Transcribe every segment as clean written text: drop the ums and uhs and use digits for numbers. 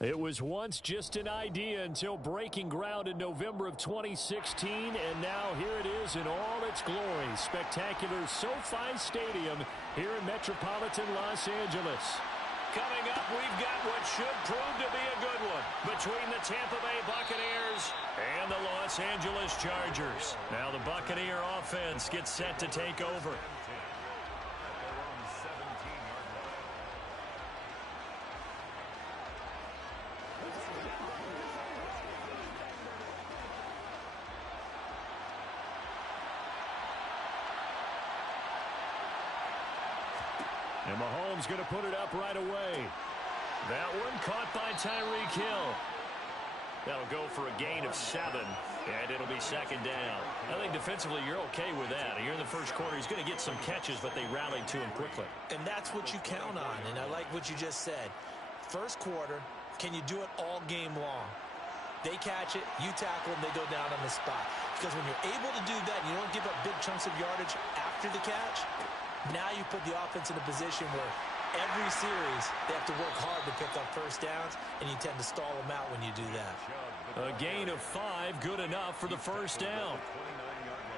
It was once just an idea until breaking ground in November of 2016, and now here it is in all its glory. Spectacular SoFi Stadium here in metropolitan Los Angeles. Coming up, we've got what should prove to be a good one between the Tampa Bay Buccaneers and the Los Angeles Chargers. Now the Buccaneer offense gets set to take over. And Mahomes going to put it up right away. That one caught by Tyreek Hill. That'll go for a gain of 7, and it'll be second down. I think defensively you're okay with that. Here in the first quarter, he's going to get some catches, but they rallied to him quickly. And that's what you count on, and I like what you just said. First quarter, can you do it all game long? They catch it, you tackle them, they go down on the spot. Because when you're able to do that, and you don't give up big chunks of yardage after the catch, now you put the offense in a position where every series they have to work hard to pick up first downs, and you tend to stall them out when you do that. A gain of 5, good enough for the first down.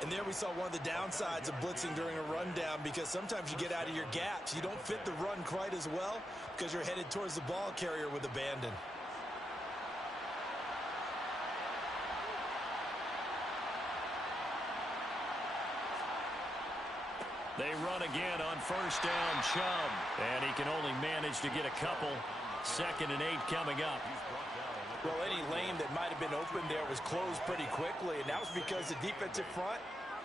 And there we saw one of the downsides of blitzing during a rundown, because sometimes you get out of your gaps. You don't fit the run quite as well because you're headed towards the ball carrier with abandon. They run again on first down, Chubb. And he can only manage to get a couple. 2nd and 8 coming up. Well, any lane that might have been open there was closed pretty quickly, and that was because the defensive front,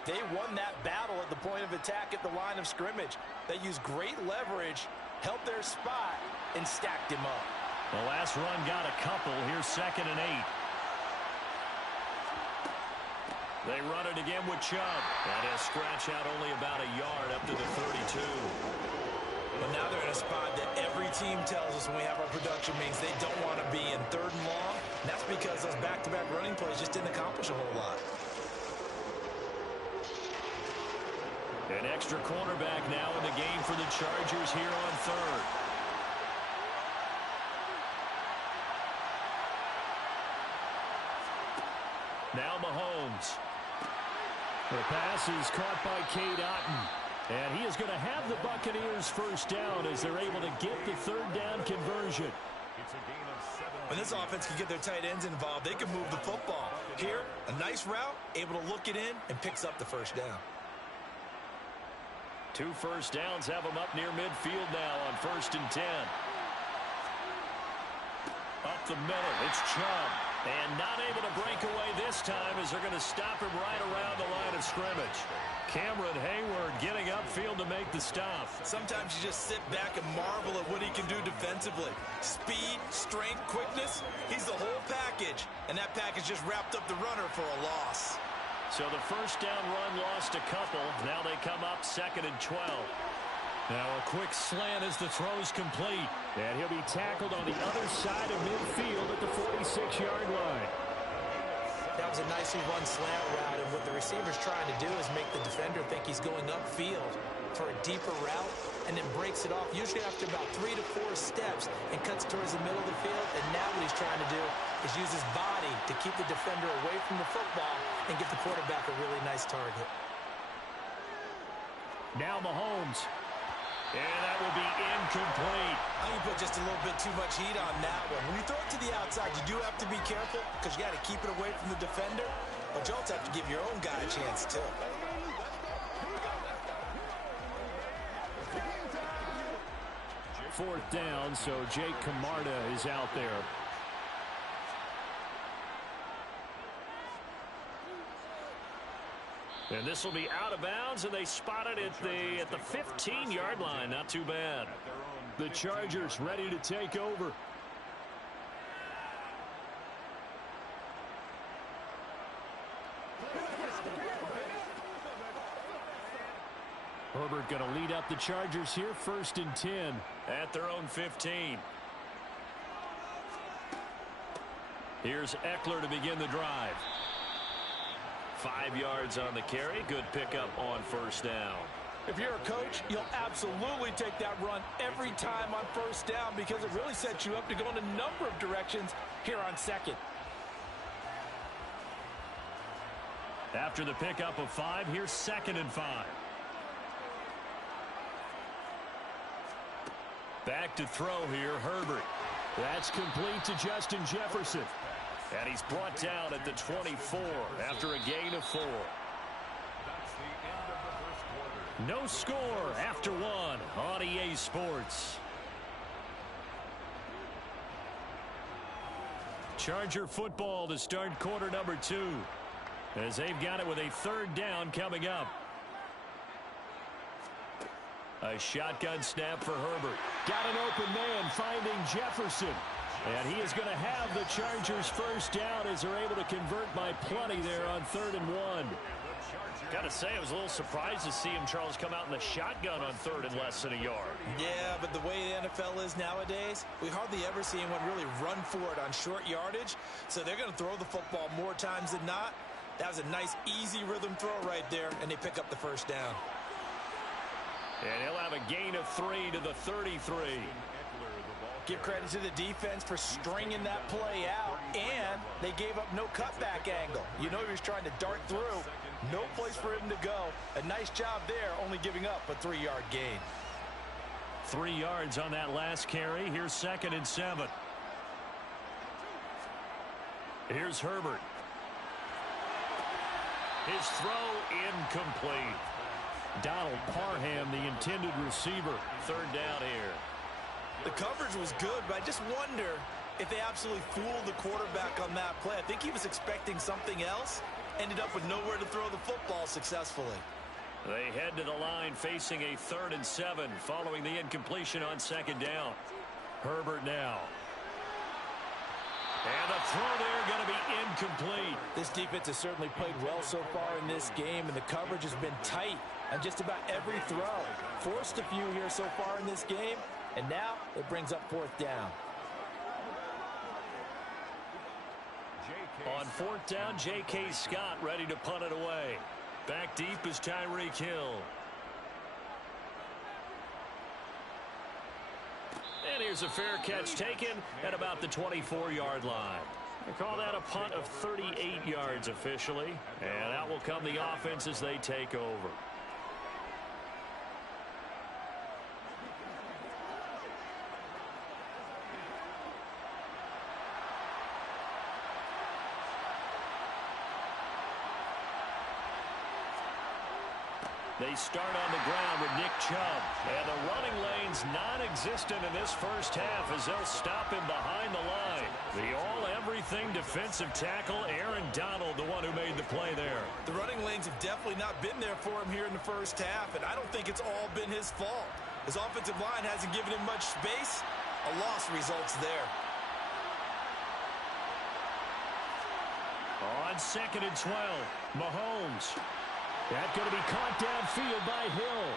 they won that battle at the point of attack at the line of scrimmage. They used great leverage, held their spot, and stacked him up. The last run got a couple. Here's 2nd and 8. They run it again with Chubb. And he'll scratch out only about a yard up to the 32. But now they're in a spot that every team tells us when we have our production meetings they don't want to be in 3rd and long. And that's because those back-to-back running plays just didn't accomplish a whole lot. An extra cornerback now in the game for the Chargers here on 3rd. Now Mahomes. The pass is caught by Cade Otton. And he is going to have the Buccaneers first down as they're able to get the 3rd down conversion. When this offense can get their tight ends involved, they can move the football. Here, a nice route, able to look it in, and picks up the first down. 2 first downs have them up near midfield now on 1st and 10. Up the middle, it's Chubb. And not able to break away this time as they're going to stop him right around the line of scrimmage. Cameron Hayward getting upfield to make the stop. Sometimes you just sit back and marvel at what he can do defensively. Speed, strength, quickness, he's the whole package. And that package just wrapped up the runner for a loss. So the first down run lost a couple. Now they come up 2nd and 12. Now a quick slant as the throw's complete. And he'll be tackled on the other side of midfield at the 46-yard line. That was a nicely run slant route, and what the receiver's trying to do is make the defender think he's going upfield for a deeper route, and then breaks it off, usually after about 3 to 4 steps, and cuts towards the middle of the field. And now what he's trying to do is use his body to keep the defender away from the football and give the quarterback a really nice target. Now Mahomes. And that will be incomplete. I think you put just a little bit too much heat on that one. When you throw it to the outside, you do have to be careful because you got to keep it away from the defender. But you also have to give your own guy a chance, too. Fourth down, so Jake Camarda is out there. And this will be out of bounds, and they spot it at the 15-yard line. Not too bad. The Chargers ready to take over. Herbert going to lead up the Chargers here, 1st and 10 at their own 15. Here's Eckler to begin the drive. 5 yards on the carry. Good pickup on first down. If you're a coach, you'll absolutely take that run every time on first down because it really sets you up to go in a number of directions here on second. After the pickup of 5, here's 2nd and 5. Back to throw here, Herbert. That's complete to Justin Jefferson. And he's brought down at the 24 after a gain of 4. No score after 1 on EA Sports. Charger football to start quarter number 2. As they've got it with a 3rd down coming up. A shotgun snap for Herbert. Got an open man finding Jefferson. And he is going to have the Chargers first down as they're able to convert by plenty there on 3rd and 1. Got to say, I was a little surprised to see him, Charles, come out in the shotgun on 3rd and less than a yard. Yeah, but the way the NFL is nowadays, we hardly ever see anyone really run for it on short yardage. So they're going to throw the football more times than not. That was a nice, easy rhythm throw right there, and they pick up the first down. And he'll have a gain of 3 to the 33. Give credit to the defense for stringing that play out, and they gave up no cutback angle. You know he was trying to dart through. No place for him to go. A nice job there, only giving up a 3-yard gain. 3 yards on that last carry. Here's 2nd and 7. Here's Herbert. His throw incomplete. Donald Parham, the intended receiver. 3rd down here. The coverage was good, but I just wonder if they absolutely fooled the quarterback on that play. I think he was expecting something else. Ended up with nowhere to throw the football successfully. They head to the line facing a 3rd and 7 following the incompletion on 2nd down. Herbert now. And the throw there going to be incomplete. This defense has certainly played well so far in this game, and the coverage has been tight on just about every throw. Forced a few here so far in this game, and now it brings up 4th down. On 4th down, J.K. Scott ready to punt it away. Back deep is Tyreek Hill. And here's a fair catch taken at about the 24-yard line. They call that a punt of 38 yards officially. And out will come the offense as they take over. They start on the ground with Nick Chubb. And the running lane's non-existent in this first half as they'll stop him behind the line. The all-everything defensive tackle, Aaron Donald, the one who made the play there. The running lanes have definitely not been there for him here in the first half, and I don't think it's all been his fault. His offensive line hasn't given him much space. A loss results there. On 2nd and 12, Mahomes. That's going to be caught downfield by Hill.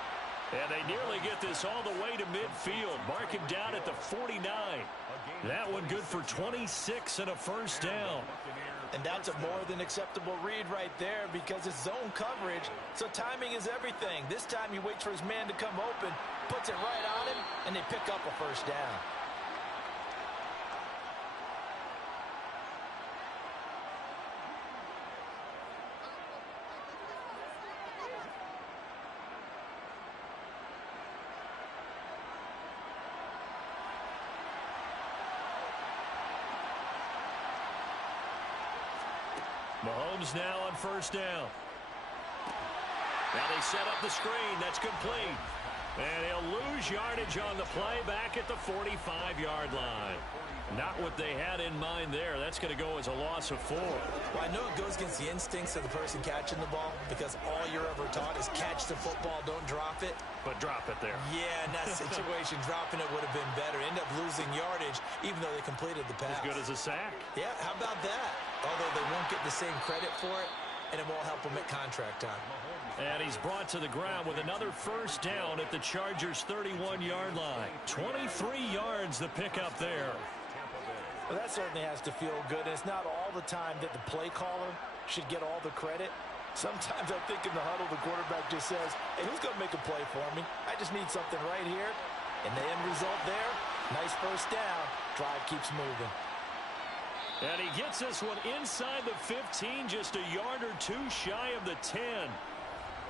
And they nearly get this all the way to midfield. Mark him down at the 49. That one good for 26 and a first down. And that's a more than acceptable read right there because it's zone coverage, so timing is everything. This time he waits for his man to come open, puts it right on him, and they pick up a first down. Mahomes now on first down. Now they set up the screen. That's complete. And he'll lose yardage on the play back at the 45-yard line. Not what they had in mind there. That's going to go as a loss of 4. Well, I know it goes against the instincts of the person catching the ball because all you're ever taught is catch the football, don't drop it. But drop it there. Yeah, in that situation, dropping it would have been better. End up losing yardage even though they completed the pass. As good as a sack. Yeah, how about that? Although they won't get the same credit for it, and it won't help them at contract time. And he's brought to the ground with another first down at the Chargers' 31-yard line. 23 yards the pickup there. Well, that certainly has to feel good. And it's not all the time that the play caller should get all the credit. Sometimes I think in the huddle, the quarterback just says, hey, who's going to make a play for me? I just need something right here. And the end result there, nice first down. Drive keeps moving. And he gets this one inside the 15, just a yard or two shy of the 10.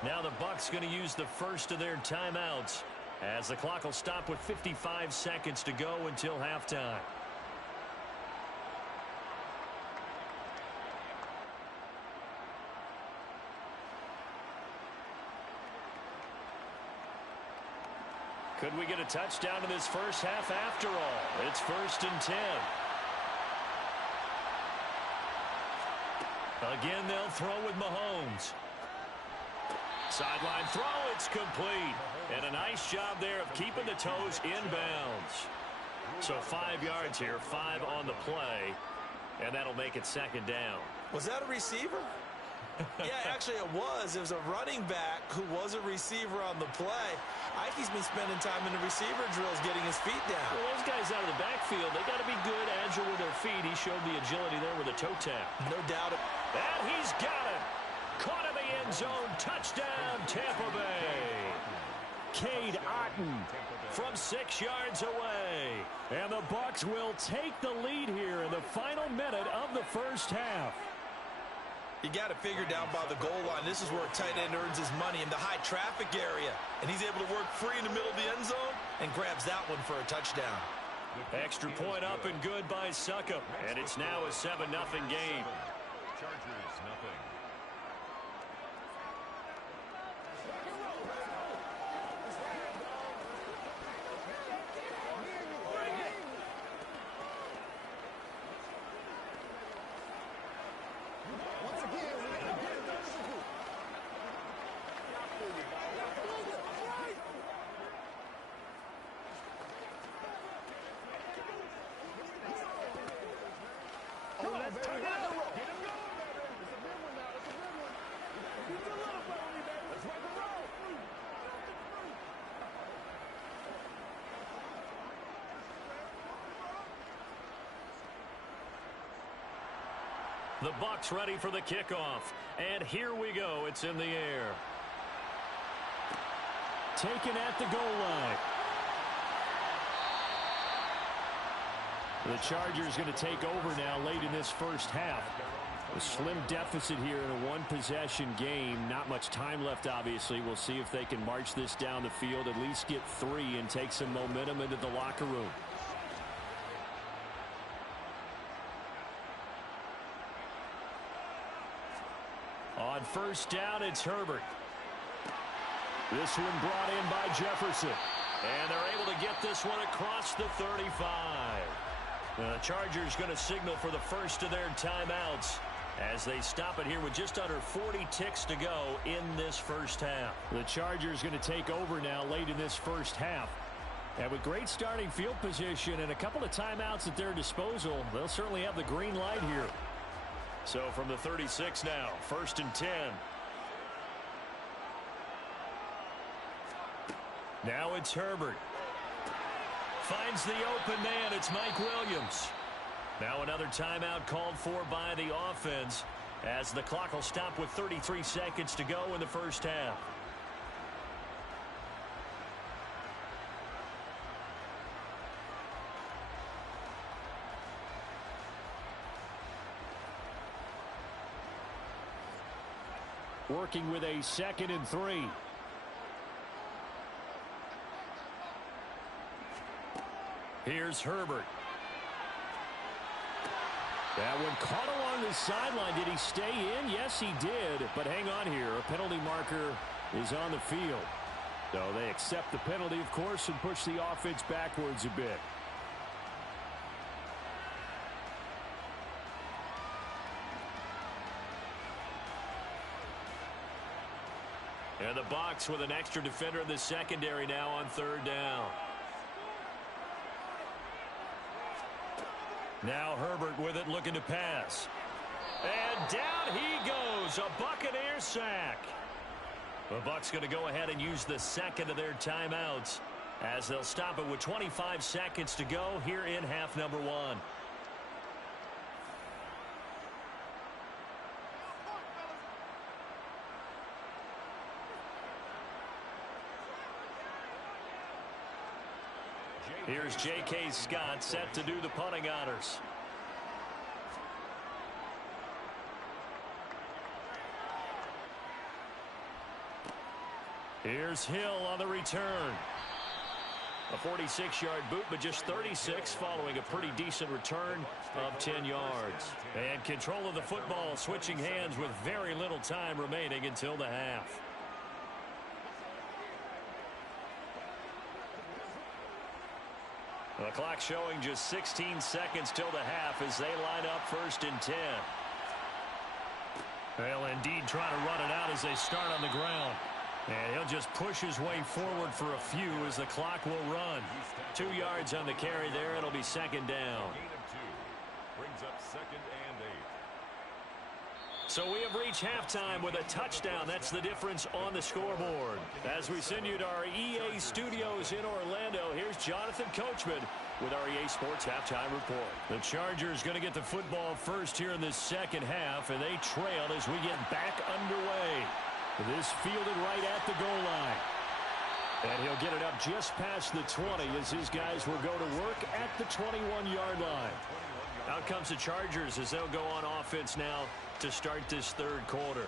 Now the Bucs going to use the first of their timeouts as the clock will stop with 55 seconds to go until halftime. Could we get a touchdown in this first half after all? It's 1st and 10. Again, they'll throw with Mahomes. Sideline throw, it's complete. And a nice job there of keeping the toes inbounds. So 5 yards here, 5 on the play. And that'll make it 2nd down. Was that a receiver? Yeah, actually it was. It was a running back who was a receiver on the play. Ikey's been spending time in the receiver drills getting his feet down. Well, those guys out of the backfield, they got to be good, agile with their feet. He showed the agility there with a toe tap. No doubt. And he's got it. Caught in the end zone. Touchdown, Tampa Bay. Cade Otton from 6 yards away. And the Bucs will take the lead here in the final minute of the first half. You got it figured down by the goal line. This is where a tight end earns his money in the high traffic area. And he's able to work free in the middle of the end zone and grabs that one for a touchdown. Extra point up and good by Succop. And it's now a 7-0 game. Chargers, nothing. The Bucs ready for the kickoff. And here we go. It's in the air. Taken at the goal line. The Chargers going to take over now late in this first half. A slim deficit here in a one-possession game. Not much time left, obviously. We'll see if they can march this down the field, at least get 3 and take some momentum into the locker room. On first down, it's Herbert. This one brought in by Jefferson. And they're able to get this one across the 35. The Chargers going to signal for the first of their timeouts as they stop it here with just under 40 ticks to go in this first half. The Chargers going to take over now late in this first half. And with great starting field position and a couple of timeouts at their disposal, they'll certainly have the green light here. So from the 36 now, 1st and 10. Now it's Herbert. Finds the open man. It's Mike Williams. Now another timeout called for by the offense as the clock will stop with 33 seconds to go in the first half. Working with a 2nd and 3. Here's Herbert. That one caught along the sideline. Did he stay in? Yes, he did. But hang on here. A penalty marker is on the field. So they accept the penalty, of course, and push the offense backwards a bit. And the Bucs with an extra defender in the secondary now on 3rd down. Now Herbert with it, looking to pass. And down he goes, a Buccaneer sack. The Bucs going to go ahead and use the 2nd of their timeouts as they'll stop it with 25 seconds to go here in half number 1. Here's J.K. Scott set to do the punting honors. Here's Hill on the return. A 46-yard boot, but just 36 following a pretty decent return of 10 yards. And control of the football switching hands with very little time remaining until the half. The clock showing just 16 seconds till the half as they line up 1st and 10. They'll indeed try to run it out as they start on the ground. And he'll just push his way forward for a few as the clock will run. 2 yards on the carry there. It'll be 2nd down. Gain of 2. Brings up 2nd and 8. So we have reached halftime with a touchdown. That's the difference on the scoreboard. As we send you to our EA studios in Orlando, here's Jonathan Coachman with our EA Sports Halftime Report. The Chargers going to get the football first here in this second half, and they trail as we get back underway. This fielded right at the goal line. And he'll get it up just past the 20 as his guys will go to work at the 21-yard line. Out comes the Chargers as they'll go on offense now to start this 3rd quarter.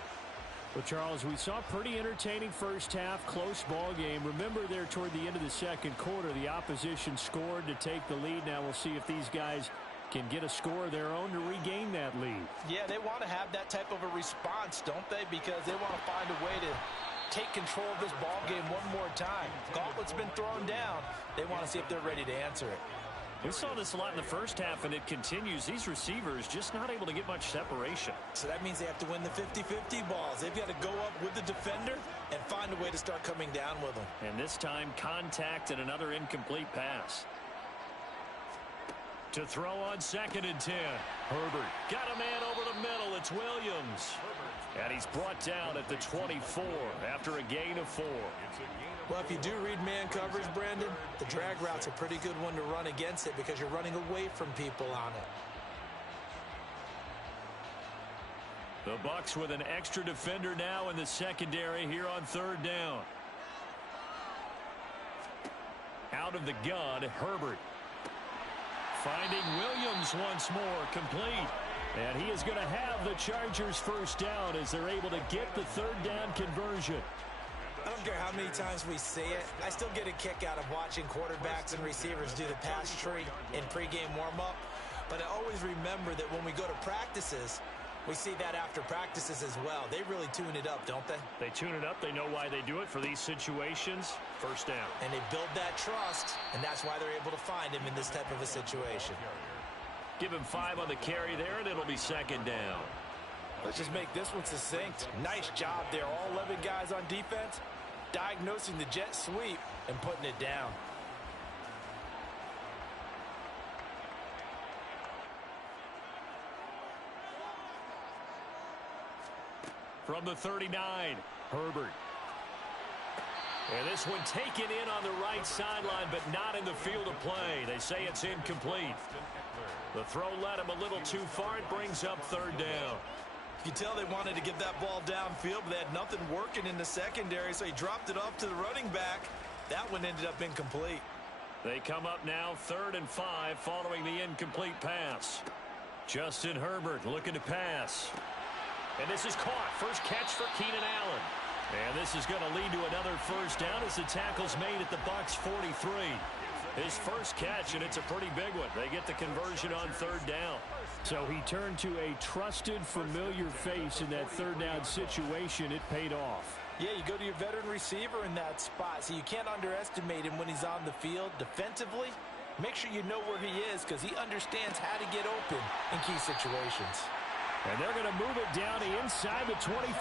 Well, Charles, we saw a pretty entertaining first half, close ball game. Remember there toward the end of the 2nd quarter, the opposition scored to take the lead. Now we'll see if these guys can get a score of their own to regain that lead. Yeah, they want to have that type of a response, don't they? Because they want to find a way to take control of this ball game one more time. Gauntlet's been thrown down. They want to see if they're ready to answer it. We saw this a lot in the first half, and it continues. These receivers just not able to get much separation. So that means they have to win the 50-50 balls. They've got to go up with the defender and find a way to start coming down with them. And this time, contact and another incomplete pass. To throw on 2nd and 10. Herbert got a man over the middle. It's Williams. And he's brought down at the 24 after a gain of 4. Well, if you do read man coverage, Brandon, the drag route's a pretty good one to run against it because you're running away from people on it. The Bucs with an extra defender now in the secondary here on 3rd down. Out of the gun, Herbert. Finding Williams once more, complete. And he is going to have the Chargers first down as they're able to get the 3rd down conversion. I don't care how many times we say it. I still get a kick out of watching quarterbacks and receivers do the pass tree in pregame warm-up. But I always remember that when we go to practices, we see that after practices as well. They really tune it up, don't they? They tune it up. They know why they do it for these situations. First down. And they build that trust, and that's why they're able to find him in this type of a situation. Give him 5 on the carry there, and it'll be 2nd down. Let's just make this one succinct. Nice job there. All 11 guys on defense diagnosing the jet sweep and putting it down. From the 39, Herbert. And this one taken in on the right sideline, but not in the field of play. They say it's incomplete. The throw led him a little too far. It brings up 3rd down. You can tell they wanted to get that ball downfield, but they had nothing working in the secondary, so he dropped it off to the running back. That one ended up incomplete. They come up now 3rd and 5 following the incomplete pass. Justin Herbert looking to pass. And this is caught. First catch for Keenan Allen. And this is going to lead to another first down as the tackle's made at the Bucs 43. His first catch, and it's a pretty big one. They get the conversion on 3rd down. So he turned to a trusted, familiar face in that 3rd down situation. It paid off. Yeah, you go to your veteran receiver in that spot, so you can't underestimate him when he's on the field. Defensively, make sure you know where he is because he understands how to get open in key situations. And they're going to move it down inside the 25.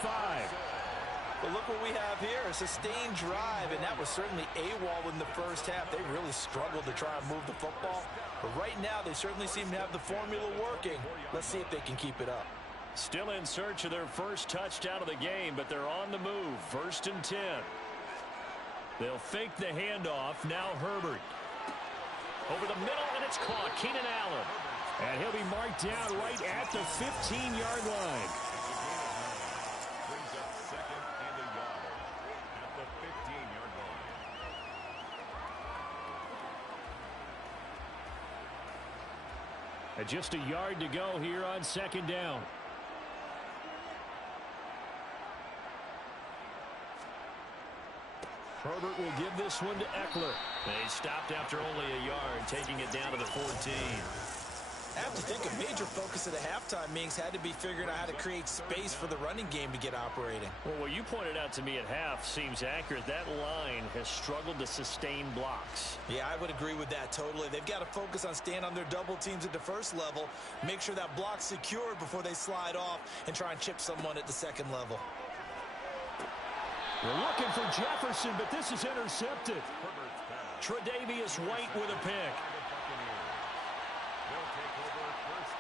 But look what we have here, a sustained drive, and that was certainly AWOL in the first half. They really struggled to try and move the football. But right now, they certainly seem to have the formula working. Let's see if they can keep it up. Still in search of their first touchdown of the game, but they're on the move. 1st and 10. They'll fake the handoff. Now Herbert. Over the middle, and it's caught. Keenan Allen. And he'll be marked down right at the 15-yard line. Brings up 2nd and a yard at the 15-yard line. And just a yard to go here on second down. Herbert will give this one to Eckler. They stopped after only a yard, taking it down to the 14. I have to think a major focus of the halftime meetings had to be figuring out how to create space for the running game to get operating. Well, what you pointed out to me at half seems accurate. That line has struggled to sustain blocks. Yeah, I would agree with that totally. They've got to focus on staying on their double teams at the first level, make sure that block's secured before they slide off and try and chip someone at the second level. We're looking for Jefferson, but this is intercepted. Tre'Davious White with a pick.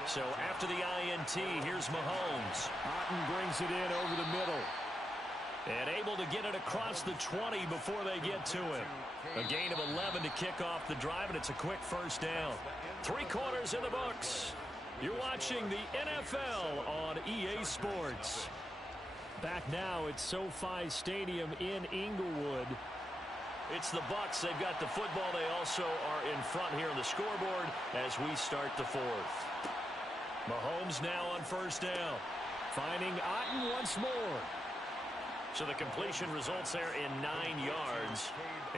So after the INT, here's Mahomes. Otten brings it in over the middle. And able to get it across the 20 before they get to him. A gain of 11 to kick off the drive, and it's a quick first down. 3 quarters in the books. You're watching the NFL on EA Sports. Back now at SoFi Stadium in Inglewood. It's the Bucs. They've got the football. They also are in front here on the scoreboard as we start the fourth. Mahomes now on first down. Finding Otten once more. So the completion results there in 9 yards.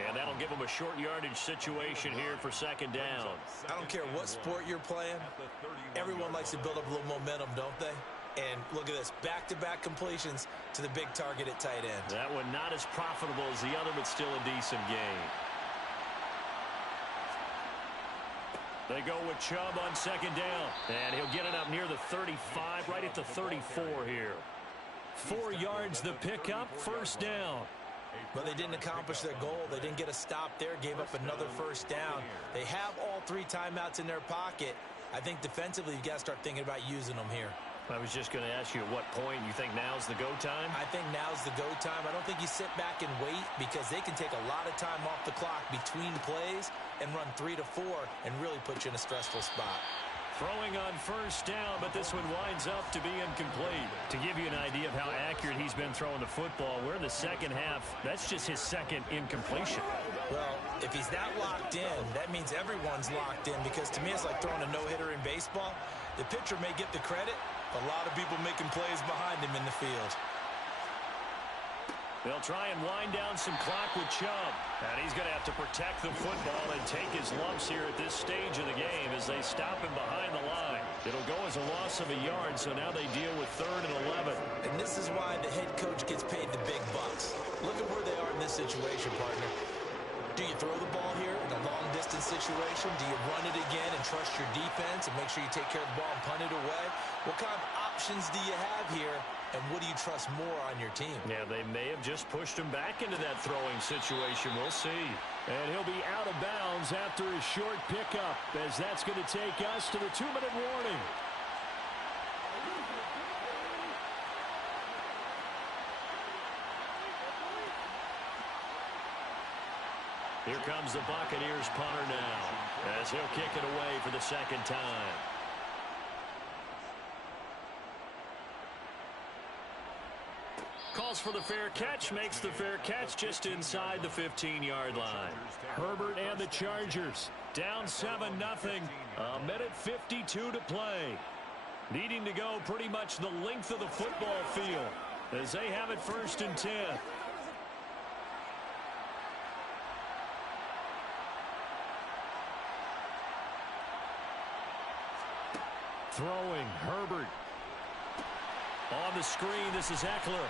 And that'll give them a short yardage situation here for second down. I don't care what sport you're playing. Everyone likes to build up a little momentum, don't they? And look at this, back-to-back completions to the big target at tight end. That one not as profitable as the other, but still a decent gain. They go with Chubb on second down. And he'll get it up near the 35, right at the 34 here. 4 yards the pickup, first down. But they didn't accomplish their goal. They didn't get a stop there, gave up another first down. They have all 3 timeouts in their pocket. I think defensively you've got to start thinking about using them here. I was just going to ask you at what point you think now's the go time? I think now's the go time. I don't think you sit back and wait because they can take a lot of time off the clock between plays and run 3 to 4 and really put you in a stressful spot. Throwing on first down, but this one winds up to be incomplete. To give you an idea of how accurate he's been throwing the football, we're in the second half. That's just his second incompletion. Well, if he's that locked in, that means everyone's locked in because to me it's like throwing a no-hitter in baseball. The pitcher may get the credit, a lot of people making plays behind him in the field. They'll try and wind down some clock with Chubb. And he's going to have to protect the football and take his lumps here at this stage of the game as they stop him behind the line. It'll go as a loss of a yard, so now they deal with 3rd and 11. And this is why the head coach gets paid the big bucks. Look at where they are in this situation, partner. Do you throw the ball here in a long-distance situation? Do you run it again and trust your defense and make sure you take care of the ball and punt it away? What kind of options do you have here, and what do you trust more on your team? Yeah, they may have just pushed him back into that throwing situation. We'll see. And he'll be out of bounds after a short pickup, as that's going to take us to the 2-minute warning. Here comes the Buccaneers punter now, as he'll kick it away for the second time. Calls for the fair catch, makes the fair catch just inside the 15-yard line. Herbert and the Chargers down 7-0. 1:52 to play. Needing to go pretty much the length of the football field as they have it 1st and 10. Throwing, Herbert. On the screen, this is Eckler.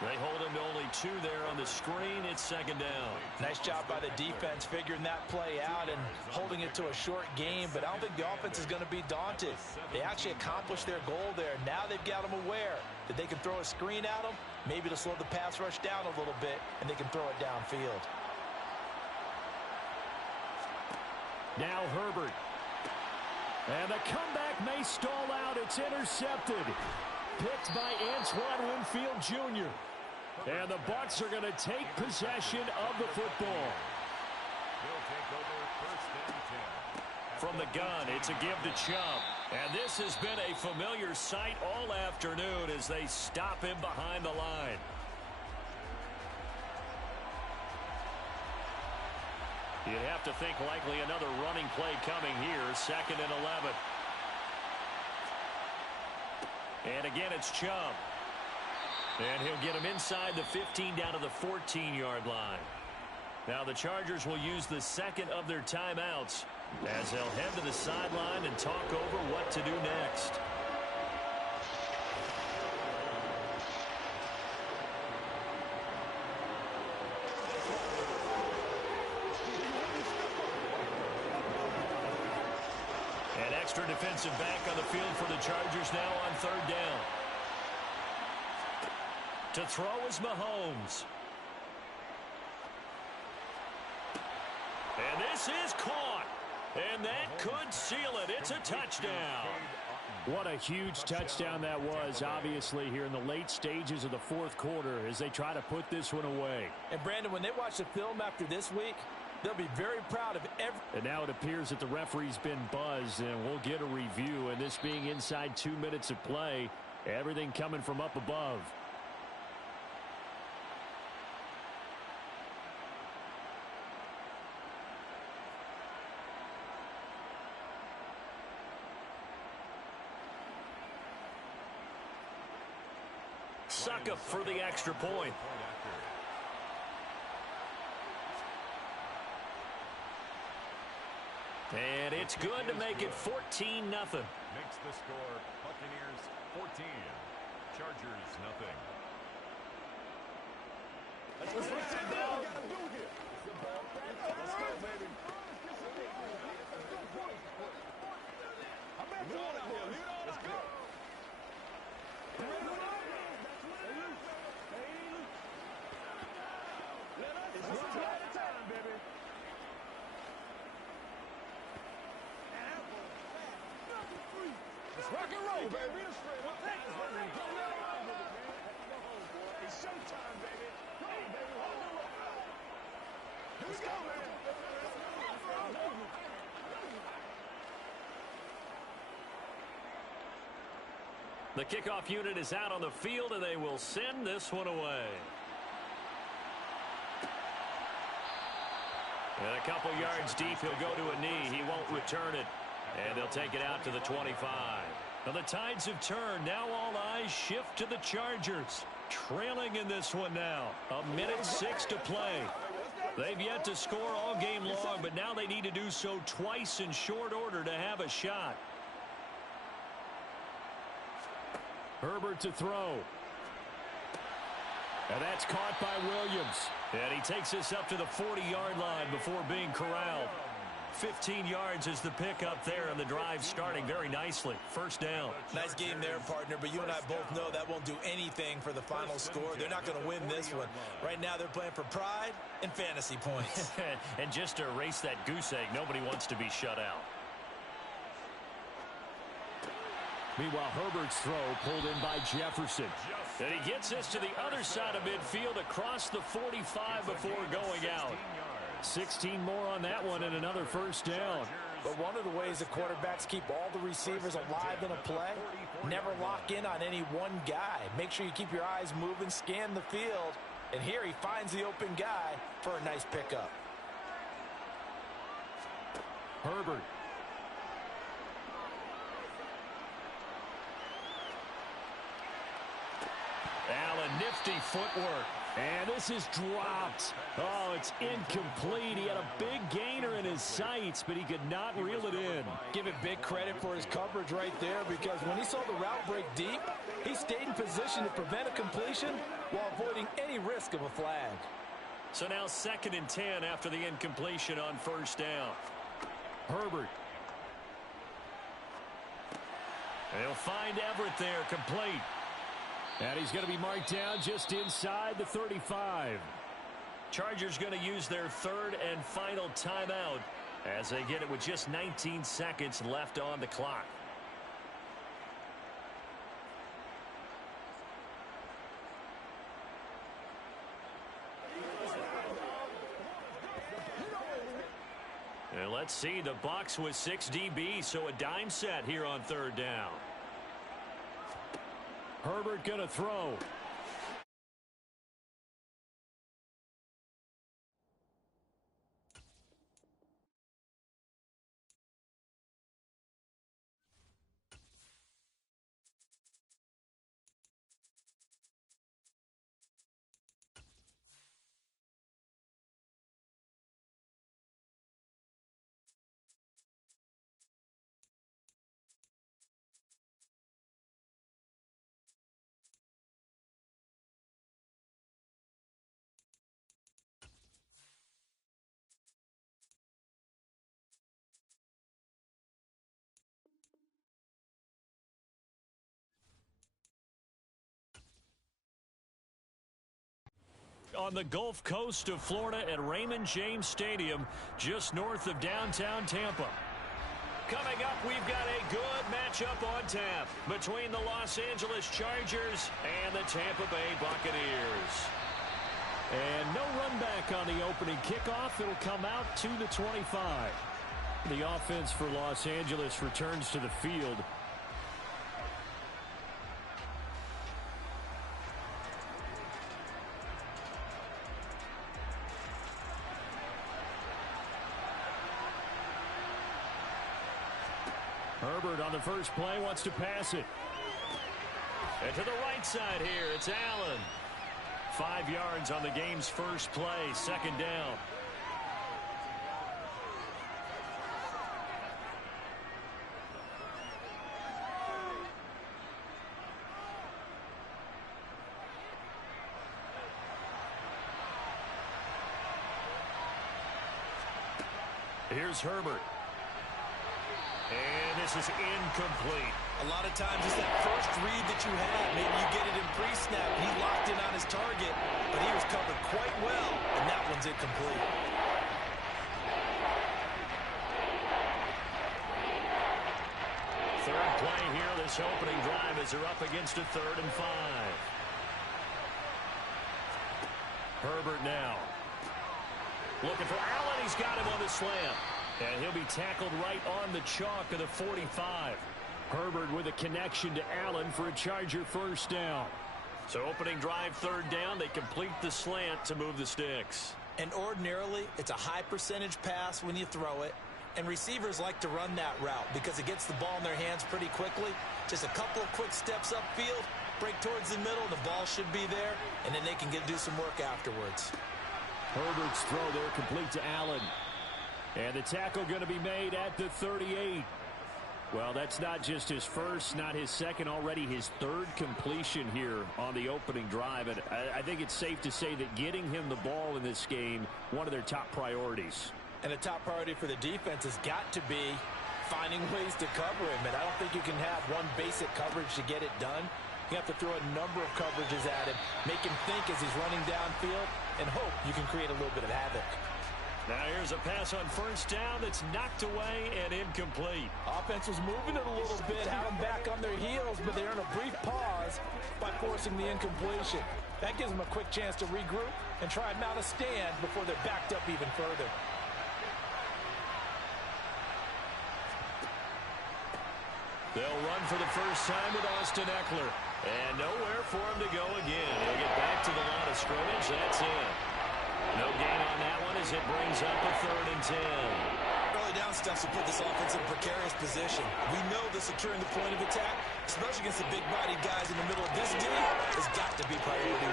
They hold him to only 2 there on the screen. It's second down. Nice job by the defense figuring that play out and holding it to a short game, but I don't think the offense is going to be daunted. They actually accomplished their goal there. Now they've got them aware that they can throw a screen at them, maybe to slow the pass rush down a little bit, and they can throw it downfield. Now Herbert. And the comeback may stall out. It's intercepted. Picked by Antoine Winfield Jr. And the Bucs are going to take possession of the football. From the gun, it's a give to Chubb. And this has been a familiar sight all afternoon as they stop him behind the line. You'd have to think likely another running play coming here. 2nd and 11. And again, it's Chubb. And he'll get him inside the 15 down to the 14-yard line. Now the Chargers will use the second of their timeouts as they'll head to the sideline and talk over what to do next. An extra defensive back on the field for the Chargers now on 3rd down. To throw is Mahomes. And this is caught. And that could seal it. It's a touchdown. What a huge touchdown that was, obviously, here in the late stages of the 4th quarter as they try to put this one away. And, Brandon, when they watch the film after this week, they'll be very proud of every. And now it appears that the referee's been buzzed, and we'll get a review. And this being inside 2 minutes of play, everything coming from up above. Succop for the extra point. And it's good to make it 14-0. Makes the score Buccaneers 14, Chargers nothing. Let's go, baby. Let's go. Rock and roll, baby. It's showtime, baby. Come on, baby. Here we go, man. The kickoff unit is out on the field, and they will send this one away. And a couple yards deep, he'll go to a knee. He won't return it. And they'll take it out to the 25. Now the tides have turned. Now all eyes shift to the Chargers. Trailing in this one now. 1:06 to play. They've yet to score all game long, but now they need to do so twice in short order to have a shot. Herbert to throw. And that's caught by Williams. And he takes this up to the 40-yard line before being corralled. 15 yards is the pickup there, and the drive starting very nicely. 1st down. Nice game there, partner, but you and I both know that won't do anything for the final score. They're not going to win this one. Right now they're playing for pride and fantasy points. And just to erase that goose egg, nobody wants to be shut out. Meanwhile, Herbert's throw pulled in by Jefferson. And he gets this to the other side of midfield across the 45 before going out. 16 more on that one and another 1st down. But one of the ways the quarterbacks keep all the receivers alive in a play, never lock in on any one guy. Make sure you keep your eyes moving, scan the field. And here he finds the open guy for a nice pickup. Herbert. Allen, nifty footwork. And this is dropped. Oh, it's incomplete. He had a big gainer in his sights, but he could not reel it in. Give it big credit for his coverage right there, because when he saw the route break deep, he stayed in position to prevent a completion while avoiding any risk of a flag. So now 2nd and 10 after the incompletion on 1st down. Herbert. They'll find Everett there, complete. And he's going to be marked down just inside the 35. Chargers going to use their 3rd and final timeout as they get it with just 19 seconds left on the clock. And let's see, the Bucs with 6 DBs, so a dime set here on 3rd down. Herbert going to throw. on the Gulf Coast of Florida at Raymond James Stadium, just north of downtown Tampa. Coming up, we've got a good matchup on tap between the Los Angeles Chargers and the Tampa Bay Buccaneers. And no run back on the opening kickoff. It'll come out to the 25. The offense for Los Angeles returns to the field. Herbert on the first play wants to pass it. And to the right side here, it's Allen. 5 yards on the game's first play, second down. Here's Herbert. And this is incomplete. A lot of times it's that first read that you have. Maybe you get it in pre-snap and he locked in on his target, but he was covered quite well, and that one's incomplete. Third play here, this opening drive as they're up against a 3rd and 5. Herbert now. Looking for Allen. He's got him on the slant. And he'll be tackled right on the chalk of the 45. Herbert with a connection to Allen for a Charger first down. So opening drive, 3rd down. They complete the slant to move the sticks. And ordinarily, it's a high percentage pass when you throw it. And receivers like to run that route because it gets the ball in their hands pretty quickly. Just a couple of quick steps upfield, break towards the middle, the ball should be there, and then they can do some work afterwards. Herbert's throw there complete to Allen. And the tackle going to be made at the 38. Well, that's not just his first, not his second, already his 3rd completion here on the opening drive. And I think it's safe to say that getting him the ball in this game, one of their top priorities. And a top priority for the defense has got to be finding ways to cover him. And I don't think you can have one basic coverage to get it done. You have to throw a number of coverages at him, make him think as he's running downfield, and hope you can create a little bit of havoc. Now here's a pass on first down that's knocked away and incomplete. Offense was moving it a little bit, had them back on their heels, but they're in a brief pause by forcing the incompletion. That gives them a quick chance to regroup and try and mount a stand before they're backed up even further. They'll run for the first time with Austin Eckler. And nowhere for him to go again. He'll get back to the line of scrimmage. That's it. No gain on that one as it brings up a 3rd and 10. Early down steps will put this offense in a precarious position. We know that securing the point of attack, especially against the big-bodied guys in the middle of this D, has got to be priority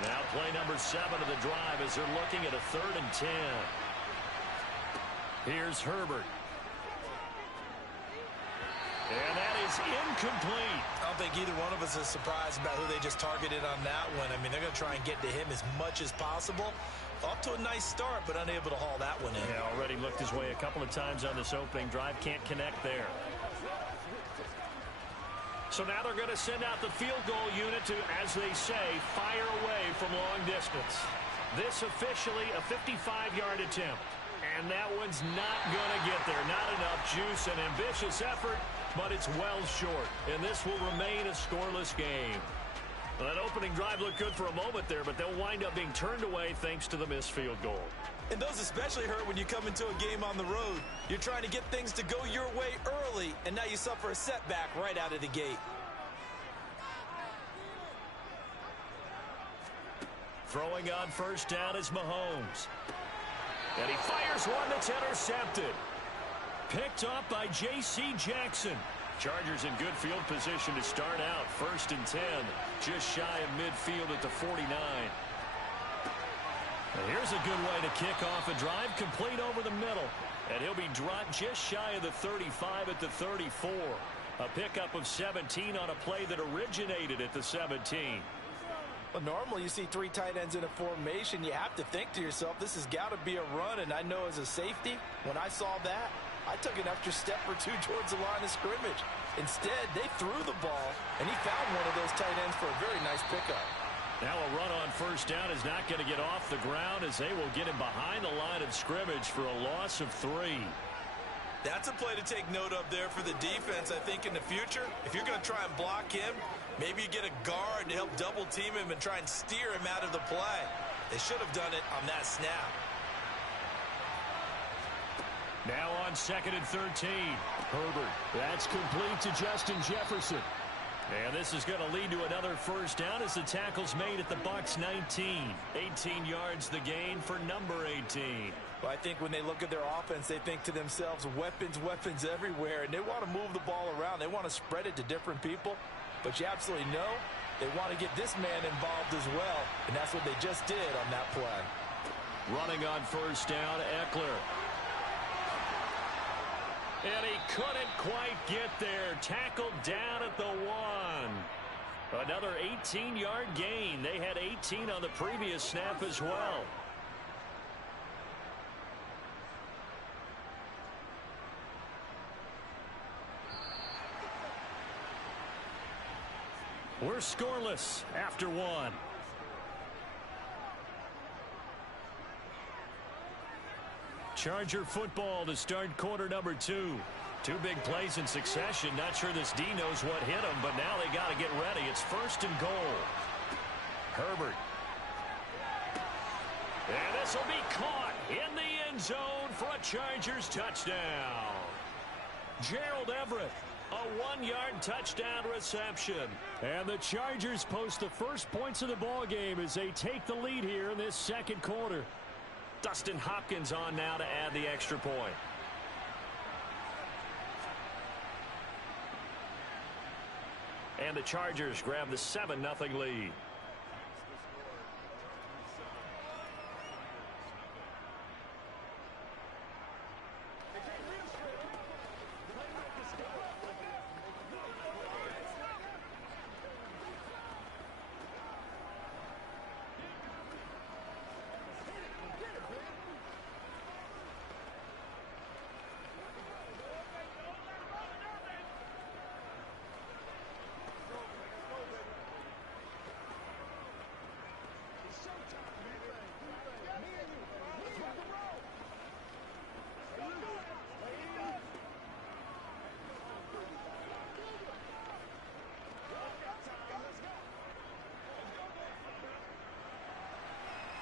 1. Now play number 7 of the drive as they're looking at a 3rd and 10. Here's Herbert. And that is incomplete. I don't think either one of us is surprised about who they just targeted on that one. I mean, they're going to try and get to him as much as possible. Off to a nice start, but unable to haul that one in. Yeah, already looked his way a couple of times on this opening drive. Can't connect there. So now they're going to send out the field goal unit to, as they say, fire away from long distance. This officially a 55-yard attempt. And that one's not going to get there. Not enough juice and ambitious effort, but it's well short. And this will remain a scoreless game. Well, that opening drive looked good for a moment there, but they'll wind up being turned away thanks to the missed field goal. And those especially hurt when you come into a game on the road. You're trying to get things to go your way early, and now you suffer a setback right out of the gate. Throwing on first down is Mahomes. And he fires one that's intercepted. Picked up by J.C. Jackson. Chargers in good field position to start out. 1st and 10. Just shy of midfield at the 49. And here's a good way to kick off a drive. Complete over the middle. And he'll be dropped just shy of the 35 at the 34. A pickup of 17 on a play that originated at the 17. Well, normally you see 3 tight ends in a formation. You have to think to yourself, this has got to be a run. And I know as a safety, when I saw that, I took an extra step or 2 towards the line of scrimmage. Instead, they threw the ball, and he found one of those tight ends for a very nice pickup. Now a run on first down is not going to get off the ground as they will get him behind the line of scrimmage for a loss of 3. That's a play to take note of there for the defense. I think in the future, if you're going to try and block him, maybe you get a guard to help double team him and try and steer him out of the play. They should have done it on that snap. Now on 2nd and 13. Herbert. That's complete to Justin Jefferson. And this is going to lead to another first down as the tackle's made at the Bucs 19. 18 yards the gain for number 18. Well, I think when they look at their offense, they think to themselves, weapons, weapons everywhere, and they want to move the ball around. They want to spread it to different people, but you absolutely know they want to get this man involved as well, and that's what they just did on that play. Running on first down, Eckler. And he couldn't quite get there. Tackled down at the 1. Another 18-yard gain. They had 18 on the previous snap as well. We're scoreless after 1. Charger football to start quarter number 2. 2 big plays in succession. Not sure this D knows what hit him, but now they got to get ready. It's 1st and goal. Herbert. And this will be caught in the end zone for a Chargers touchdown. Gerald Everett, a 1-yard touchdown reception. And the Chargers post the first points of the ball game as they take the lead here in this second quarter. Dustin Hopkins on now to add the extra point. And the Chargers grab the 7-0 lead.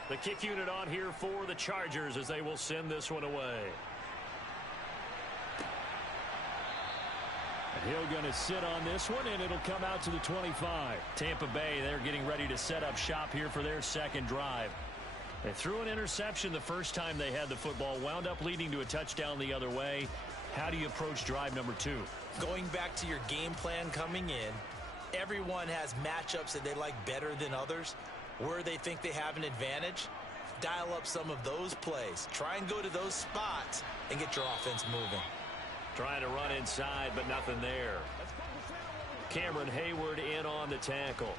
The kick unit on here for the Chargers as they will send this one away. Hill going to sit on this one, and it'll come out to the 25. Tampa Bay, they're getting ready to set up shop here for their second drive. They threw an interception the first time they had the football, wound up leading to a touchdown the other way. How do you approach drive number 2? Going back to your game plan coming in, everyone has matchups that they like better than others. Where they think they have an advantage, dial up some of those plays. Try and go to those spots and get your offense moving. Trying to run inside, but nothing there. Cameron Hayward in on the tackle.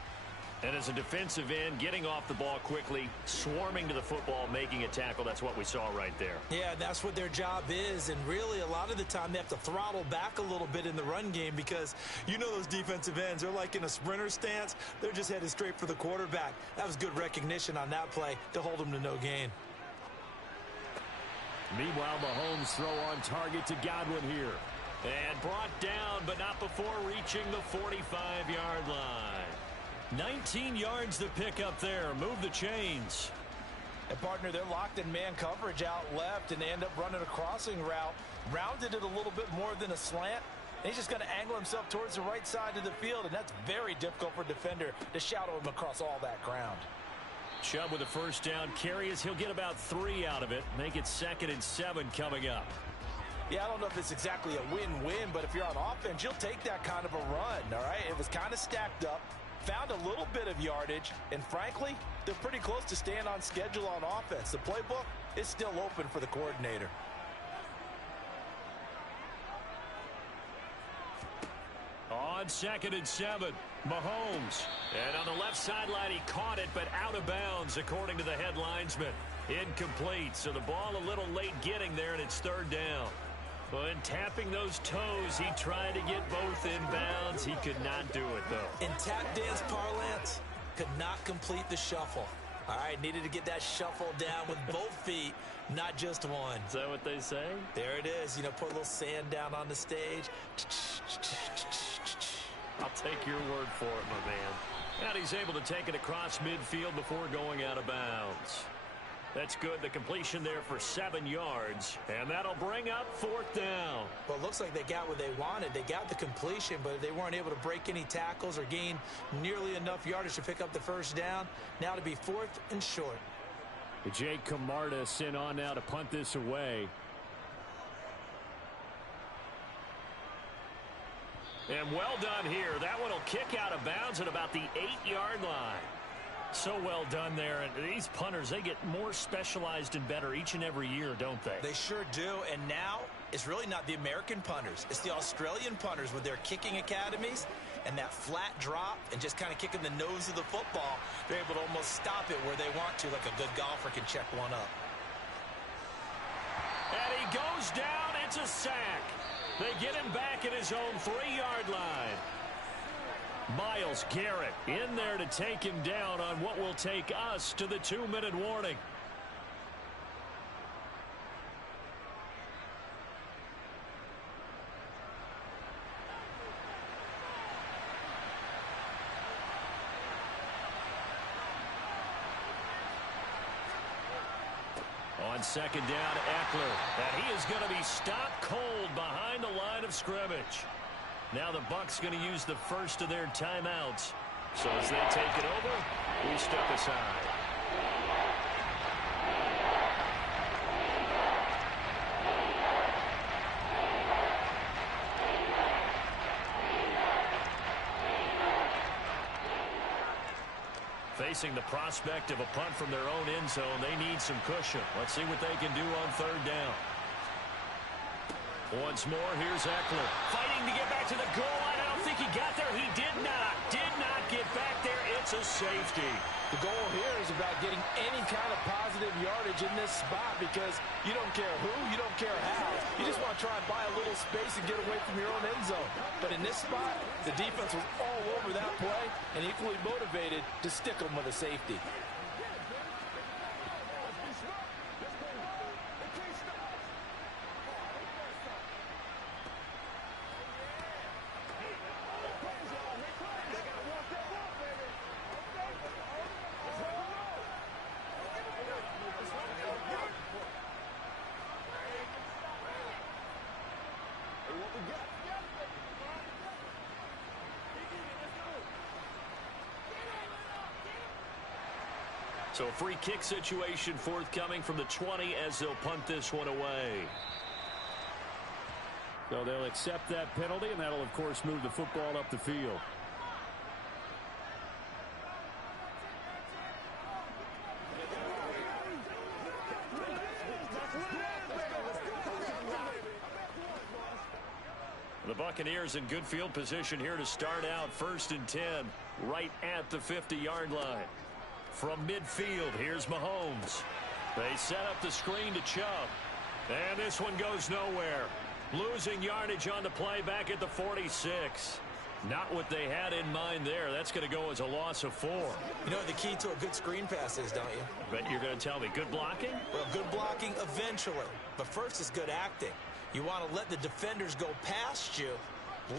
And as a defensive end, getting off the ball quickly, swarming to the football, making a tackle. That's what we saw right there. Yeah, that's what their job is. And really, a lot of the time, they have to throttle back a little bit in the run game because you know those defensive ends, they're like in a sprinter stance. They're just headed straight for the quarterback. That was good recognition on that play to hold them to no gain. Meanwhile, Mahomes throw on target to Godwin here. And brought down, but not before reaching the 45-yard line. 19 yards to pick up there. Move the chains. And partner, they're locked in man coverage out left, and they end up running a crossing route. Rounded it a little bit more than a slant. And he's just going to angle himself towards the right side of the field, and that's very difficult for a defender to shadow him across all that ground. Chubb with a first down carry as he'll get about 3 out of it. Make it 2nd and 7 coming up. Yeah, I don't know if it's exactly a win-win, but if you're on offense, you'll take that kind of a run, all right? It was kind of stacked up. Found a little bit of yardage, and frankly, they're pretty close to staying on schedule on offense. The playbook is still open for the coordinator. On 2nd and 7, Mahomes. And on the left sideline, he caught it, but out of bounds, according to the head linesman. Incomplete, so the ball a little late getting there, and it's 3rd down. But in tapping those toes, he tried to get both in bounds. He could not do it, though. In tap dance parlance, could not complete the shuffle. All right, needed to get that shuffle down with both feet, not just one. Is that what they say? There it is. You know, put a little sand down on the stage. I'll take your word for it, my man. And he's able to take it across midfield before going out of bounds. That's good. The completion there for 7 yards. And that'll bring up 4th down. Well, it looks like they got what they wanted. They got the completion, but they weren't able to break any tackles or gain nearly enough yardage to pick up the first down. Now to be 4th and short. Jake Camarda sent on now to punt this away. And well done here. That one will kick out of bounds at about the 8-yard line. So well done there. And these punters, they get more specialized and better each and every year, don't they? They sure do. And now it's really not the American punters. It's the Australian punters with their kicking academies and that flat drop and just kind of kicking the nose of the football. They're able to almost stop it where they want to, like a good golfer can check one up. And he goes down. It's a sack. They get him back at his own 3-yard line. Myles Garrett in there to take him down on what will take us to the 2-minute warning. On 2nd down, Eckler. And he is going to be stopped cold behind the line of scrimmage. Now the Bucs going to use the first of their timeouts. So as they take it over, we step aside. Facing the prospect of a punt from their own end zone, they need some cushion. Let's see what they can do on 3rd down. Once more, here's Eckler. Fighting to get back to the goal line. I don't think he got there. He did not. Did not get back there. It's a safety. The goal here is about getting any kind of positive yardage in this spot because you don't care who, you don't care how. You just want to try and buy a little space and get away from your own end zone. But in this spot, the defense was all over that play and equally motivated to stick them with a safety. So a free kick situation forthcoming from the 20 as they'll punt this one away. So they'll accept that penalty, and that'll, of course, move the football up the field. The Buccaneers in good field position here to start out 1st and 10, right at the 50-yard line. From midfield, here's Mahomes. They set up the screen to Chubb. And this one goes nowhere. Losing yardage on the play back at the 46. Not what they had in mind there. That's going to go as a loss of 4. You know what the key to a good screen pass is, don't you? Bet you're going to tell me. Good blocking? Well, good blocking eventually. But first is good acting. You want to let the defenders go past you,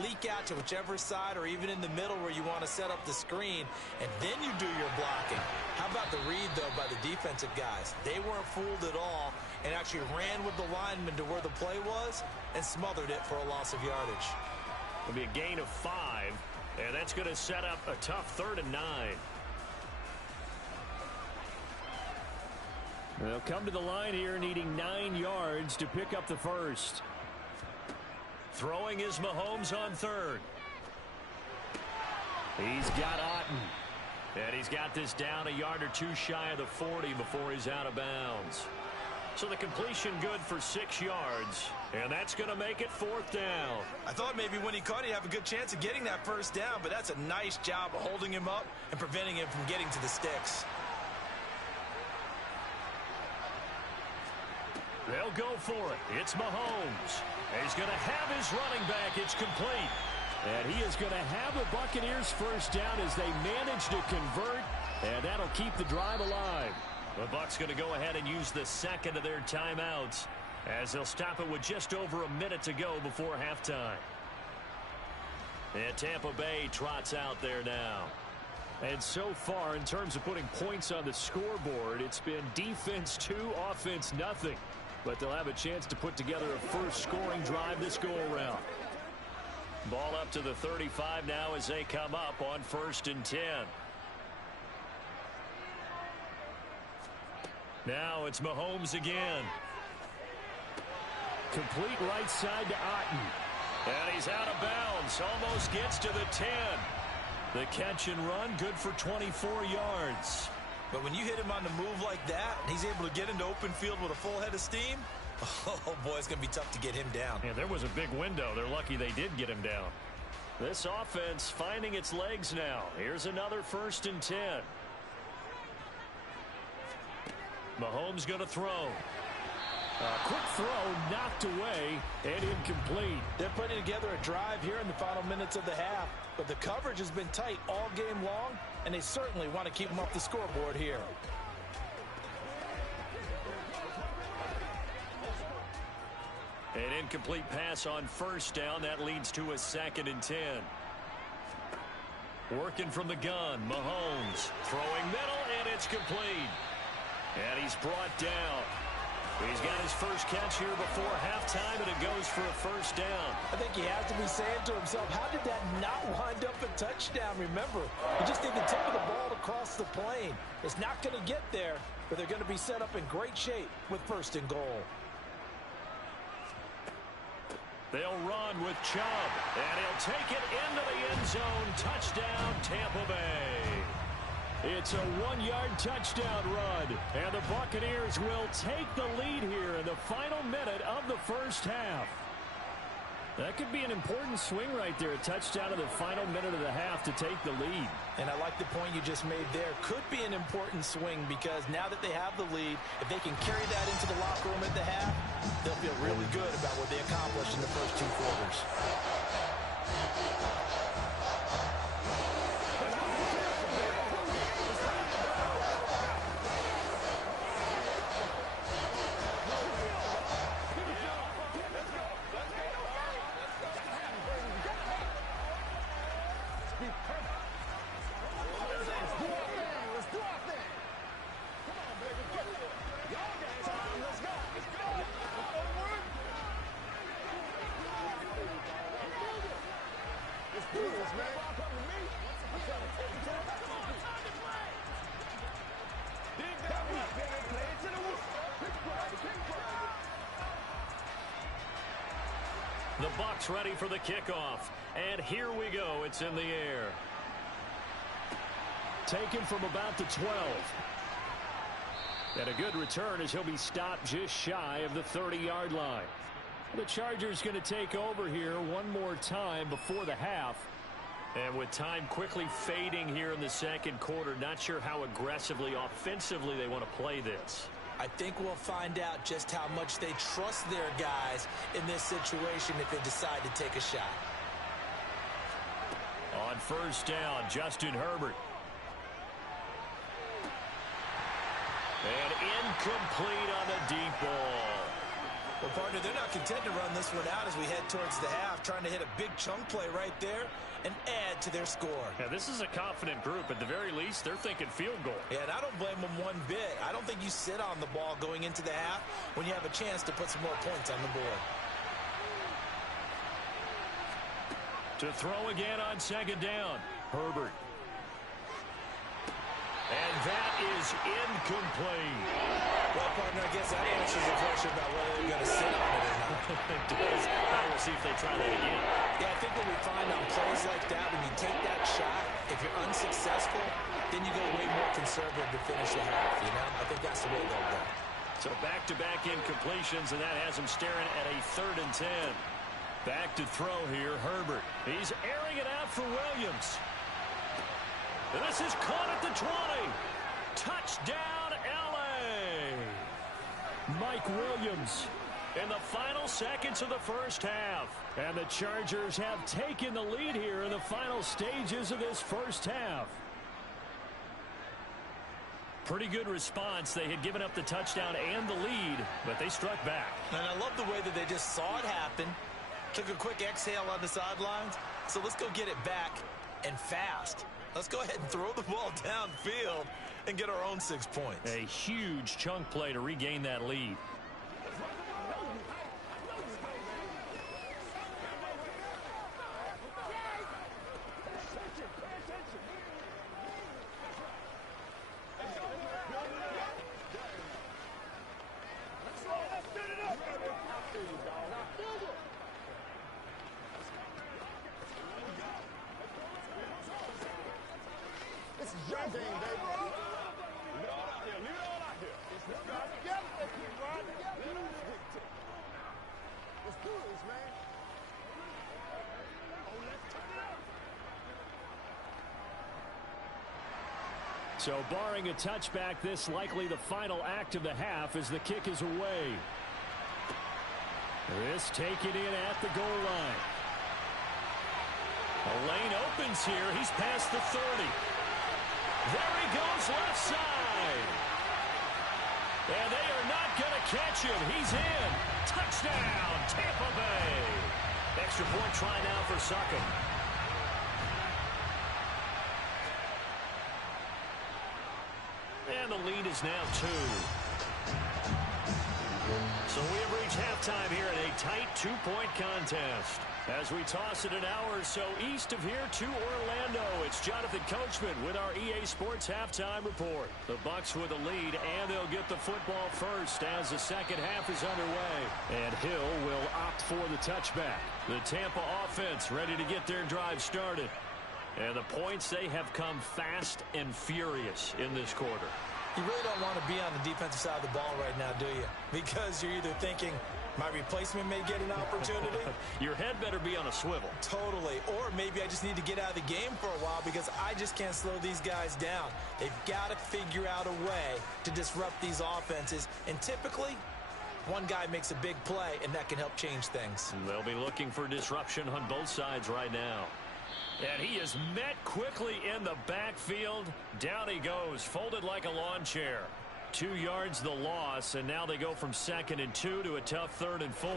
leak out to whichever side or even in the middle where you want to set up the screen, and then you do your blocking. How about the read, though, by the defensive guys? They weren't fooled at all and actually ran with the lineman to where the play was and smothered it for a loss of yardage. It'll be a gain of 5, and that's going to set up a tough 3rd and 9. They'll come to the line here needing 9 yards to pick up the first. Throwing is Mahomes on 3rd. He's got Otten. And he's got this down a yard or 2 shy of the 40 before he's out of bounds. So the completion good for 6 yards. And that's going to make it 4th down. I thought maybe when he caught it, he'd have a good chance of getting that first down, but that's a nice job of holding him up and preventing him from getting to the sticks. They'll go for it. It's Mahomes. He's going to have his running back. It's complete. And he is going to have the Buccaneers first down as they manage to convert, and that'll keep the drive alive. The Bucs going to go ahead and use the second of their timeouts as they'll stop it with just over a minute to go before halftime. And Tampa Bay trots out there now. And so far, in terms of putting points on the scoreboard, it's been defense 2, offense nothing. But they'll have a chance to put together a first scoring drive this go-around. Ball up to the 35 now as they come up on 1st and 10. Now it's Mahomes again. Complete right side to Otten. And he's out of bounds. Almost gets to the 10. The catch and run, good for 24 yards. But when you hit him on the move like that, and he's able to get into open field with a full head of steam, oh, boy, it's going to be tough to get him down. Yeah, there was a big window. They're lucky they did get him down. This offense finding its legs now. Here's another 1st and 10. Mahomes going to throw. Quick throw knocked away and incomplete. They're putting together a drive here in the final minutes of the half, but the coverage has been tight all game long, and they certainly want to keep them off the scoreboard here. An incomplete pass on 1st down. That leads to a 2nd and 10. Working from the gun, Mahomes throwing middle, and it's complete. And he's brought down. He's got his first catch here before halftime, and it goes for a 1st down. I think he has to be saying to himself, how did that not wind up a touchdown? Remember, you just need the tip of the ball to cross the plane. It's not going to get there, but they're going to be set up in great shape with 1st and goal. They'll run with Chubb, and he'll take it into the end zone. Touchdown, Tampa Bay. It's a 1-yard touchdown run, and the Buccaneers will take the lead here in the final minute of the first half. That could be an important swing right there, a touchdown in the final minute of the half to take the lead. And I like the point you just made there. Could be an important swing because now that they have the lead, if they can carry that into the locker room at the half, they'll feel really good about what they accomplished in the first 2 quarters. The Bucs ready for the kickoff. And here we go. It's in the air. Taken from about the 12. And a good return as he'll be stopped just shy of the 30-yard line. The Chargers going to take over here one more time before the half. And with time quickly fading here in the second quarter, not sure how aggressively, offensively they want to play this. I think we'll find out just how much they trust their guys in this situation if they decide to take a shot. On 1st down, Justin Herbert. And incomplete on the deep ball. Well, partner, they're not content to run this one out as we head towards the half, trying to hit a big chunk play right there and add to their score. Yeah, this is a confident group. At the very least, they're thinking field goal. Yeah, and I don't blame them one bit. I don't think you sit on the ball going into the half when you have a chance to put some more points on the board. To throw again on 2nd down, Herbert. And that is incomplete. Well, partner, I guess that answers the question about whether they're going to sit on it or not. It does. Now we'll see if they try that again. Yeah, I think what we find on plays like that, when you take that shot, if you're unsuccessful, then you go way more conservative to finish the half, you know? I think that's the way they'll go. So back-to-back incompletions, and that has him staring at a 3rd and 10. Back to throw here, Herbert. He's airing it out for Williams. And this is caught at the 20. Touchdown, L.A. Mike Williams. in the final seconds of the first half. And the Chargers have taken the lead here in the final stages of this first half. Pretty good response. They had given up the touchdown and the lead, but they struck back. And I love the way that they just saw it happen, took a quick exhale on the sidelines. So let's go get it back and fast. Let's go ahead and throw the ball downfield and get our own 6 points. A huge chunk play to regain that lead. This is your game, baby. Leave it all out here. Leave it all out here. Let's ride together. Let's ride together. Let's do this, man. Oh, let's turn it up. So barring a touchback, this likely the final act of the half as the kick is away. This taken in at the goal line. A lane opens here. He's past the 30. There he goes left side. And they are not going to catch him. He's in. Touchdown, Tampa Bay. Extra point try now for Succop. And the lead is now 2. So we have reached halftime here in a tight 2-point contest. As we toss it an hour or so east of here to Orlando, it's Jonathan Coachman with our EA Sports Halftime Report. The Bucs with a lead, and they'll get the football first as the second half is underway. And Hill will opt for the touchback. The Tampa offense ready to get their drive started. And the points, they have come fast and furious in this quarter. You really don't want to be on the defensive side of the ball right now, do you? Because you're either thinking, my replacement may get an opportunity. Your head better be on a swivel. Totally. Or maybe I just need to get out of the game for a while because I just can't slow these guys down. They've got to figure out a way to disrupt these offenses. And typically, one guy makes a big play, and that can help change things. They'll be looking for disruption on both sides right now. And he is met quickly in the backfield. Down he goes, folded like a lawn chair. 2 yards the loss, and now they go from 2nd and 2 to a tough 3rd and 4.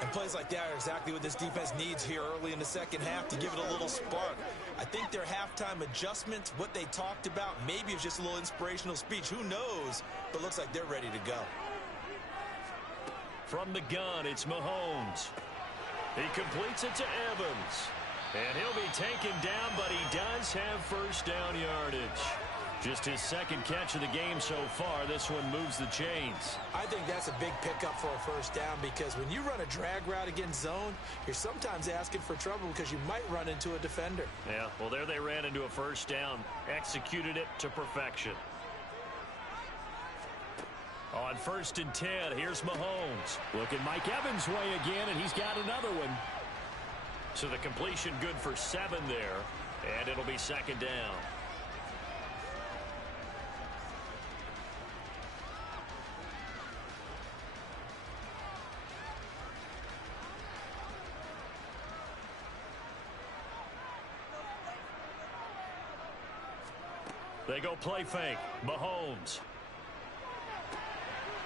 And plays like that are exactly what this defense needs here early in the second half to give it a little spark. I think their halftime adjustments, what they talked about, maybe it's just a little inspirational speech. Who knows? But looks like they're ready to go. From the gun, it's Mahomes. He completes it to Evans. And he'll be taken down, but he does have first down yardage. Just his second catch of the game so far. This one moves the chains. I think that's a big pickup for a first down because when you run a drag route against zone, you're sometimes asking for trouble because you might run into a defender. Yeah, well, there they ran into a first down. Executed it to perfection. On 1st and 10, here's Mahomes. Looking Mike Evans' way again, and he's got another one. So the completion good for 7 there, and it'll be 2nd down. They go play fake. Mahomes.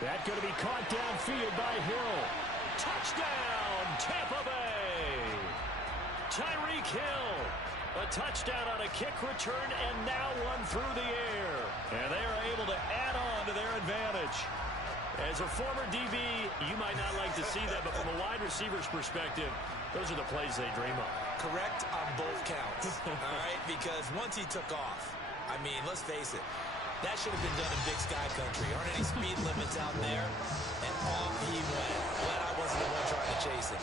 That's going to be caught downfield by Hill. Touchdown, Tampa Bay. Tyreek Hill. A touchdown on a kick return and now one through the air. And they are able to add on to their advantage. As a former DB, you might not like to see that, but from a wide receiver's perspective, those are the plays they dream of. Correct on both counts, all right? Because once he took off, I mean, let's face it, that should have been done in Big Sky Country. Aren't any speed limits out there? And off he went. Glad I wasn't the one trying to chase him.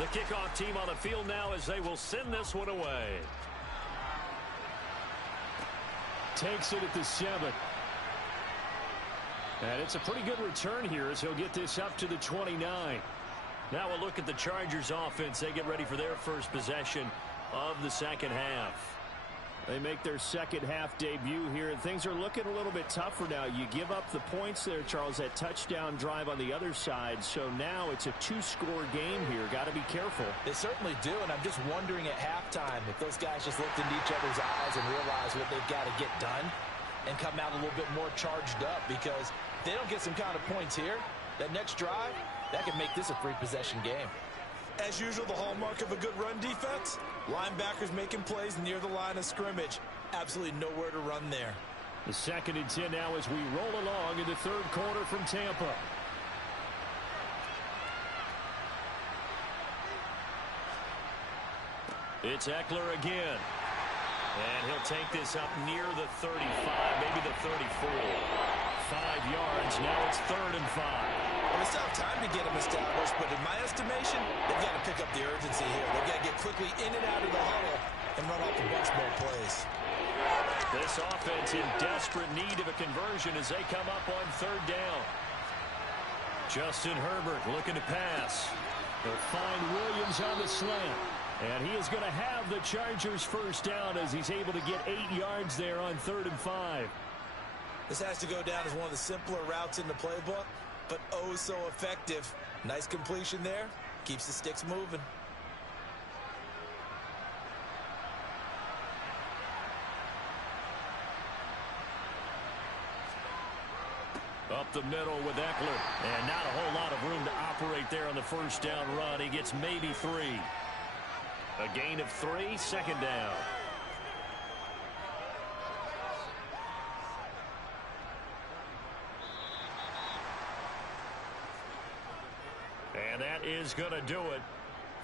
The kickoff team on the field now as they will send this one away. Takes it at the 7. And it's a pretty good return here as he'll get this up to the 29. Now we'll look at the Chargers offense. They get ready for their first possession of the second half. They make their second half debut here, and things are looking a little bit tougher now. You give up the points there, Charles, that touchdown drive on the other side. So now it's a 2-score game here. Got to be careful. They certainly do, and I'm just wondering at halftime if those guys just looked into each other's eyes and realized what they've got to get done and come out a little bit more charged up, because if they don't get some kind of points here, that next drive, that could make this a 3-possession game. As usual, the hallmark of a good run defense, linebackers making plays near the line of scrimmage. Absolutely nowhere to run there. The 2nd and 10 now as we roll along in the third quarter from Tampa. It's Eckler again. And he'll take this up near the 35, maybe the 34. 5 yards. Now it's 3rd and 5. Well, they still have time to get them established, but in my estimation, they've got to pick up the urgency here. They've got to get quickly in and out of the huddle and run off a bunch more plays. This offense in desperate need of a conversion as they come up on 3rd down. Justin Herbert looking to pass. They'll find Williams on the slant. And he is going to have the Chargers first down as he's able to get 8 yards there on 3rd and 5. This has to go down as one of the simpler routes in the playbook, but oh so effective. Nice completion there. Keeps the sticks moving. Up the middle with Eckler. And not a whole lot of room to operate there on the first down run. He gets maybe 3. A gain of 3, 2nd down. And that is going to do it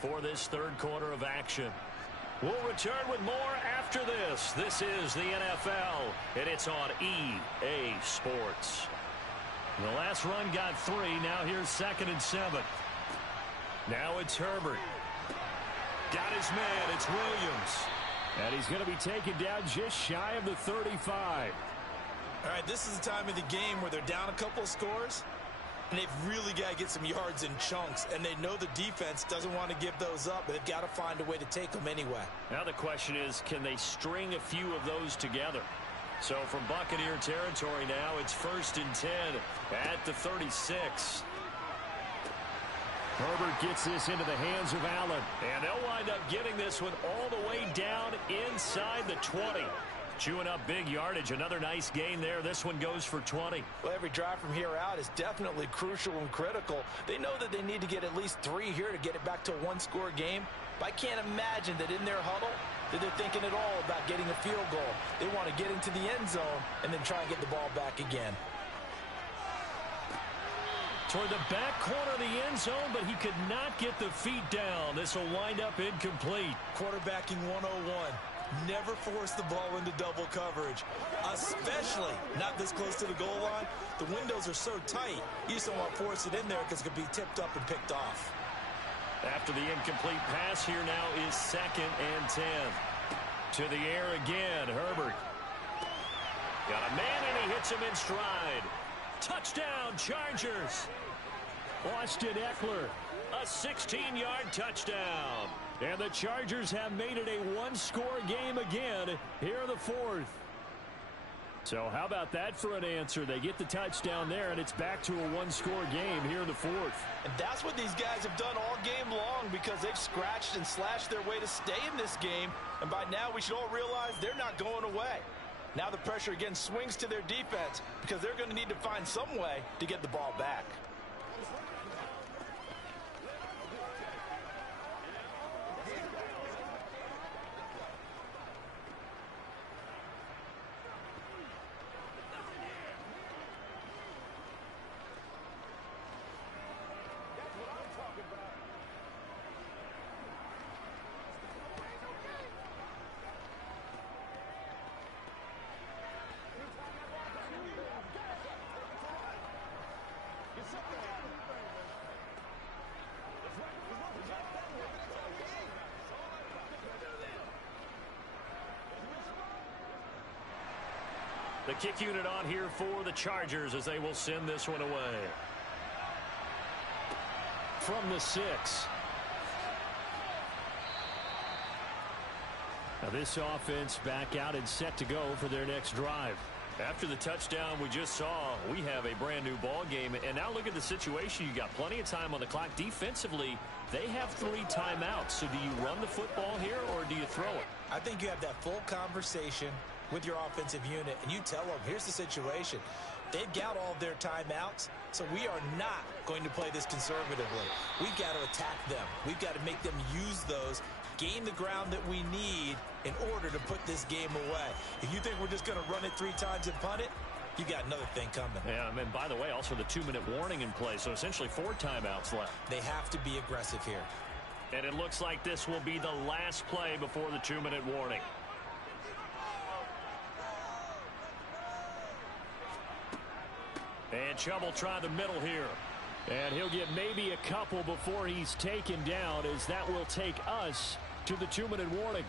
for this third quarter of action. We'll return with more after this. This is the NFL, and it's on EA Sports. The last run got 3. Now here's 2nd and 7. Now it's Herbert. Got his man. It's Williams. And he's going to be taken down just shy of the 35. All right, this is the time of the game where they're down a couple of scores, and they've really got to get some yards in chunks, and they know the defense doesn't want to give those up, but they've got to find a way to take them anyway. Now the question is, can they string a few of those together? So from Buccaneer territory now, it's 1st and 10 at the 36. Herbert gets this into the hands of Allen. And they'll wind up getting this one all the way down inside the 20. Chewing up big yardage. Another nice gain there. This one goes for 20. Well, every drive from here out is definitely crucial and critical. They know that they need to get at least 3 here to get it back to a 1-score game. But I can't imagine that in their huddle that they're thinking at all about getting a field goal. They want to get into the end zone and then try and get the ball back again. Toward the back corner of the end zone, but he could not get the feet down. This will wind up incomplete. Quarterbacking 101. Never force the ball into double coverage, especially not this close to the goal line. The windows are so tight, you just don't want to force it in there because it could be tipped up and picked off. After the incomplete pass, here now is 2nd and 10. To the air again, Herbert. Got a man, and he hits him in stride. Touchdown, Chargers. Austin Eckler, a 16-yard touchdown. And the Chargers have made it a 1-score game again here in the 4th. So how about that for an answer? They get the touchdown there, and it's back to a 1-score game here in the 4th. And that's what these guys have done all game long, because they've scratched and slashed their way to stay in this game. And by now, we should all realize they're not going away. Now the pressure again swings to their defense, because they're going to need to find some way to get the ball back. The kick unit on here for the Chargers as they will send this one away. From the 6. Now this offense back out and set to go for their next drive. After the touchdown we just saw, we have a brand new ball game. And now look at the situation. You got plenty of time on the clock. Defensively, they have 3 timeouts. So do you run the football here or do you throw it? I think you have that full conversation with your offensive unit, and you tell them, here's the situation. They've got all of their timeouts, so we are not going to play this conservatively. We've got to attack them. We've got to make them use those, gain the ground that we need in order to put this game away. If you think we're just going to run it 3 times and punt it, you got another thing coming. Yeah, and by the way, also the 2-minute warning in play, so essentially 4 timeouts left. They have to be aggressive here. And it looks like this will be the last play before the 2-minute warning. And Chubb will try the middle here. And he'll get maybe a couple before he's taken down, as that will take us to the 2-minute warning.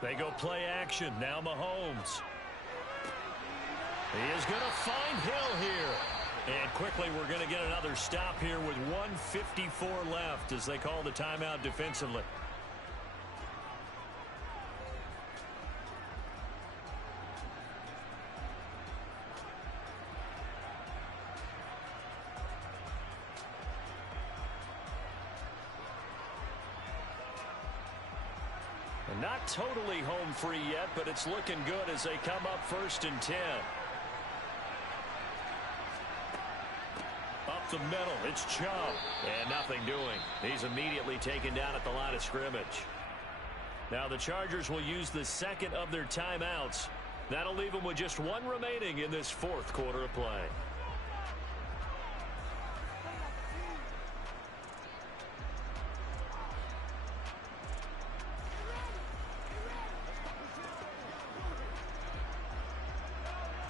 They go play action. Now Mahomes. He is going to find Hill here. And quickly we're going to get another stop here with 1:54 left as they call the timeout defensively. Not totally home free yet, but it's looking good as they come up 1st and 10. Up the middle, it's Chubb. And nothing doing. He's immediately taken down at the line of scrimmage. Now the Chargers will use the 2nd of their timeouts. That'll leave them with just 1 remaining in this 4th quarter of play.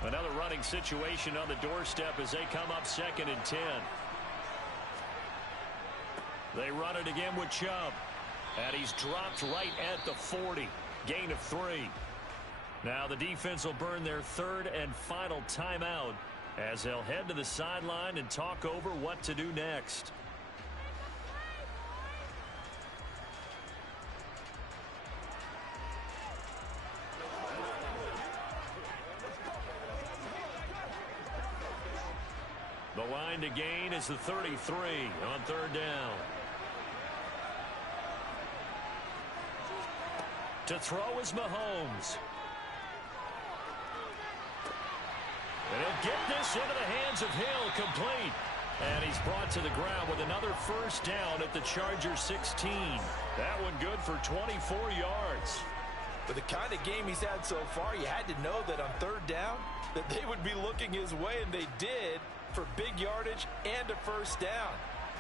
Another running situation on the doorstep as they come up 2nd and 10. They run it again with Chubb. And he's dropped right at the 40. Gain of 3. Now the defense will burn their 3rd and final timeout as they'll head to the sideline and talk over what to do next. The line to gain is the 33 on 3rd down. To throw is Mahomes. And he'll get this into the hands of Hill, complete. And he's brought to the ground with another 1st down at the Chargers 16. That one good for 24 yards. With the kind of game he's had so far, you had to know that on 3rd down that they would be looking his way, and they did, for big yardage and a 1st down.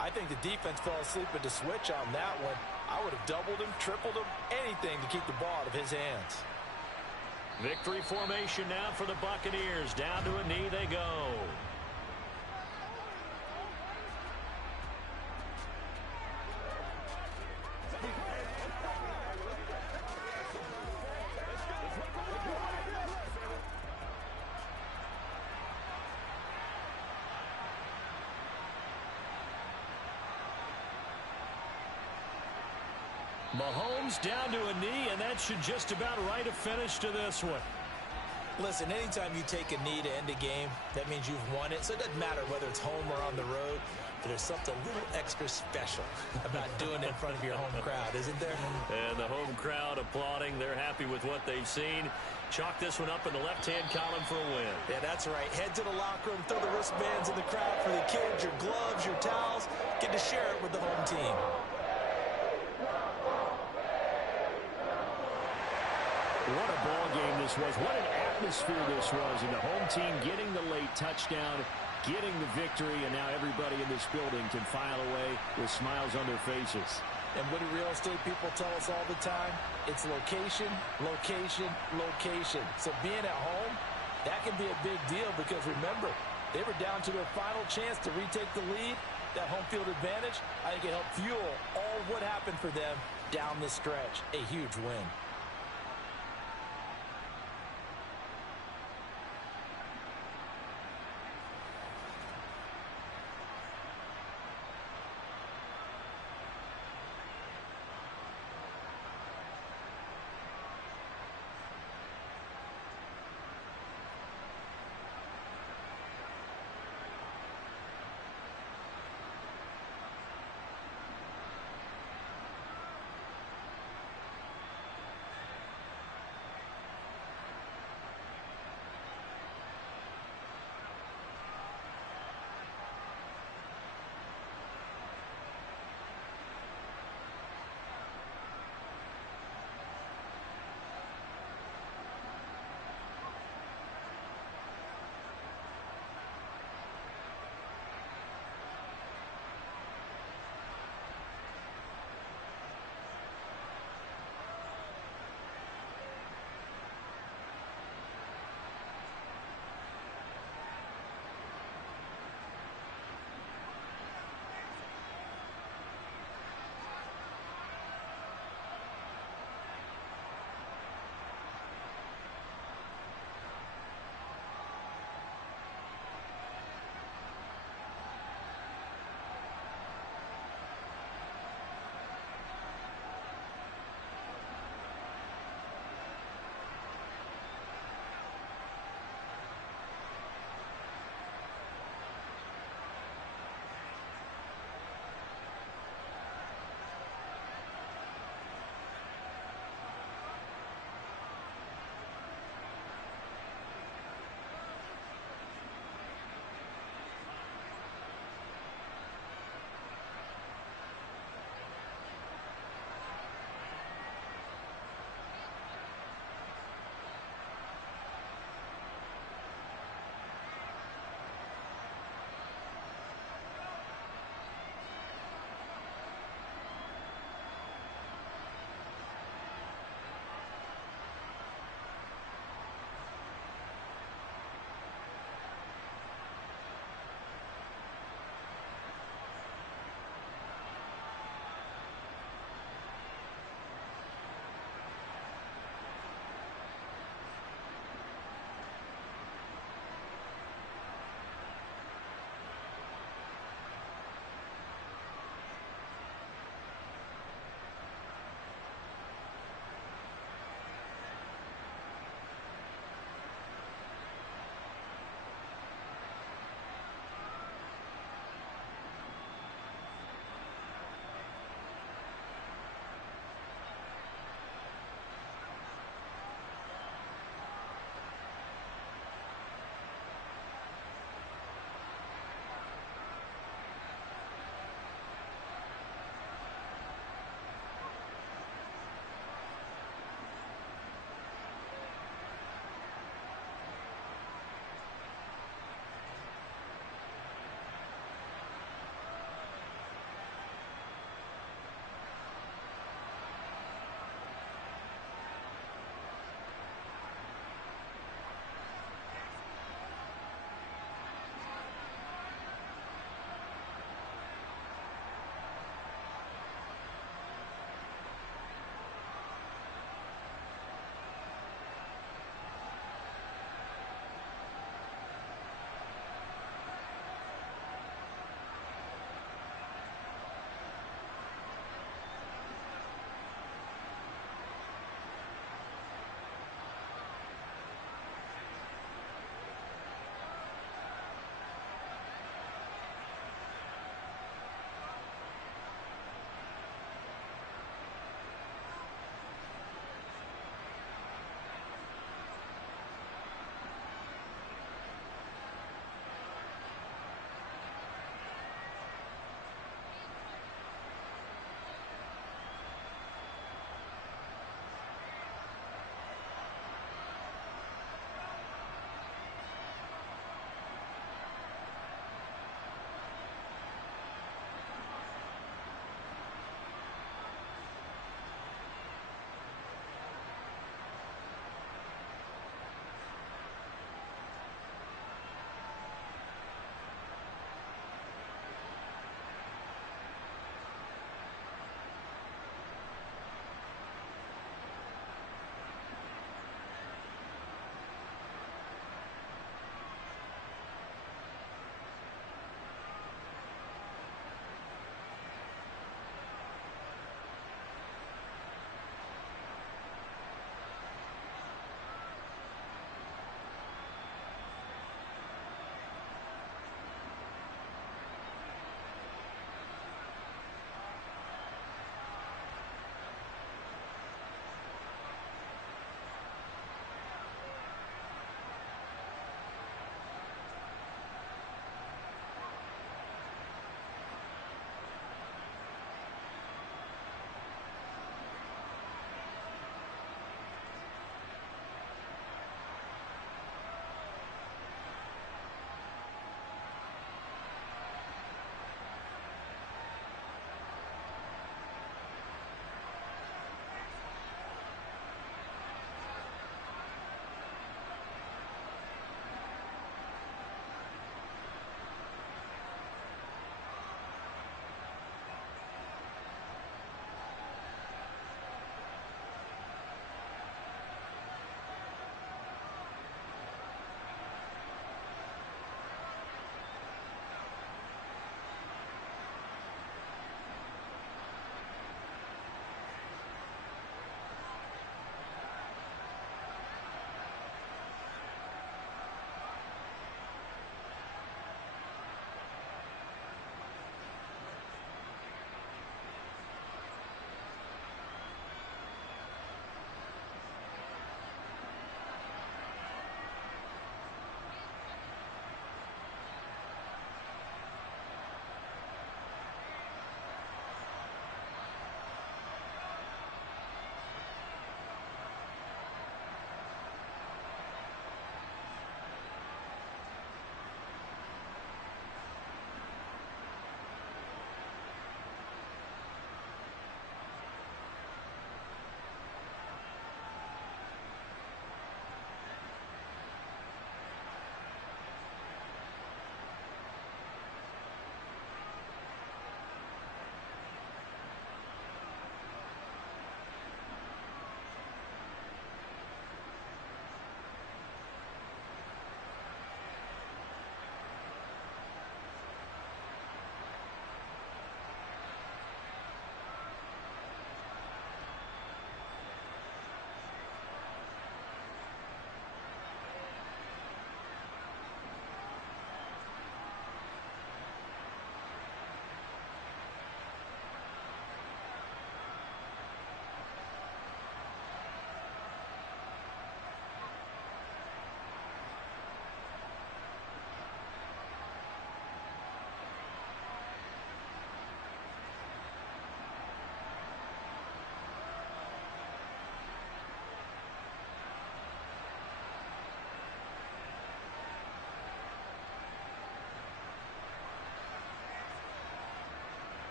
I think the defense fell asleep at the switch on that one. I would have doubled him, tripled him, anything to keep the ball out of his hands. Victory formation now for the Buccaneers. Down to a knee they go. Mahomes down to a knee, and that should just about write a finish to this one. Listen, anytime you take a knee to end a game, that means you've won it. So it doesn't matter whether it's home or on the road. But there's something a little extra special about doing it in front of your home crowd, isn't there? And the home crowd applauding. They're happy with what they've seen. Chalk this one up in the left-hand column for a win. Yeah, that's right. Head to the locker room, throw the wristbands in the crowd for the kids, your gloves, your towels. Get to share it with the home team. What a ball game this was. What an atmosphere this was. And the home team getting the late touchdown, getting the victory, and now everybody in this building can file away with smiles on their faces. And what do real estate people tell us all the time? It's location, location, location. So being at home, that can be a big deal because remember, they were down to their final chance to retake the lead. That home field advantage, I think it helped fuel all what happened for them down the stretch. A huge win.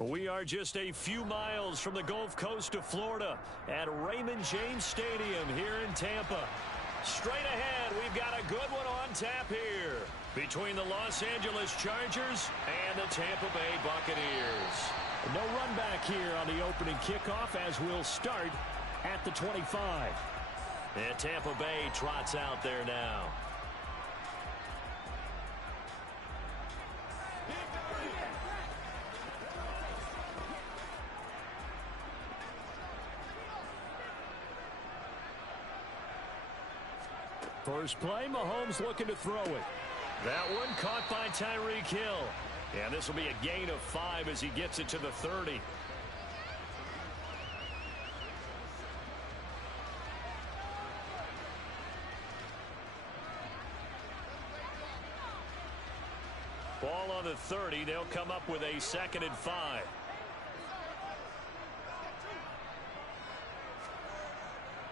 We are just a few miles from the Gulf Coast of Florida at Raymond James Stadium here in Tampa. Straight ahead, we've got a good one on tap here between the Los Angeles Chargers and the Tampa Bay Buccaneers. No run back here on the opening kickoff as we'll start at the 25. And Tampa Bay trots out there now. First play, Mahomes looking to throw it. That one caught by Tyreek Hill. And this will be a gain of 5 as he gets it to the 30. Ball on the 30. They'll come up with a 2nd and 5.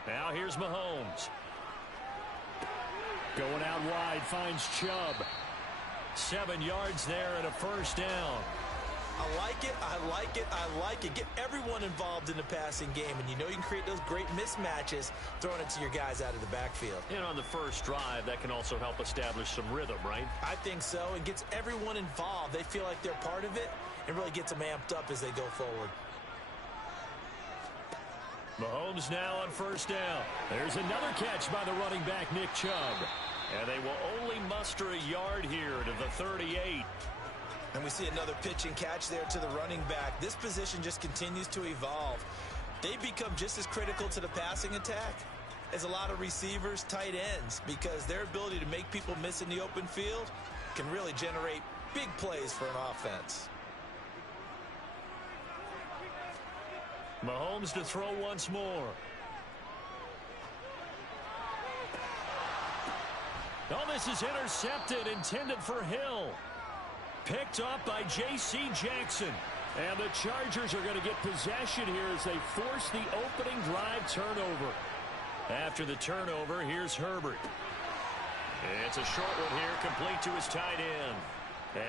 Now here's Mahomes. Going out wide, finds Chubb. 7 yards there and a first down. I like it, I like it, I like it. Get everyone involved in the passing game, and you know you can create those great mismatches throwing it to your guys out of the backfield. And on the first drive, that can also help establish some rhythm, right? I think so. It gets everyone involved. They feel like they're part of it and really gets them amped up as they go forward. Mahomes now on first down. There's another catch by the running back, Nick Chubb. And they will only muster a yard here to the 38. And we see another pitch and catch there to the running back. This position just continues to evolve. They become just as critical to the passing attack as a lot of receivers, tight ends, because their ability to make people miss in the open field can really generate big plays for an offense. Mahomes to throw once more. Oh, this is intercepted, intended for Hill. Picked up by J.C. Jackson. And the Chargers are going to get possession here as they force the opening drive turnover. After the turnover, here's Herbert. It's a short one here, complete to his tight end.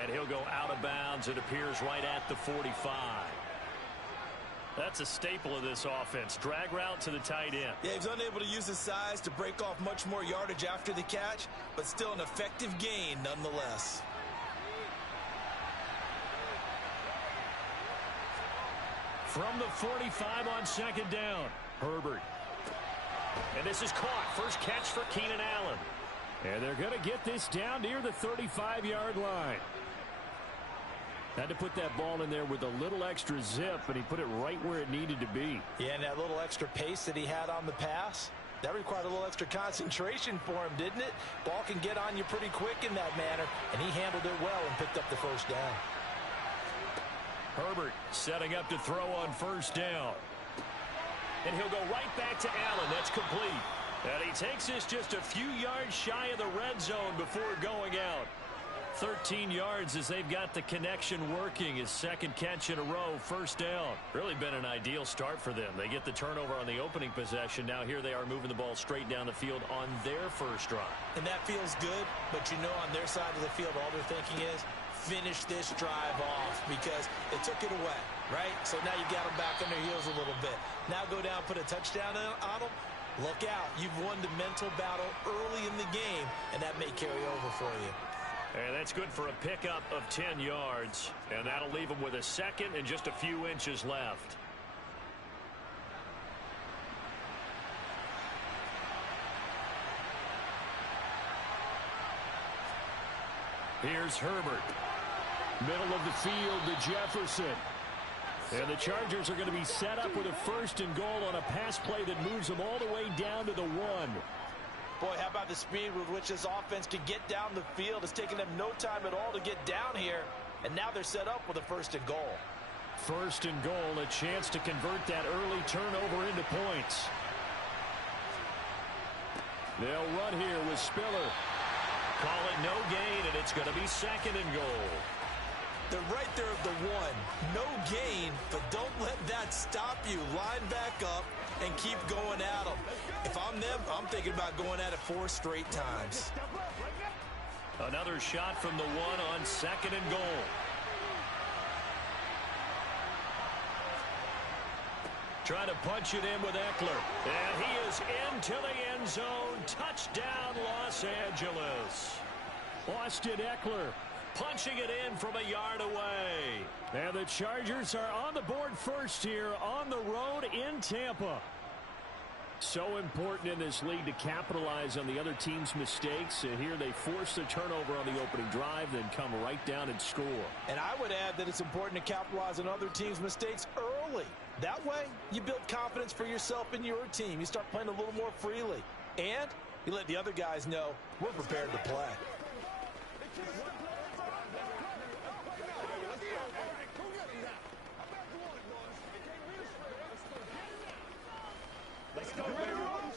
And he'll go out of bounds. It appears right at the 45. That's a staple of this offense. Drag route to the tight end. Yeah, he's unable to use his size to break off much more yardage after the catch, but still an effective gain nonetheless. From the 45 on 2nd down, Herbert. And this is caught. First catch for Keenan Allen. And they're going to get this down near the 35-yard line. Had to put that ball in there with a little extra zip, and he put it right where it needed to be. Yeah, and that little extra pace that he had on the pass, that required a little extra concentration for him, didn't it? Ball can get on you pretty quick in that manner, and he handled it well and picked up the first down. Herbert setting up to throw on first down. And he'll go right back to Allen. That's complete. And he takes this just a few yards shy of the red zone before going out. 13 yards as they've got the connection working. His 2nd catch in a row, first down. Really been an ideal start for them. They get the turnover on the opening possession. Now here they are moving the ball straight down the field on their first drive. And that feels good, but you know on their side of the field all they're thinking is finish this drive off because they took it away, right? So now you got them back on their heels a little bit. Now go down, put a touchdown on them. Look out. You've won the mental battle early in the game, and that may carry over for you. And that's good for a pickup of 10 yards. And that'll leave them with a 2nd and just a few inches left. Here's Herbert. Middle of the field to Jefferson. And the Chargers are going to be set up with a 1st and goal on a pass play that moves them all the way down to the 1. Boy, how about the speed with which this offense can get down the field? It's taken them no time at all to get down here, and now they're set up with a 1st and goal. 1st and goal, a chance to convert that early turnover into points. They'll run here with Spiller. Call it no gain, and it's going to be 2nd and goal. They're right there at the 1. No gain, but don't let that stop you. Line back up and keep going at them. If I'm them, I'm thinking about going at it 4 straight times. Another shot from the 1 on 2nd and goal. Trying to punch it in with Eckler. And he is into the end zone. Touchdown, Los Angeles. Austin Eckler punching it in from a yard away. And the Chargers are on the board first here on the road in Tampa. So important in this league to capitalize on the other team's mistakes. Here they force the turnover on the opening drive, then come right down and score. And I would add that it's important to capitalize on other teams' mistakes early. That way, you build confidence for yourself and your team. You start playing a little more freely. And you let the other guys know we're prepared to play. Let's go, baby. Let's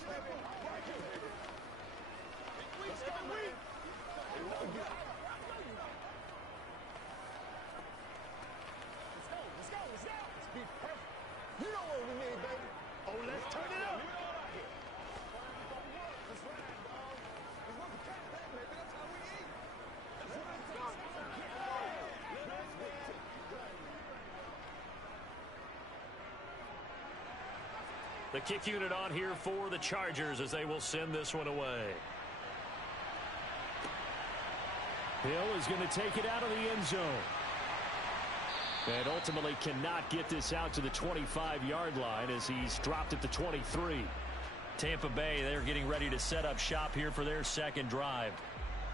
be perfect. You know what we need, baby. Oh, let's turn it up. The kick unit on here for the Chargers as they will send this one away. Hill is going to take it out of the end zone. And ultimately cannot get this out to the 25-yard line as he's dropped at the 23. Tampa Bay, they're getting ready to set up shop here for their second drive.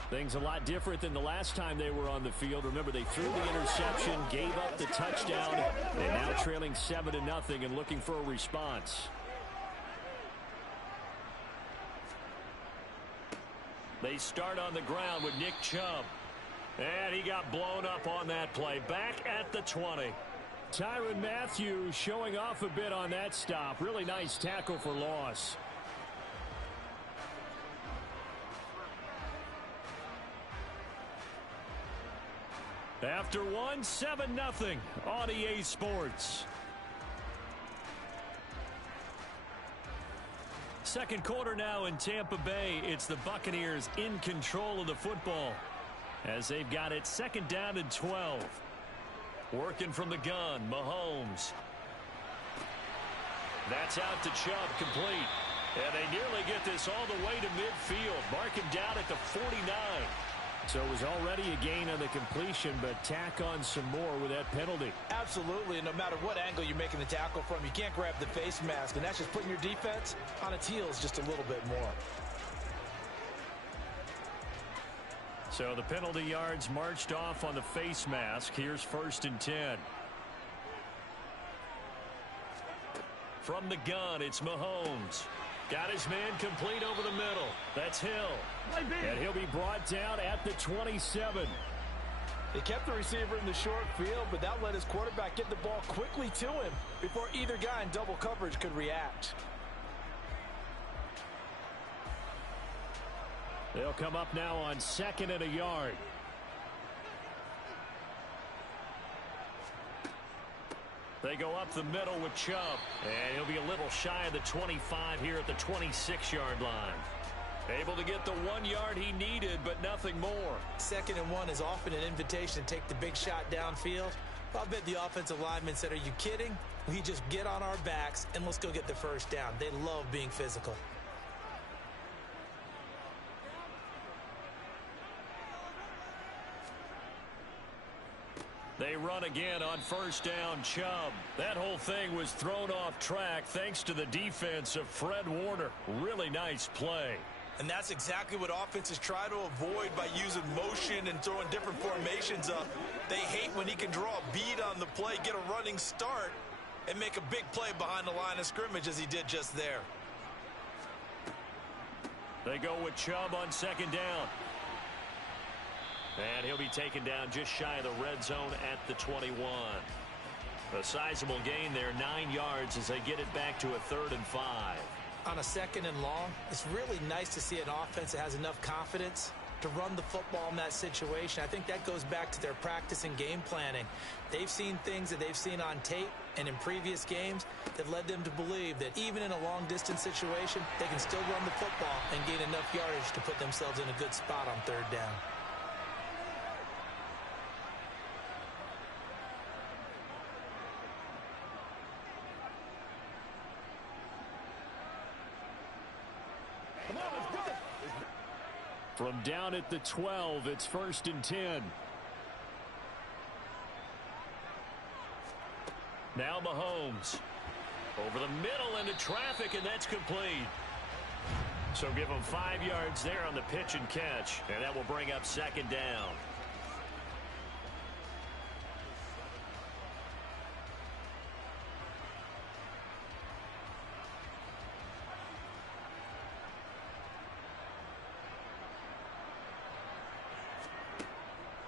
Things a lot different than the last time they were on the field. Remember, they threw the interception, gave up the touchdown, and now trailing 7-0 and looking for a response. They start on the ground with Nick Chubb. And he got blown up on that play. Back at the 20. Tyrann Mathieu showing off a bit on that stop. Really nice tackle for loss. After one, 7-0 on EA Sports. Second quarter now in Tampa Bay. It's the Buccaneers in control of the football as they've got it second down and 12. Working from the gun, Mahomes. That's out to Chubb, complete. And they nearly get this all the way to midfield. Mark him down at the 49. So it was already a gain on the completion, but tack on some more with that penalty. Absolutely, and no matter what angle you're making the tackle from, you can't grab the face mask, and that's just putting your defense on its heels just a little bit more. So the penalty yards marched off on the face mask. Here's 1st and 10. From the gun, it's Mahomes. Got his man complete over the middle. That's Hill. And he'll be brought down at the 27. They kept the receiver in the short field, but that let his quarterback get the ball quickly to him before either guy in double coverage could react. They'll come up now on 2nd and a yard. They go up the middle with Chubb. And he'll be a little shy of the 25 here at the 26-yard line. Able to get the 1 yard he needed, but nothing more. 2nd and 1 is often an invitation to take the big shot downfield. I bet the offensive lineman said, are you kidding? We just get on our backs and let's go get the first down. They love being physical. They run again on 1st down, Chubb. That whole thing was thrown off track thanks to the defense of Fred Warner. Really nice play. And that's exactly what offenses try to avoid by using motion and throwing different formations up. They hate when he can draw a bead on the play, get a running start, and make a big play behind the line of scrimmage as he did just there. They go with Chubb on 2nd down. And he'll be taken down just shy of the red zone at the 21. A sizable gain there, 9 yards as they get it back to a 3rd and 5. On a 2nd and long, it's really nice to see an offense that has enough confidence to run the football in that situation. I think that goes back to their practice and game planning. They've seen things that they've seen on tape and in previous games that led them to believe that even in a long-distance situation, they can still run the football and gain enough yardage to put themselves in a good spot on 3rd down. From down at the 12, it's 1st and 10. Now Mahomes. Over the middle into traffic, and that's complete. So give him 5 yards there on the pitch and catch, and that will bring up 2nd down.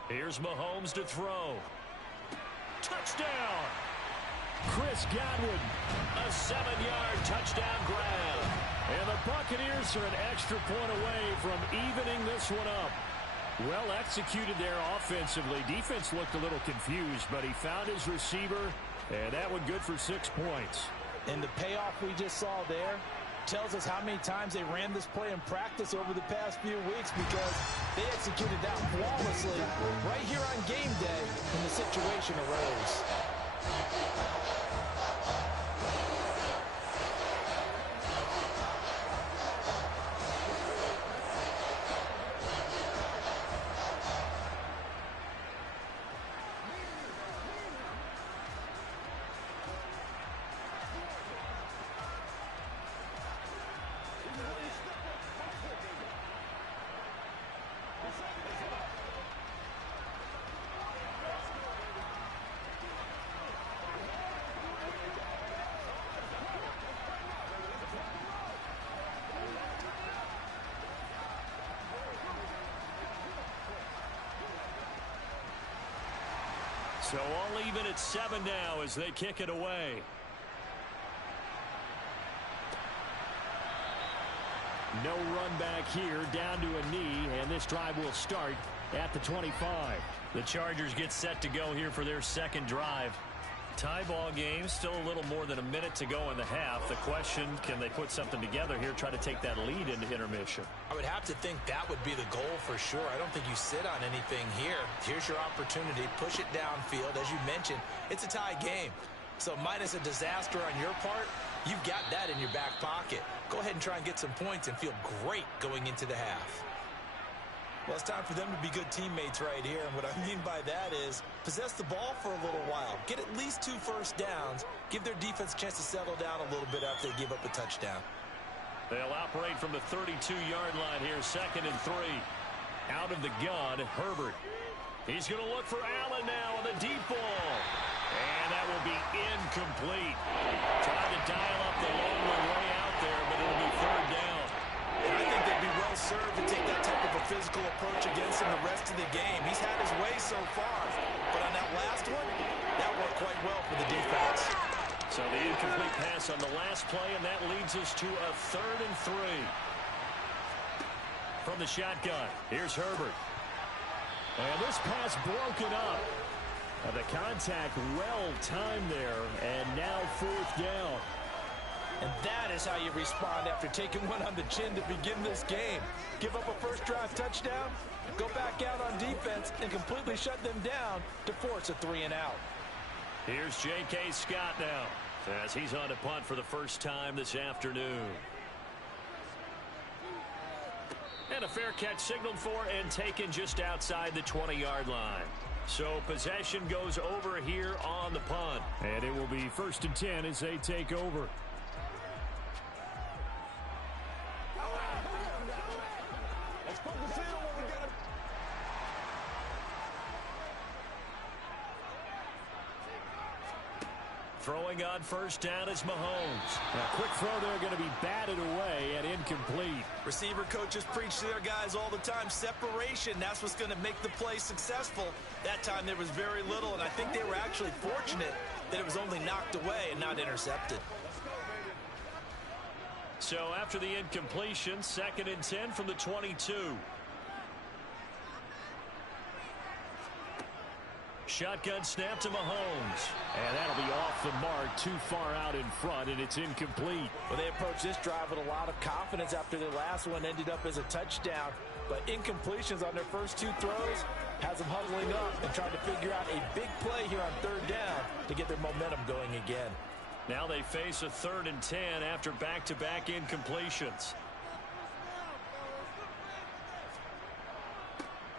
Here's Mahomes to throw. Touchdown! Chris Godwin, a 7-yard touchdown grab. And the Buccaneers are an extra point away from evening this one up. Well executed there offensively. Defense looked a little confused, but he found his receiver, and that one good for 6 points. And the payoff we just saw there tells us how many times they ran this play in practice over the past few weeks, because they executed that flawlessly right here on game day when the situation arose. So all even at 7 now as they kick it away. No run back here, down to a knee, and this drive will start at the 25. The Chargers get set to go here for their 2nd drive. Tie ball game, still a little more than a minute to go in the half. The question, can they put something together here, try to take that lead into intermission? I would have to think that would be the goal for sure. I don't think you sit on anything here. Here's your opportunity. Push it downfield. As you mentioned, it's a tie game. So minus a disaster on your part, you've got that in your back pocket. Go ahead and try and get some points and feel great going into the half. Well, it's time for them to be good teammates right here. And what I mean by that is possess the ball for a little while. Get at least 2 first downs. Give their defense a chance to settle down a little bit after they give up a touchdown. They'll operate from the 32-yard line here, 2nd and 3. Out of the gun, Herbert. He's going to look for Allen now on the deep ball. And that will be incomplete. Trying to dial up the long way out there, but it'll be 3rd down. And I think they'd be well served to take that type of a physical approach against him the rest of the game. He's had his way so far. But on that last one, that worked quite well for the defense. So the incomplete pass on the last play, and that leads us to a 3rd and 3. From the shotgun, here's Herbert. And this pass broken up. The contact well timed there, and now 4th down. And that is how you respond after taking one on the chin to begin this game. Give up a first drive touchdown, go back out on defense, and completely shut them down to force a 3-and-out. Here's J.K. Scott now as he's on to punt for the first time this afternoon. And a fair catch signaled for and taken just outside the 20-yard line. So possession goes over here on the punt. And it will be 1st and 10 as they take over. Throwing on first down is Mahomes. A quick throw there, going to be batted away and incomplete. Receiver coaches preach to their guys all the time. Separation, that's what's going to make the play successful. That time there was very little, and I think they were actually fortunate that it was only knocked away and not intercepted. So after the incompletion, 2nd and 10 from the 22. Shotgun snap to Mahomes. And that'll be off the mark, too far out in front, and it's incomplete. Well, they approached this drive with a lot of confidence after their last one ended up as a touchdown. But incompletions on their first 2 throws has them huddling up and trying to figure out a big play here on 3rd down to get their momentum going again. Now they face a 3rd and 10 after back-to-back incompletions.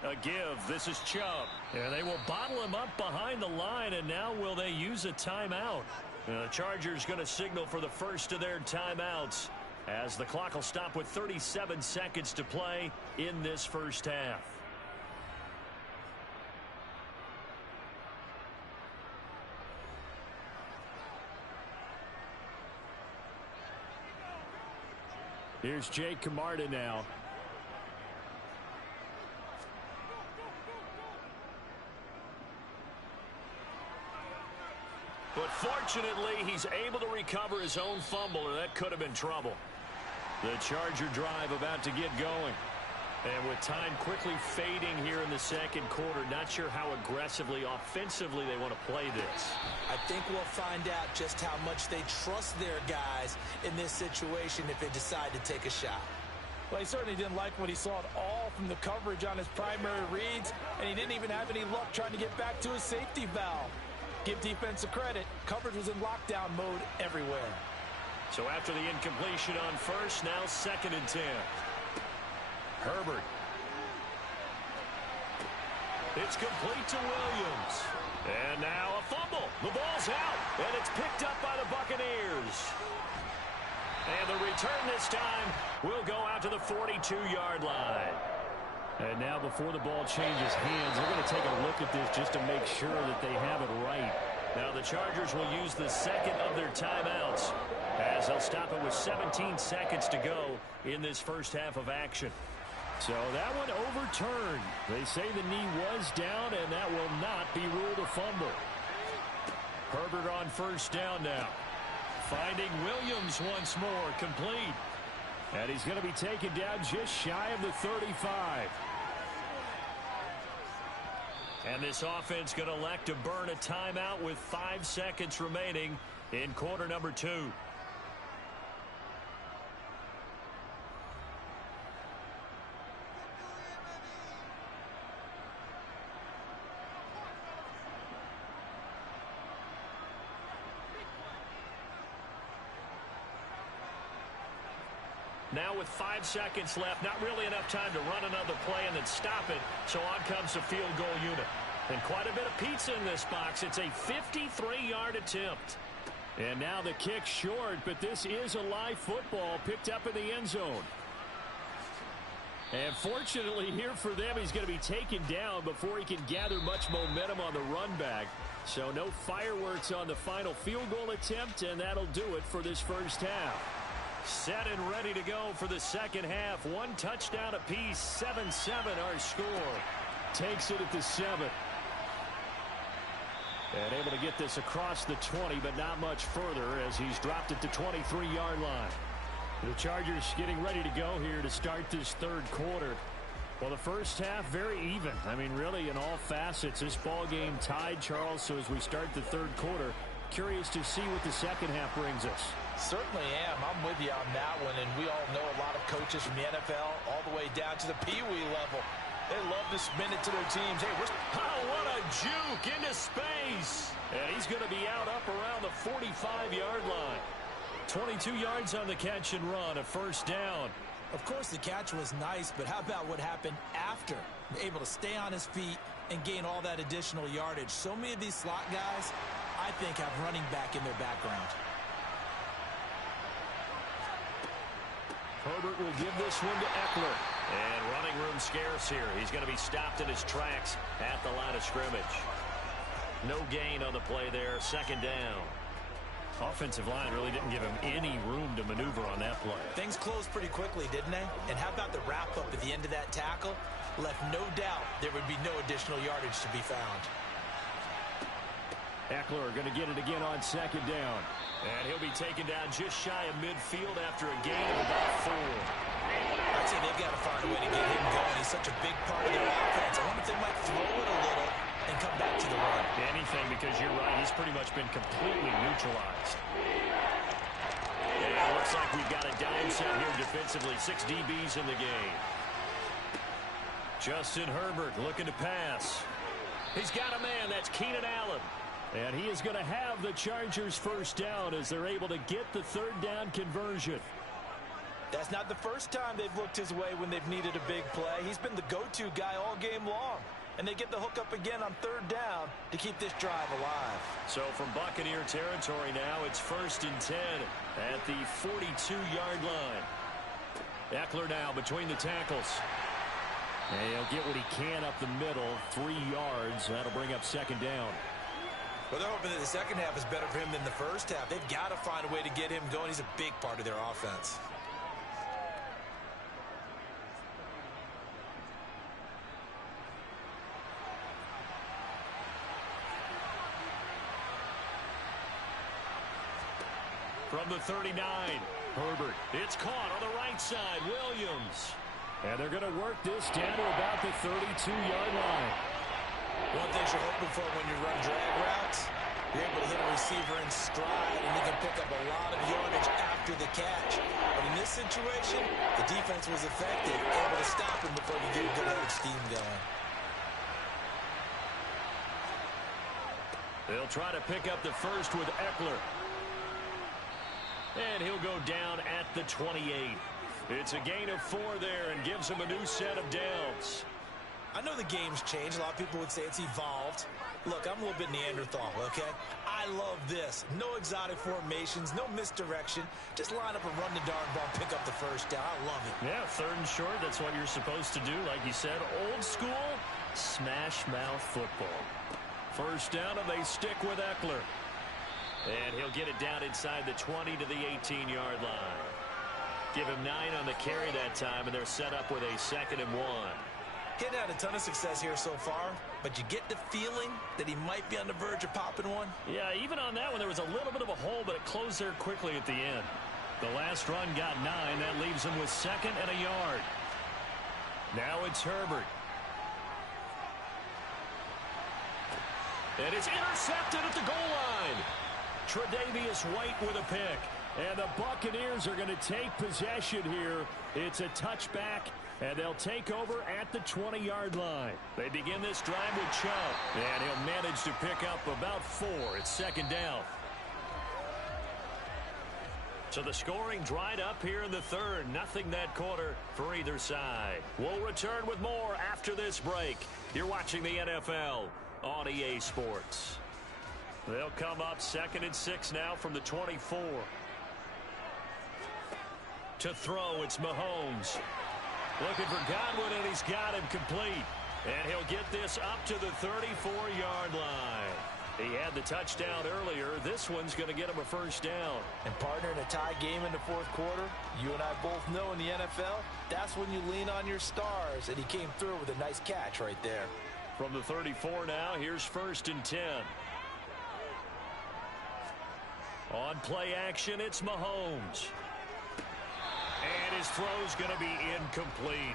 A give. This is Chubb. And they will bottle him up behind the line, and now will they use a timeout? The Chargers going to signal for the first of their timeouts as the clock will stop with 37 seconds to play in this first half. Here's Jake Camarda now. But fortunately, he's able to recover his own fumble, or that could have been trouble. The Charger drive about to get going. And with time quickly fading here in the second quarter, not sure how aggressively, offensively they want to play this. I think we'll find out just how much they trust their guys in this situation if they decide to take a shot. Well, he certainly didn't like what he saw at all from the coverage on his primary reads, and he didn't even have any luck trying to get back to his safety valve. Give defense a credit. Coverage was in lockdown mode everywhere. So after the incompletion on first, now 2nd and 10. Herbert. It's complete to Williams. And now a fumble. The ball's out, and it's picked up by the Buccaneers. And the return this time will go out to the 42-yard line. And now before the ball changes hands, they're going to take a look at this just to make sure that they have it right. Now the Chargers will use the second of their timeouts as they'll stop it with 17 seconds to go in this first half of action. So that one overturned. They say the knee was down, and that will not be ruled a fumble. Herbert on first down now. Finding Williams once more, complete. And he's going to be taken down just shy of the 35. And this offense going to elect to burn a timeout with 5 seconds remaining in quarter number 2. Now with 5 seconds left, not really enough time to run another play and then stop it. So on comes the field goal unit. And quite a bit of pizza in this box. It's a 53-yard attempt. And now the kick short, but this is a live football picked up in the end zone. And fortunately here for them, he's going to be taken down before he can gather much momentum on the run back. So no fireworks on the final field goal attempt, and that'll do it for this first half. Set and ready to go for the second half. 1 touchdown apiece, 7-7 our score. Takes it at the 7. And able to get this across the 20, but not much further as he's dropped it to 23-yard line. The Chargers getting ready to go here to start this third quarter. Well, the first half, very even. I mean, really, in all facets, this ball game tied, Charles. So as we start the third quarter, curious to see what the second half brings us. Certainly am. I'm with you on that one, and we all know a lot of coaches from the NFL all the way down to the Pee-wee level. They love to spin it to their teams. Hey, what a juke into space. And he's going to be out up around the 45-yard line. 22 yards on the catch and run, a first down. Of course, the catch was nice, but how about what happened after? Able to stay on his feet and gain all that additional yardage. So many of these slot guys, I think, have running back in their background. Herbert will give this one to Eckler. And running room scarce here. He's going to be stopped in his tracks at the line of scrimmage. No gain on the play there. Second down. Offensive line really didn't give him any room to maneuver on that play. Things closed pretty quickly, didn't they? And how about the wrap-up at the end of that tackle? Left no doubt there would be no additional yardage to be found. Eckler going to get it again on second down. And he'll be taken down just shy of midfield after a gain of about 4. I'd say they've got to find a way to get him going. He's such a big part of their offense. I wonder if they might throw it a little and come back to the run. Anything, because you're right. He's pretty much been completely neutralized. And it looks like we've got a dime set here defensively. 6 DBs in the game. Justin Herbert looking to pass. He's got a man. That's Keenan Allen. And he is going to have the Chargers first down as they're able to get the third down conversion. That's not the first time they've looked his way when they've needed a big play. He's been the go-to guy all game long. And they get the hook up again on third down to keep this drive alive. So from Buccaneer territory now, it's 1st and 10 at the 42-yard line. Eckler now between the tackles. And he'll get what he can up the middle, 3 yards. That'll bring up 2nd down. Well, they're hoping that the second half is better for him than the first half. They've got to find a way to get him going. He's a big part of their offense. From the 39, Herbert. It's caught on the right side. Williams. And they're going to work this down to about the 32-yard line. One thing you're hoping for when you run drag routes, you're able to hit a receiver in stride, and you can pick up a lot of yardage after the catch. But in this situation, the defense was effective, able to stop him before you get a good head of steam going. They'll try to pick up the first with Eckler. And he'll go down at the 28. It's a gain of 4 there and gives him a new set of downs. I know the game's changed. A lot of people would say it's evolved. Look, I'm a little bit Neanderthal, okay? I love this. No exotic formations, no misdirection. Just line up and run the darn ball, pick up the first down. I love it. Yeah, 3rd and short, that's what you're supposed to do. Like you said, old school, smash mouth football. First down, and they stick with Eckler. And he'll get it down inside the 20 to the 18-yard line. Give him 9 on the carry that time, and they're set up with a 2nd and 1. He hadn't had a ton of success here so far, but you get the feeling that he might be on the verge of popping one. Yeah, even on that one, there was a little bit of a hole, but it closed there quickly at the end. The last run got 9. That leaves him with 2nd and a yard. Now it's Herbert. And it's intercepted at the goal line. Tre'Davious White with a pick. And the Buccaneers are going to take possession here. It's a touchback, and they'll take over at the 20-yard line. They begin this drive with Chubb, and he'll manage to pick up about 4. It's 2nd down. So the scoring dried up here in the 3rd. Nothing that quarter for either side. We'll return with more after this break. You're watching the NFL on EA Sports. They'll come up 2nd and 6 now from the 24. To throw, it's Mahomes. Looking for Godwin, and he's got him complete. And he'll get this up to the 34-yard line. He had the touchdown earlier. This one's going to get him a first down. And partner, in a tie game in the 4th quarter, you and I both know in the NFL, that's when you lean on your stars. And he came through with a nice catch right there. From the 34 now, here's 1st and 10. On play action, it's Mahomes. And his throw's going to be incomplete.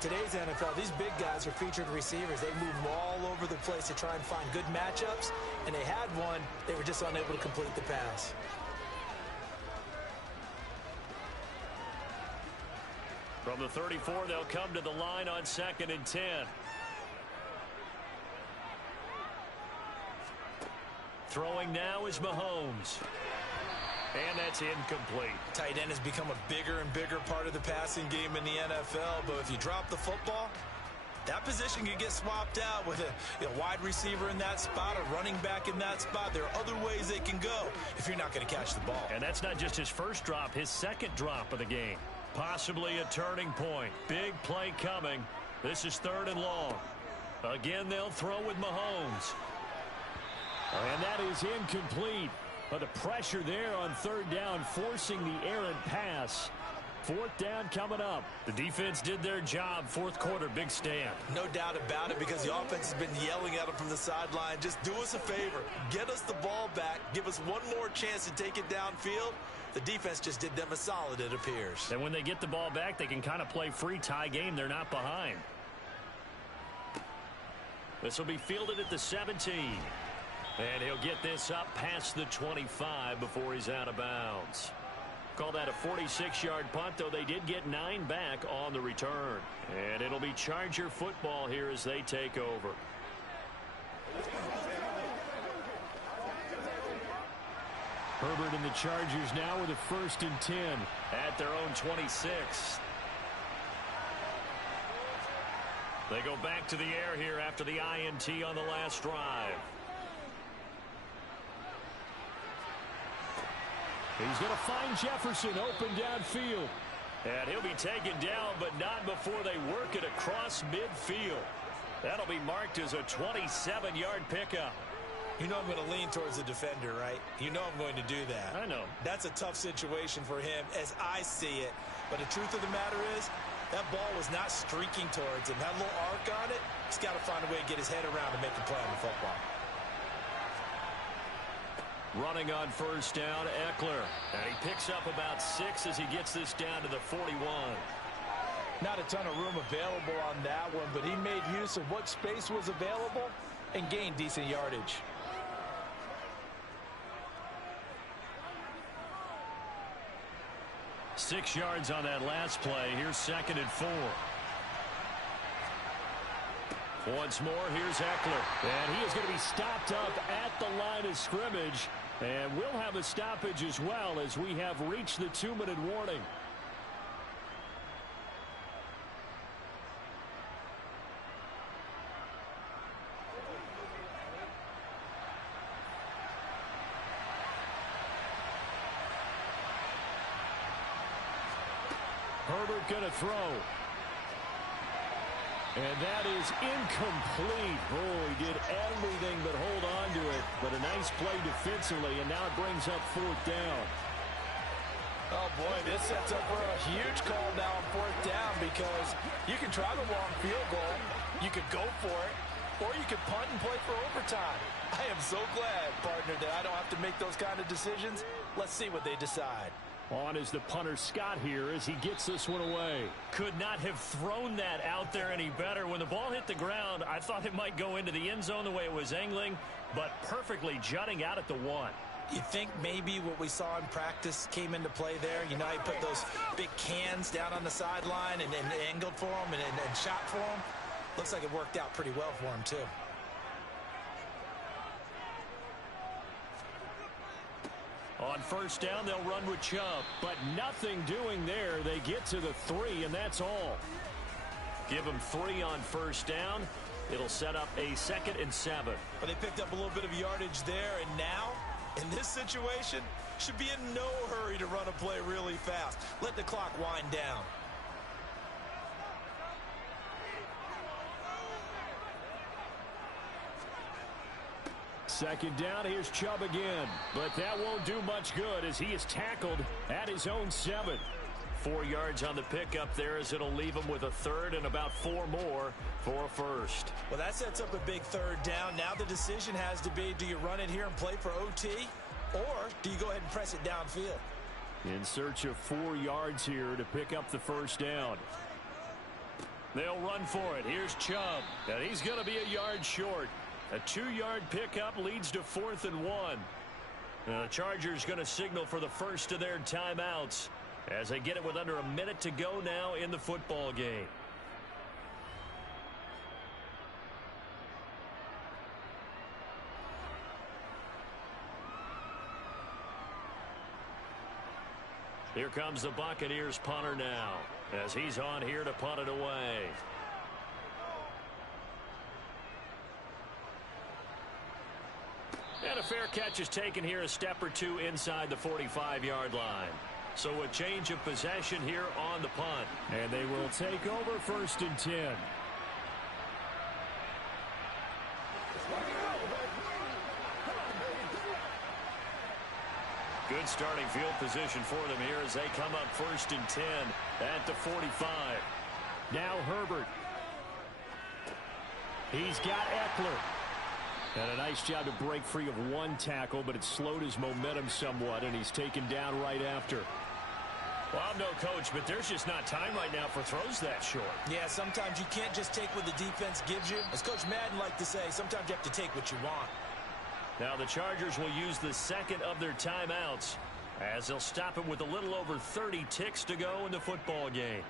Today's NFL, these big guys are featured receivers. They move all over the place to try and find good matchups, and they had one. They were just unable to complete the pass. From the 34, they'll come to the line on 2nd and 10. Throwing now is Mahomes. And that's incomplete. Tight end has become a bigger and bigger part of the passing game in the NFL, but if you drop the football, that position can get swapped out with a wide receiver in that spot, a running back in that spot. There are other ways they can go if you're not going to catch the ball. And that's not just his first drop, his 2nd drop of the game. Possibly a turning point. Big play coming. This is 3rd and long. Again, they'll throw with Mahomes. And that is incomplete. But the pressure there on 3rd down, forcing the errant pass. 4th down coming up. The defense did their job. 4th quarter, big stand. No doubt about it, because the offense has been yelling at them from the sideline. Just do us a favor. Get us the ball back. Give us one more chance to take it downfield. The defense just did them a solid, it appears. And when they get the ball back, they can kind of play free tie game. They're not behind. This will be fielded at the 17. And he'll get this up past the 25 before he's out of bounds. Call that a 46-yard punt, though they did get 9 back on the return. And it'll be Charger football here as they take over. Herbert and the Chargers now with a 1st and 10. At their own 26. They go back to the air here after the INT on the last drive. He's going to find Jefferson open downfield. And he'll be taken down, but not before they work it across midfield. That'll be marked as a 27-yard pickup. You know I'm going to lean towards the defender, right? You know I'm going to do that. I know. That's a tough situation for him as I see it. But the truth of the matter is, that ball was not streaking towards him. That little arc on it, he's got to find a way to get his head around to make a play on the football. Running on 1st down, Eckler. And he picks up about 6 as he gets this down to the 41. Not a ton of room available on that one, but he made use of what space was available and gained decent yardage. 6 yards on that last play. Here's 2nd and 4. Once more, here's Eckler. And he is going to be stopped up at the line of scrimmage. And we'll have a stoppage as well as we have reached the 2-minute warning. Herbert going to throw. And that is incomplete. Oh, he did everything but hold on to it. But a nice play defensively, and now it brings up 4th down. Oh, boy, this sets up for a huge call now on 4th down because you can try the long field goal, you could go for it, or you could punt and play for overtime. I am so glad, partner, that I don't have to make those kind of decisions. Let's see what they decide. On is the punter, Scott, here as he gets this one away. Could not have thrown that out there any better. When the ball hit the ground, I thought it might go into the end zone the way it was angling, but perfectly jutting out at the 1. You think maybe what we saw in practice came into play there? You know, he put those big cans down on the sideline and angled for him and shot for him. Looks like it worked out pretty well for him, too. On 1st down, they'll run with Chubb, but nothing doing there. They get to the 3, and that's all. Give them 3 on 1st down. It'll set up a 2nd and 7. But they picked up a little bit of yardage there, and now, in this situation, should be in no hurry to run a play really fast. Let the clock wind down. Second down, here's Chubb again. But that won't do much good as he is tackled at his own 7. 4 yards on the pickup there as it'll leave him with a 3rd and about 4 more for a 1st. Well, that sets up a big 3rd down. Now the decision has to be, do you run it here and play for OT, or do you go ahead and press it downfield? In search of 4 yards here to pick up the 1st down. They'll run for it. Here's Chubb. And he's going to be a yard short. A 2-yard pickup leads to 4th and 1. The Chargers going to signal for the first of their timeouts as they get it with under a minute to go now in the football game. Here comes the Buccaneers punter now as he's on here to punt it away. And a fair catch is taken here a step or 2 inside the 45-yard line. So a change of possession here on the punt. And they will take over 1st and 10. Good starting field position for them here as they come up 1st and 10 at the 45. Now Herbert. He's got Eckler. And a nice job to break free of 1 tackle, but it slowed his momentum somewhat, and he's taken down right after. Well, I'm no coach, but there's just not time right now for throws that short. Yeah, sometimes you can't just take what the defense gives you. As Coach Madden liked to say, sometimes you have to take what you want. Now the Chargers will use the 2nd of their timeouts as they'll stop it with a little over 30 ticks to go in the football game.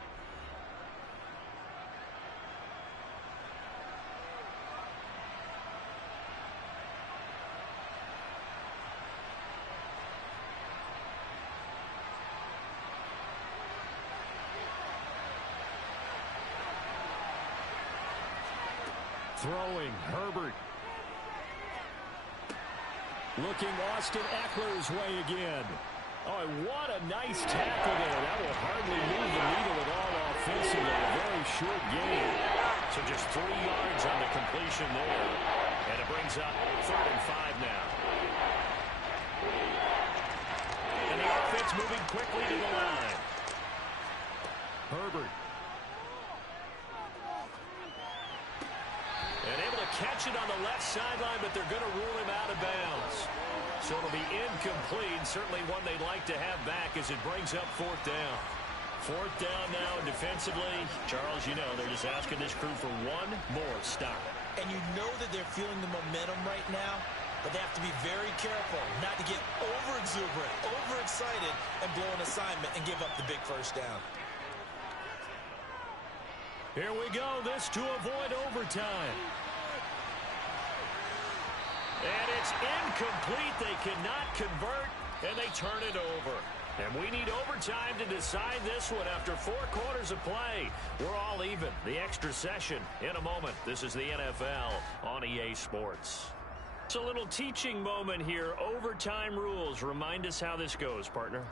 Throwing, Herbert. Looking Austin Eckler's way again. Oh, what a nice tackle there. That will hardly move the needle at all offensively. A very short game. So just 3 yards on the completion there. And it brings up 3rd and 5 now. And the offense moving quickly to the line. Herbert. And able to catch it on the left sideline, but they're going to rule him out of bounds. So it'll be incomplete. Certainly one they'd like to have back as it brings up 4th down. 4th down now defensively. Charles, you know, they're just asking this crew for one more stop. And you know that they're feeling the momentum right now, but they have to be very careful not to get over-exuberant, overexcited, and blow an assignment and give up the big 1st down. Here we go. This to avoid overtime. And it's incomplete. They cannot convert, and they turn it over. And we need overtime to decide this one after 4 quarters of play. We're all even. The extra session in a moment. This is the NFL on EA Sports. It's a little teaching moment here. Overtime rules. Remind us how this goes, partner.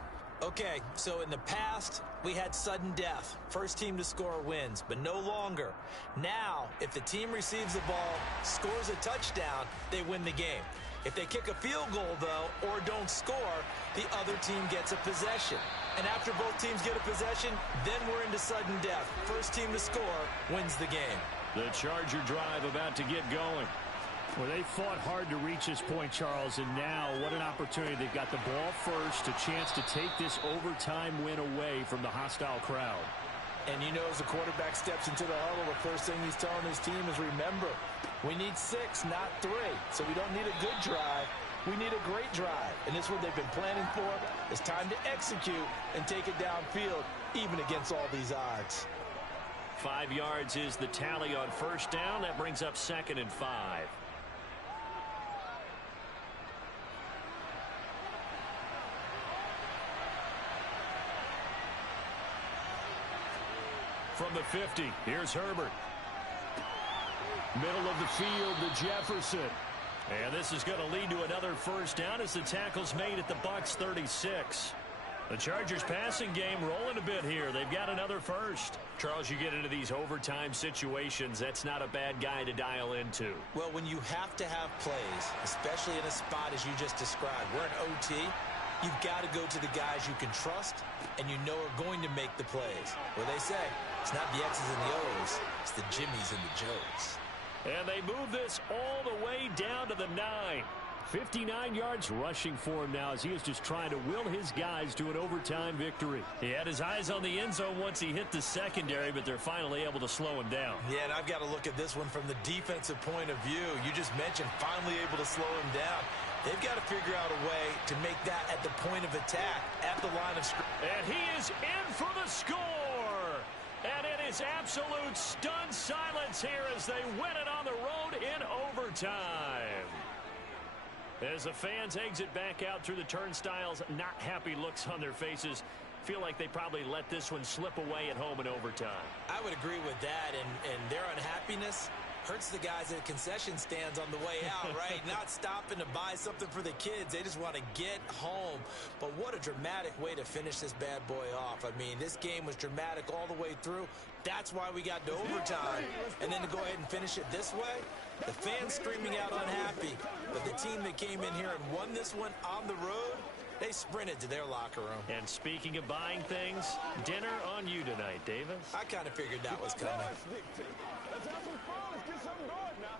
Okay, so in the past, we had sudden death. First team to score wins, but no longer. Now, if the team receives the ball, scores a touchdown, they win the game. If they kick a field goal, though, or don't score, the other team gets a possession. And after both teams get a possession, then we're into sudden death. First team to score wins the game. The Charger drive about to get going. Well, they fought hard to reach this point, Charles, and now what an opportunity. They've got the ball first, a chance to take this overtime win away from the hostile crowd. And you know, as the quarterback steps into the huddle, the first thing he's telling his team is, remember, we need 6, not 3. So we don't need a good drive. We need a great drive. And this is what they've been planning for. It's time to execute and take it downfield, even against all these odds. 5 yards is the tally on 1st down. That brings up 2nd and 5. From the 50, here's Herbert. Middle of the field to Jefferson. And this is going to lead to another 1st down as the tackle's made at the Bucs 36. The Chargers passing game rolling a bit here. They've got another 1st. Charles, you get into these overtime situations, that's not a bad guy to dial into. Well, when you have to have plays, especially in a spot as you just described, we're in OT, you've got to go to the guys you can trust and you know are going to make the plays. Well, they say, it's not the X's and the O's, it's the Jimmys and the Joes. And they move this all the way down to the 9. 59 yards rushing for him now as he is just trying to will his guys to an overtime victory. He had his eyes on the end zone once he hit the secondary, but they're finally able to slow him down. Yeah, and I've got to look at this one from the defensive point of view. You just mentioned finally able to slow him down. They've got to figure out a way to make that at the point of attack, at the line of scrimmage. And he is in for the score. And it is absolute stunned silence here as they win it on the road in overtime. As the fans exit back out through the turnstiles, not happy looks on their faces. Feel like they probably let this one slip away at home in overtime. I would agree with that, and their unhappiness hurts the guys at concession stands on the way out, right? Not stopping to buy something for the kids. They just want to get home. But what a dramatic way to finish this bad boy off. I mean, this game was dramatic all the way through. That's why we got to overtime. And then to go ahead and finish it this way, the fans screaming out unhappy. But the team that came in here and won this one on the road, they sprinted to their locker room. And speaking of buying things, dinner on you tonight, Davis. I kind of figured that was coming. Let's have some fun. Let's get something going now.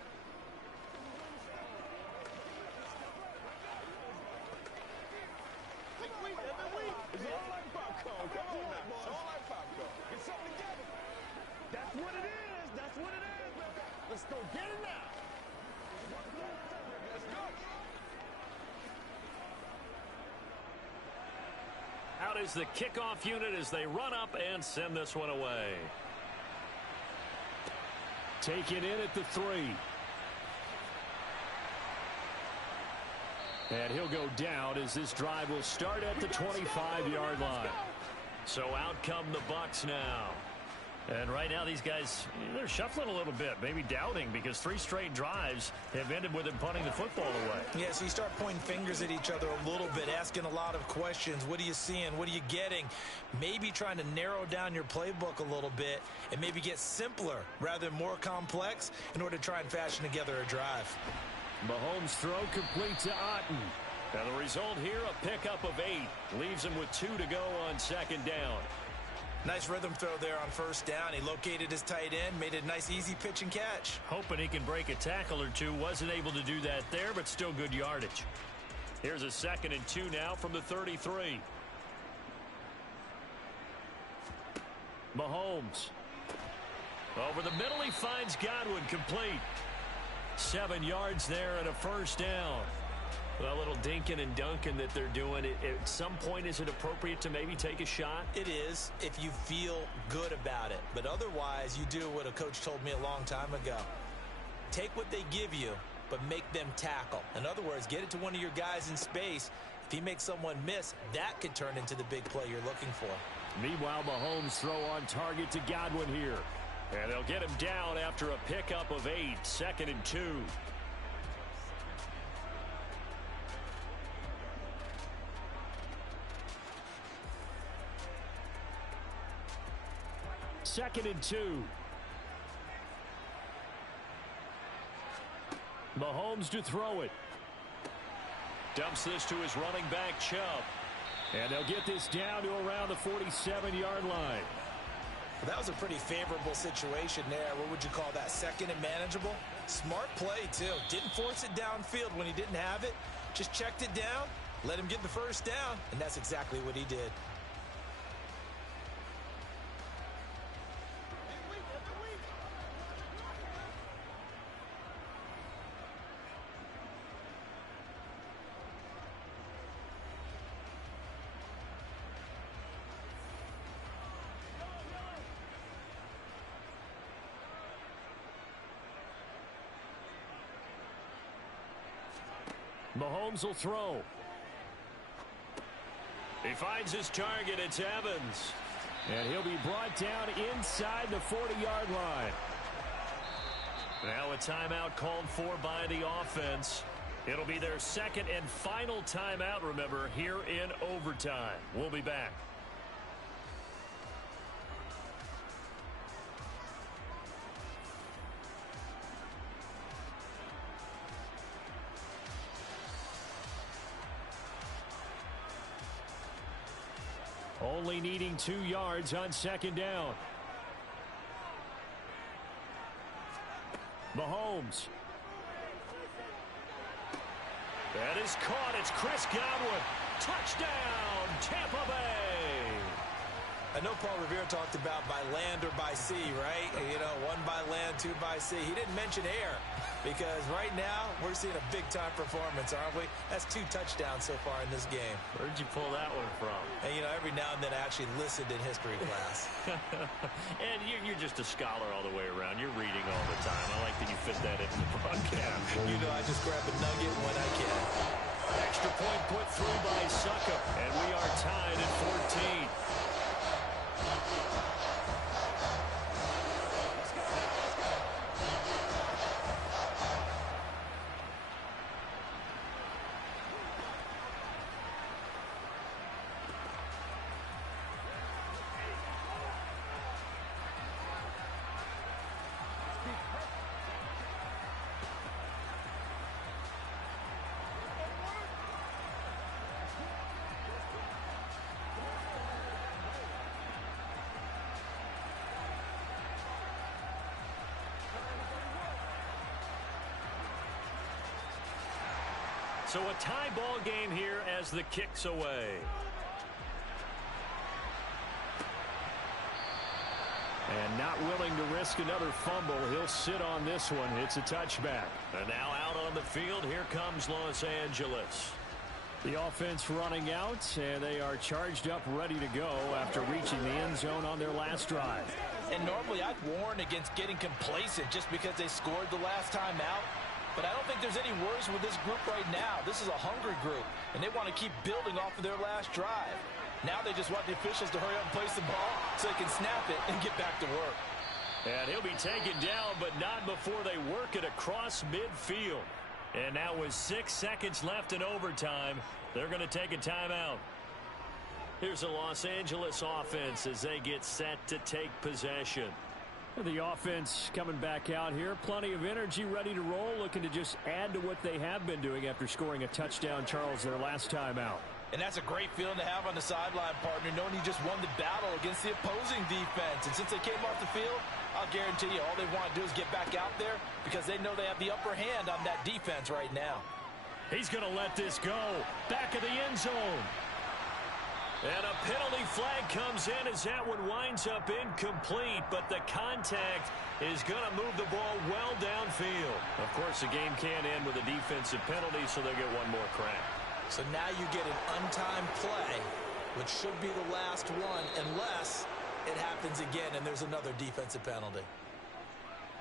It's all like popcorn. Come on now. It's all like popcorn. Get something together. That's what it is. That's what it is, baby. Let's go get it now. Let's go. Out is the kickoff unit as they run up and send this one away. Take it in at the 3. And he'll go down as this drive will start at the 25-yard line. So out come the Bucs now. And right now these guys, they're shuffling a little bit, maybe doubting, because 3 straight drives have ended with them punting the football away. Yeah, so you start pointing fingers at each other a little bit, asking a lot of questions. What are you seeing? What are you getting? Maybe trying to narrow down your playbook a little bit and maybe get simpler rather than more complex in order to try and fashion together a drive. Mahomes' throw complete to Otten. And the result here, a pickup of 8. Leaves him with 2 to go on 2nd down. Nice rhythm throw there on 1st down. He located his tight end, made it a nice easy pitch and catch. Hoping he can break a tackle or two. Wasn't able to do that there, but still good yardage. Here's a 2nd and 2 now from the 33. Mahomes. Over the middle, he finds Godwin, complete. 7 yards there and a 1st down. A little dinking and dunking that they're doing. At some point, is it appropriate to maybe take a shot? It is, if you feel good about it. But otherwise, you do what a coach told me a long time ago. Take what they give you, but make them tackle. In other words, get it to one of your guys in space. If he makes someone miss, that could turn into the big play you're looking for. Meanwhile, Mahomes throw on target to Godwin here. And they'll get him down after a pickup of 8. 2nd and 2. Second and 2. Mahomes to throw it. Dumps this to his running back, Chubb. And they'll get this down to around the 47-yard line. Well, that was a pretty favorable situation there. What would you call that? 2nd and manageable? Smart play, too. Didn't force it downfield when he didn't have it. Just checked it down, let him get the 1st down, and that's exactly what he did. Mahomes will throw. He finds his target. It's Evans. And he'll be brought down inside the 40-yard line. Now a timeout called for by the offense. It'll be their 2nd and final timeout, remember, here in overtime. We'll be back. Only needing 2 yards on 2nd down. Mahomes. That is caught. It's Chris Godwin. Touchdown, Tampa Bay. I know Paul Revere talked about by land or by sea, right? You know, 1 by land, 2 by sea. He didn't mention air because right now we're seeing a big-time performance, aren't we? That's 2 touchdowns so far in this game. Where'd you pull that one from? And, you know, every now and then I actually listened in history class. And you're just a scholar all the way around. You're reading all the time. I like that you fit that into the broadcast. You know, I just grab a nugget when I can. Extra point put through by Succop. And we are tied at 14. So a tie ball game here as the kick's away. And not willing to risk another fumble. He'll sit on this one. It's a touchback. And now out on the field, here comes Los Angeles. The offense running out, and they are charged up, ready to go after reaching the end zone on their last drive. And normally I'd warn against getting complacent just because they scored the last time out. But I don't think there's any worries with this group right now. This is a hungry group, and they want to keep building off of their last drive. Now they just want the officials to hurry up and place the ball so they can snap it and get back to work. And he'll be taken down, but not before they work it across midfield. And now with 6 seconds left in overtime, they're going to take a timeout. Here's the Los Angeles offense as they get set to take possession. The offense coming back out here. Plenty of energy, ready to roll, looking to just add to what they have been doing after scoring a touchdown, Charles, their last time out. And that's a great feeling to have on the sideline, partner, knowing you just won the battle against the opposing defense. And since they came off the field, I'll guarantee you all they want to do is get back out there because they know they have the upper hand on that defense right now. He's going to let this go. Back of the end zone. And a penalty flag comes in as that one winds up incomplete, but the contact is going to move the ball well downfield. Of course, the game can't end with a defensive penalty, so they'll get one more crack. So now you get an untimed play, which should be the last one, unless it happens again and there's another defensive penalty.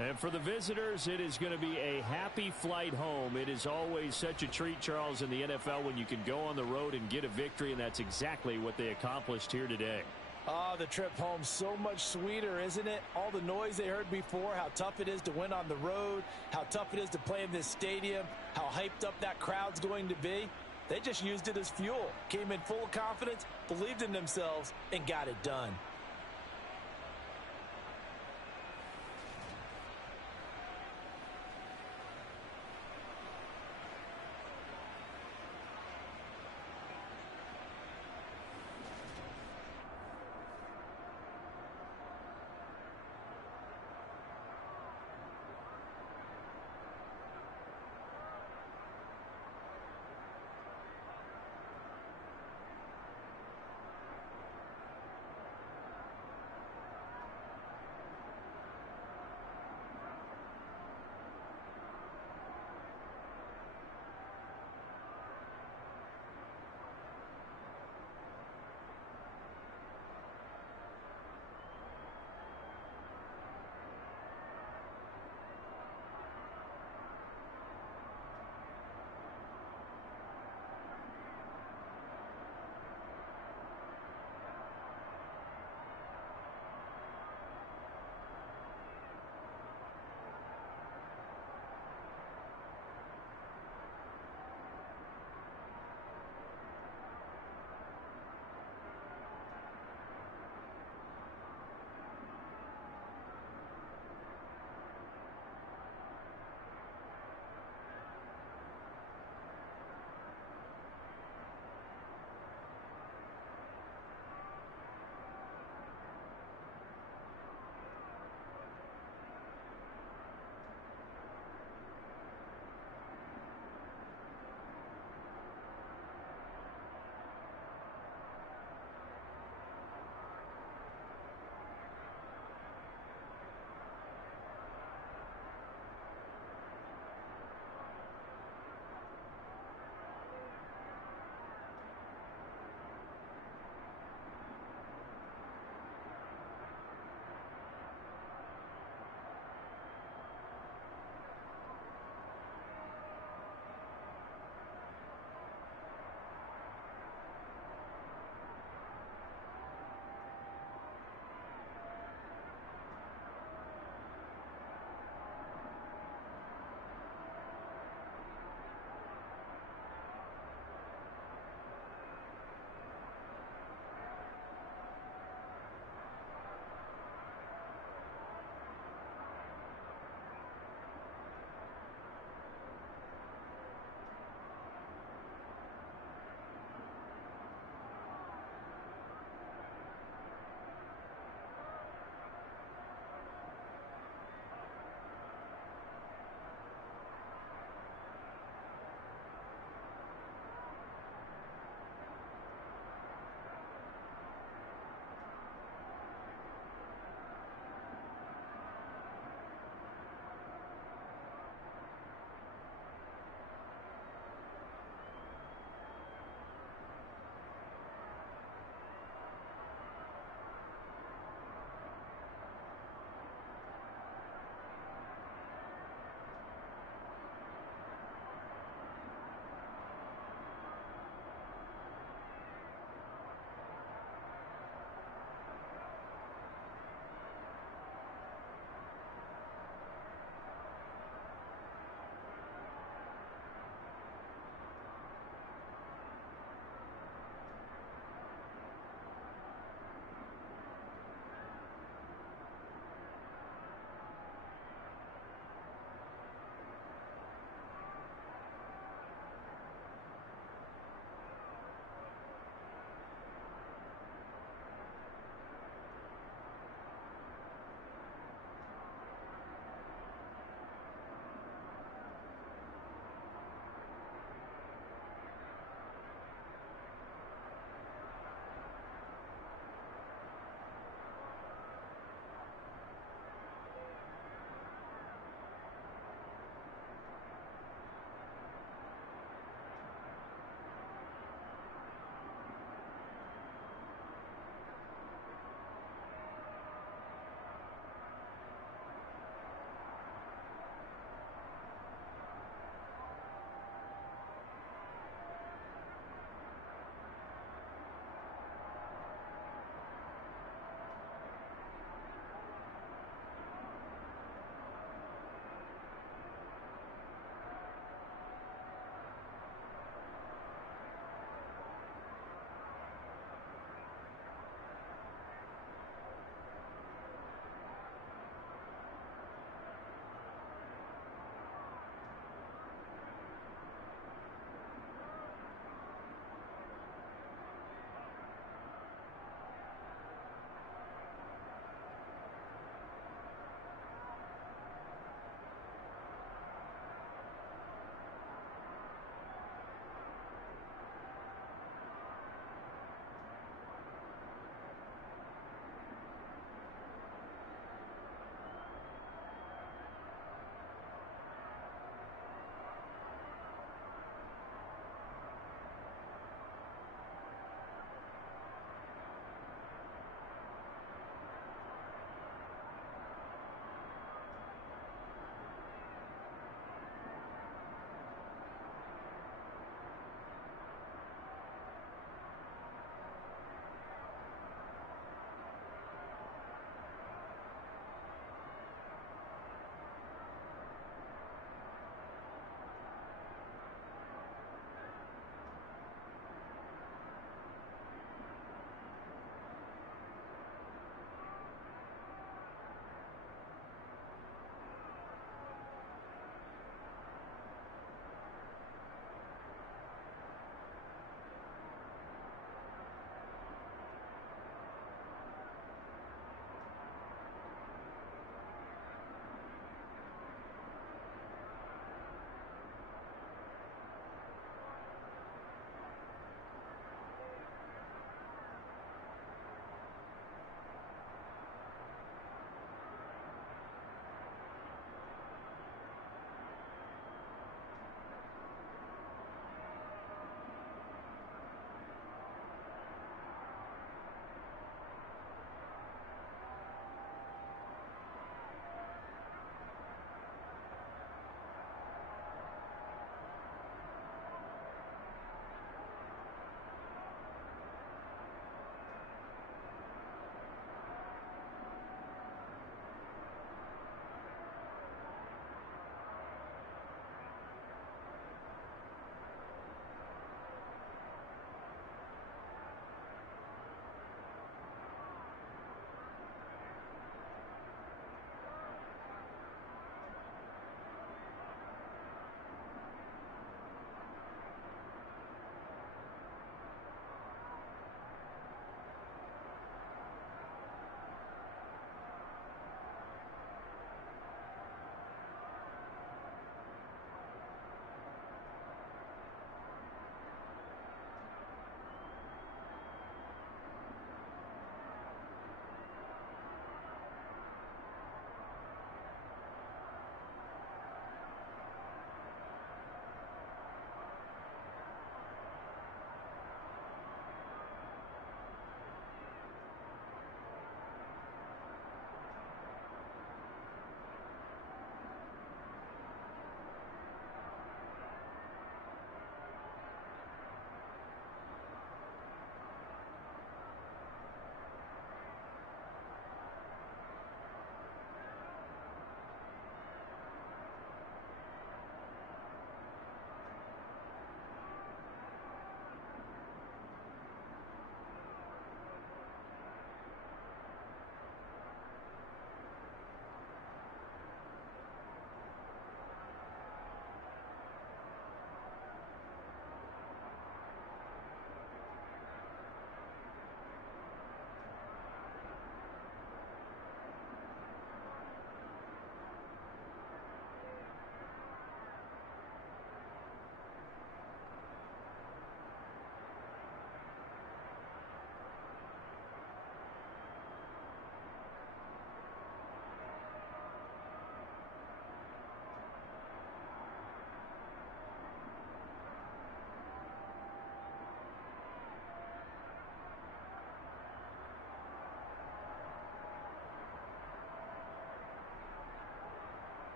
And for the visitors, it is going to be a happy flight home. It is always such a treat, Charles, in the NFL when you can go on the road and get a victory, and that's exactly what they accomplished here today. The trip home so much sweeter, isn't it? All the noise they heard before, how tough it is to win on the road, how tough it is to play in this stadium, how hyped up that crowd's going to be. They just used it as fuel, came in full of confidence, believed in themselves, and got it done.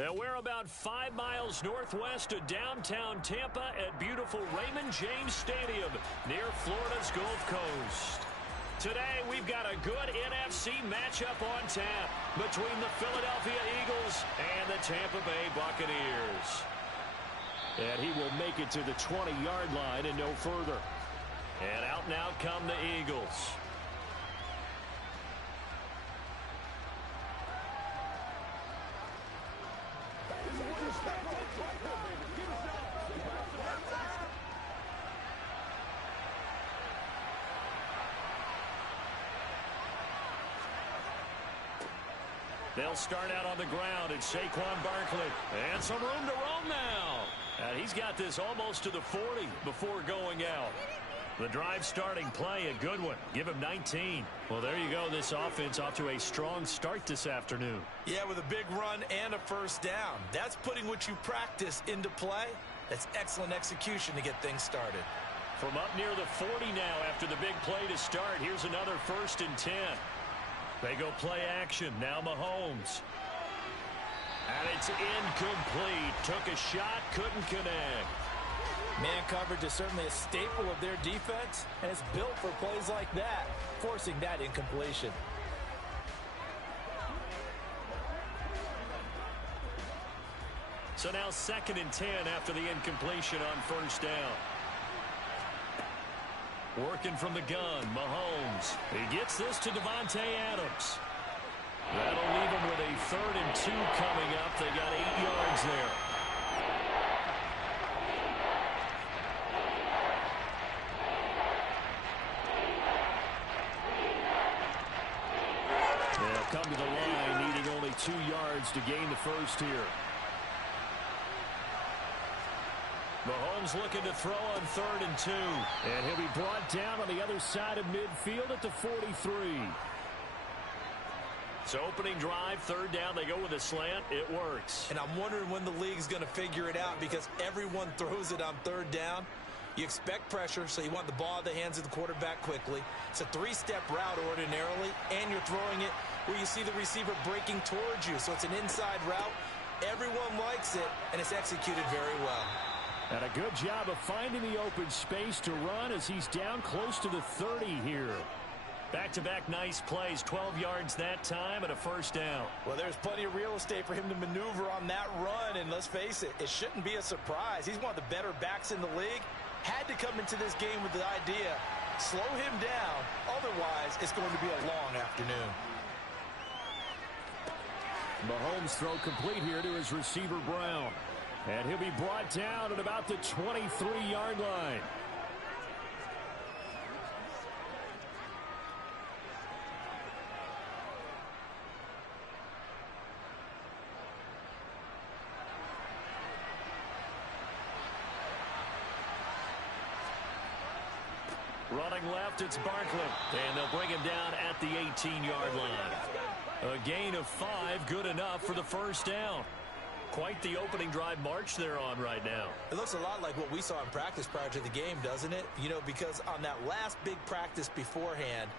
And we're about 5 miles northwest of downtown Tampa at beautiful Raymond James Stadium near Florida's Gulf Coast. Today, we've got a good NFC matchup on tap between the Philadelphia Eagles and the Tampa Bay Buccaneers. And he will make it to the 20-yard line and no further. And out now come the Eagles. They'll start out on the ground, and Saquon Barkley. And some room to roam now. And he's got this almost to the 40 before going out. The drive starting play, a good one. Give him 19. Well, there you go. This offense off to a strong start this afternoon. Yeah, with a big run and a first down. That's putting what you practice into play. That's excellent execution to get things started. From up near the 40 now after the big play to start. Here's another 1st and 10. They go play action. Now Mahomes. And it's incomplete. Took a shot, couldn't connect. Man coverage is certainly a staple of their defense, and it's built for plays like that, forcing that incompletion. So now 2nd and 10 after the incompletion on first down. Working from the gun, Mahomes. He gets this to Davante Adams. That'll leave him with a 3rd and 2 coming up. They got 8 yards there. They'll come to the line, needing only 2 yards to gain the first here. Mahomes looking to throw on 3rd and 2. And he'll be brought down on the other side of midfield at the 43. So opening drive, 3rd down, they go with a slant. It works. And I'm wondering when the league's going to figure it out because everyone throws it on 3rd down. You expect pressure, so you want the ball in the hands of the quarterback quickly. It's a 3-step route ordinarily, and you're throwing it where you see the receiver breaking towards you. So it's an inside route. Everyone likes it, and it's executed very well. And a good job of finding the open space to run as he's down close to the 30 here. Back-to-back nice plays, 12 yards that time and a 1st down. Well, there's plenty of real estate for him to maneuver on that run, and let's face it, it shouldn't be a surprise. He's one of the better backs in the league. Had to come into this game with the idea, slow him down, otherwise it's going to be a long afternoon. Mahomes throw complete here to his receiver Brown. And he'll be brought down at about the 23-yard line. Running left, it's Barkley. And they'll bring him down at the 18-yard line. A gain of 5, good enough for the 1st down. Quite the opening drive march they're on right now. It looks a lot like what we saw in practice prior to the game, doesn't it? You know, because on that last big practice beforehand,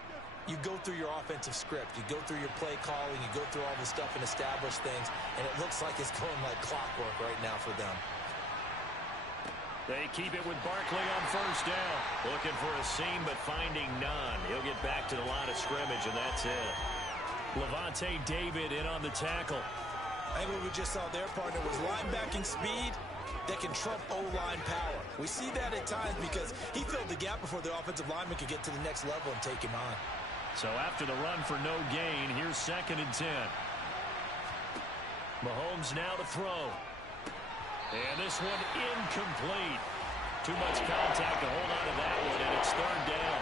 you go through your offensive script. You go through your play calling. You go through all the stuff and establish things. And it looks like it's going like clockwork right now for them. They keep it with Barkley on 1st down. Looking for a seam, but finding none. He'll get back to the line of scrimmage, and that's it. Lavonte David in on the tackle. I think what we just saw their partner was linebacking speed that can trump O-line power. We see that at times because he filled the gap before the offensive lineman could get to the next level and take him on. So after the run for no gain, here's 2nd and 10. Mahomes now to throw. And this one incomplete. Too much contact to hold on to that one, and it's 3rd down.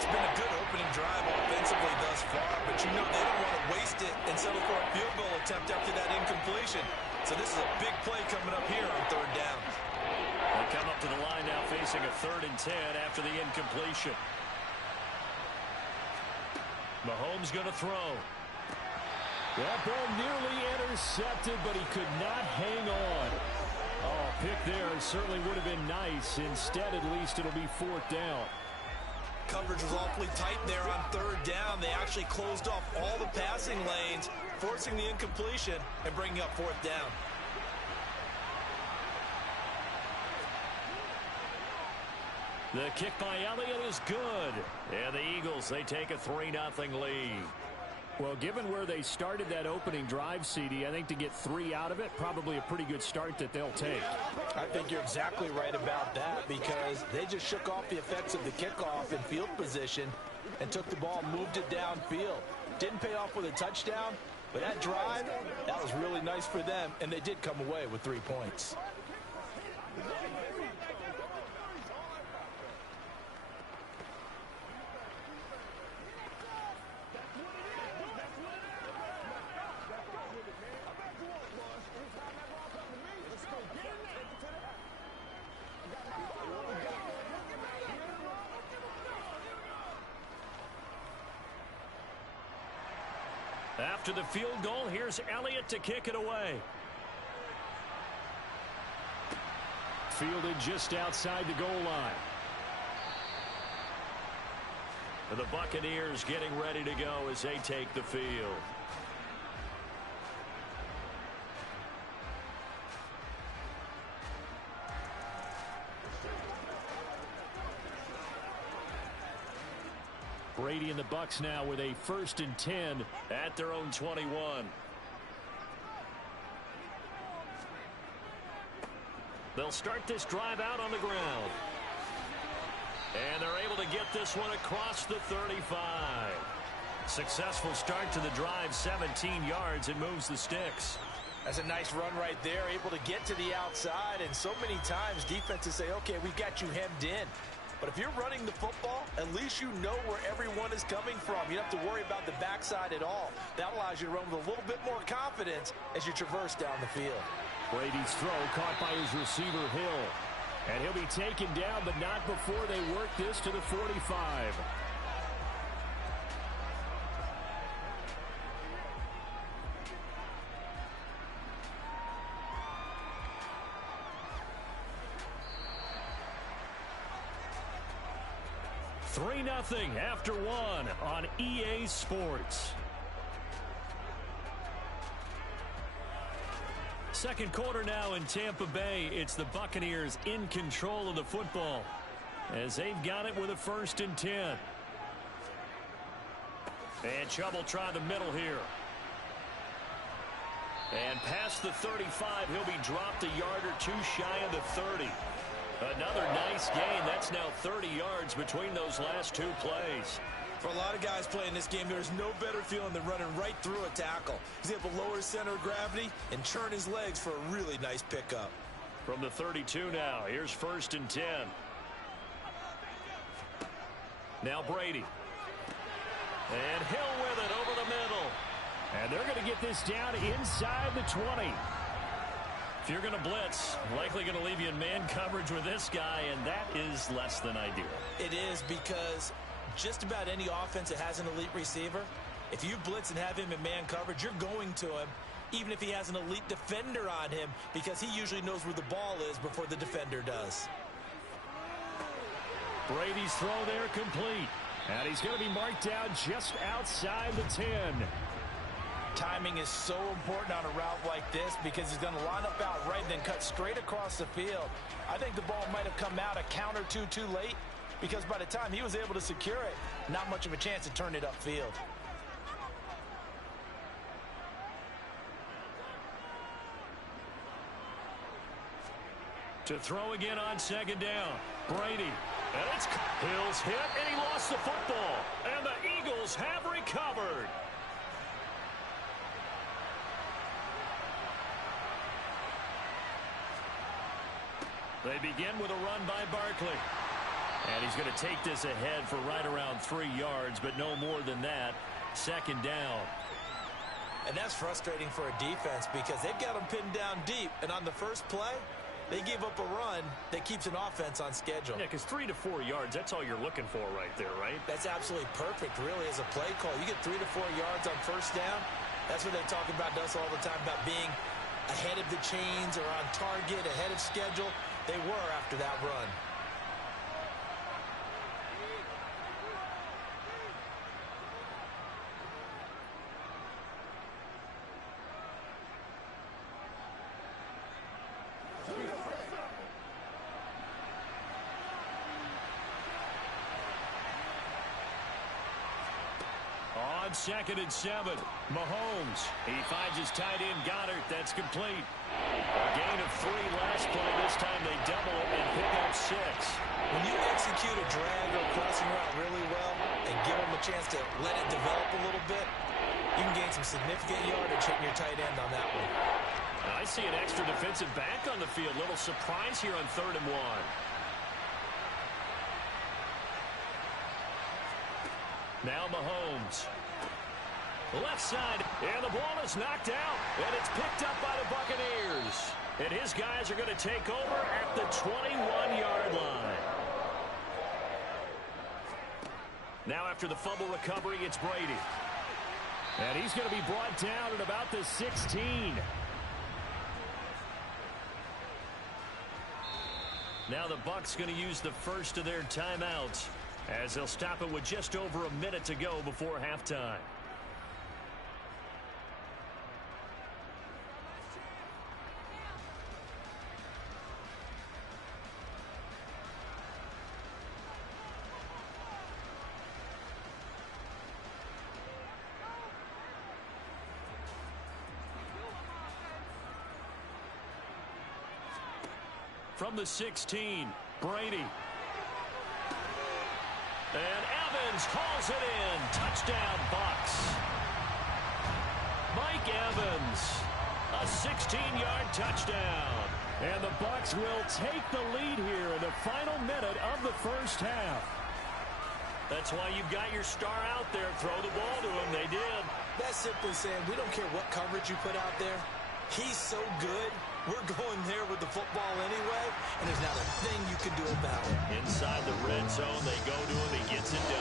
It's been a good opening drive offensively thus far, but you know they don't want to waste it and settle for a field goal attempt after that incompletion. So this is a big play coming up here on 3rd down. They come up to the line now facing a 3rd and 10 after the incompletion. Mahomes going to throw. That ball nearly intercepted, but he could not hang on. Oh, pick there certainly would have been nice. Instead, at least, it'll be 4th down. Coverage was awfully tight there on 3rd down. They actually closed off all the passing lanes, forcing the incompletion and bringing up 4th down. The kick by Elliott is good. And the Eagles, they take a 3-0 lead. Well, given where they started that opening drive, CD, I think to get 3 out of it, probably a pretty good start that they'll take. I think you're exactly right about that because they just shook off the effects of the kickoff in field position and took the ball, moved it downfield. Didn't pay off with a touchdown, but that drive, that was really nice for them, and they did come away with 3 points. After the field goal, here's Elliott to kick it away. Fielded just outside the goal line. The Buccaneers getting ready to go as they take the field. Brady and the Bucs now with a 1st and 10 at their own 21. They'll start this drive out on the ground. And they're able to get this one across the 35. Successful start to the drive, 17 yards, and moves the sticks. That's a nice run right there, able to get to the outside, and so many times defenses say, okay, we've got you hemmed in. But if you're running the football, at least you know where everyone is coming from. You don't have to worry about the backside at all. That allows you to run with a little bit more confidence as you traverse down the field. Brady's throw caught by his receiver, Hill. And he'll be taken down, but not before they work this to the 45. Three nothing after one on EA Sports. Second quarter now in Tampa Bay. It's the Buccaneers in control of the football as they've got it with a 1st and 10. And Chubb will try the middle here. And past the 35, he'll be dropped a yard or two shy of the 30. Another nice gain. That's now 30 yards between those last two plays. For a lot of guys playing this game, there's no better feeling than running right through a tackle. He's able to lower his center of gravity and churn his legs for a really nice pickup. From the 32 now, here's 1st and 10. Now Brady. And Hill with it over the middle. And they're going to get this down inside the 20. If you're going to blitz, likely going to leave you in man coverage with this guy, and that is less than ideal. It is because just about any offense that has an elite receiver, if you blitz and have him in man coverage, you're going to him, even if he has an elite defender on him, because he usually knows where the ball is before the defender does. Brady's throw there complete. And he's going to be marked down just outside the 10. Timing is so important on a route like this because he's going to line up out right and then cut straight across the field. I think the ball might have come out a count or two too late because by the time he was able to secure it, not much of a chance to turn it upfield. To throw again on 2nd down. Brady. And it's Hill's hit, and he lost the football. And the Eagles have recovered. They begin with a run by Barkley. And he's going to take this ahead for right around 3 yards, but no more than that. 2nd down. And that's frustrating for a defense because they've got them pinned down deep. And on the first play, they gave up a run that keeps an offense on schedule. Yeah, because 3 to 4 yards, that's all you're looking for right there, right? That's absolutely perfect, really, as a play call. You get 3 to 4 yards on 1st down. That's what they talk about us all the time, about being ahead of the chains or on target, ahead of schedule. They were after that run. on 2nd and 7. Mahomes. He finds his tight end Goddard. That's complete. A gain of 3 last play. This time they double it and pick up 6. When you execute a drag or crossing route really well and give them a chance to let it develop a little bit, you can gain some significant yardage hitting your tight end on that one. I see an extra defensive back on the field. Little surprise here on 3rd and 1. Now Mahomes. Left side, and the ball is knocked out, and it's picked up by the Buccaneers. And his guys are going to take over at the 21-yard line. Now after the fumble recovery, it's Brady. And he's going to be brought down at about the 16. Now the Bucs going to use the first of their timeouts as they'll stop it with just over a minute to go before halftime. From the 16, Brady. And Evans hauls it in. Touchdown, Bucs. Mike Evans, a 16-yard touchdown. And the Bucs will take the lead here in the final minute of the first half. That's why you've got your star out there. Throw the ball to him. They did. That's simply saying we don't care what coverage you put out there. He's so good. We're going there with the football anyway, and there's not a thing you can do about it. Inside the red zone, they go to him. He gets it done.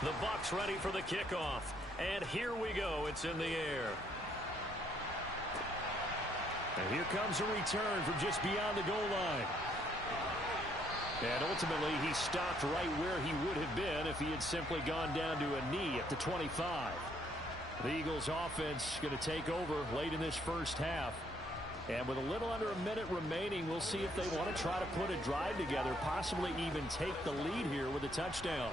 The Bucs ready for the kickoff. And here we go. It's in the air. And here comes a return from just beyond the goal line. And ultimately, he stopped right where he would have been if he had simply gone down to a knee at the 25. The Eagles offense going to take over late in this first half. And with a little under a minute remaining, we'll see if they want to try to put a drive together, possibly even take the lead here with a touchdown.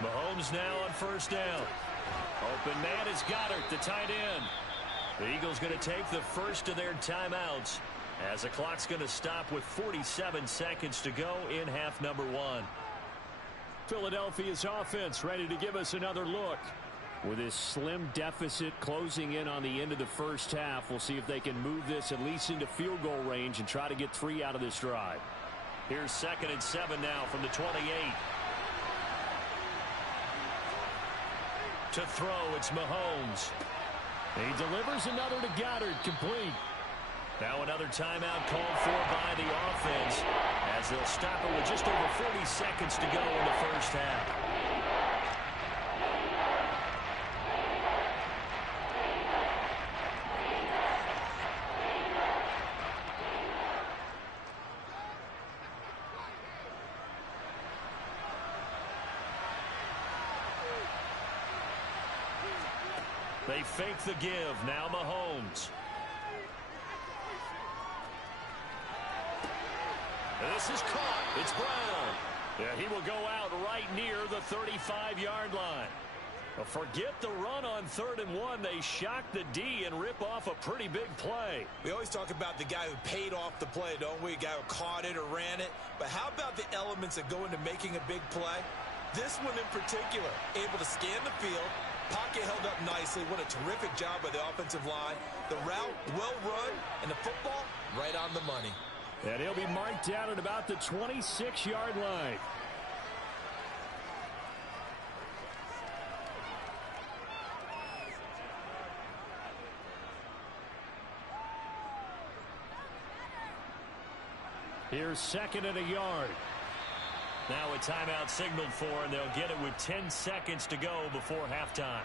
Mahomes now on first down. Open man is Goddard, the tight end. The Eagles going to take the first of their timeouts as the clock's going to stop with 47 seconds to go in half number 1. Philadelphia's offense ready to give us another look. With this slim deficit closing in on the end of the first half, we'll see if they can move this at least into field goal range and try to get 3 out of this drive. Here's 2nd and 7 now from the 28. To throw, it's Mahomes. He delivers another to Goddard, complete. Now another timeout called for by the offense as they'll stop it with just over 40 seconds to go in the first half. They fake the give. Now Mahomes. This is caught. It's Brown. Yeah, he will go out right near the 35-yard line. But forget the run on 3rd and 1. They shock the D and rip off a pretty big play. We always talk about the guy who paid off the play, don't we? A guy who caught it or ran it. But how about the elements that go into making a big play? This one in particular, able to scan the field, pocket held up nicely. What a terrific job by the offensive line. The route, well run, and the football, right on the money. And he'll be marked down at about the 26-yard line. Here's second and a yard. Now a timeout signaled for, and they'll get it with 10 seconds to go before halftime.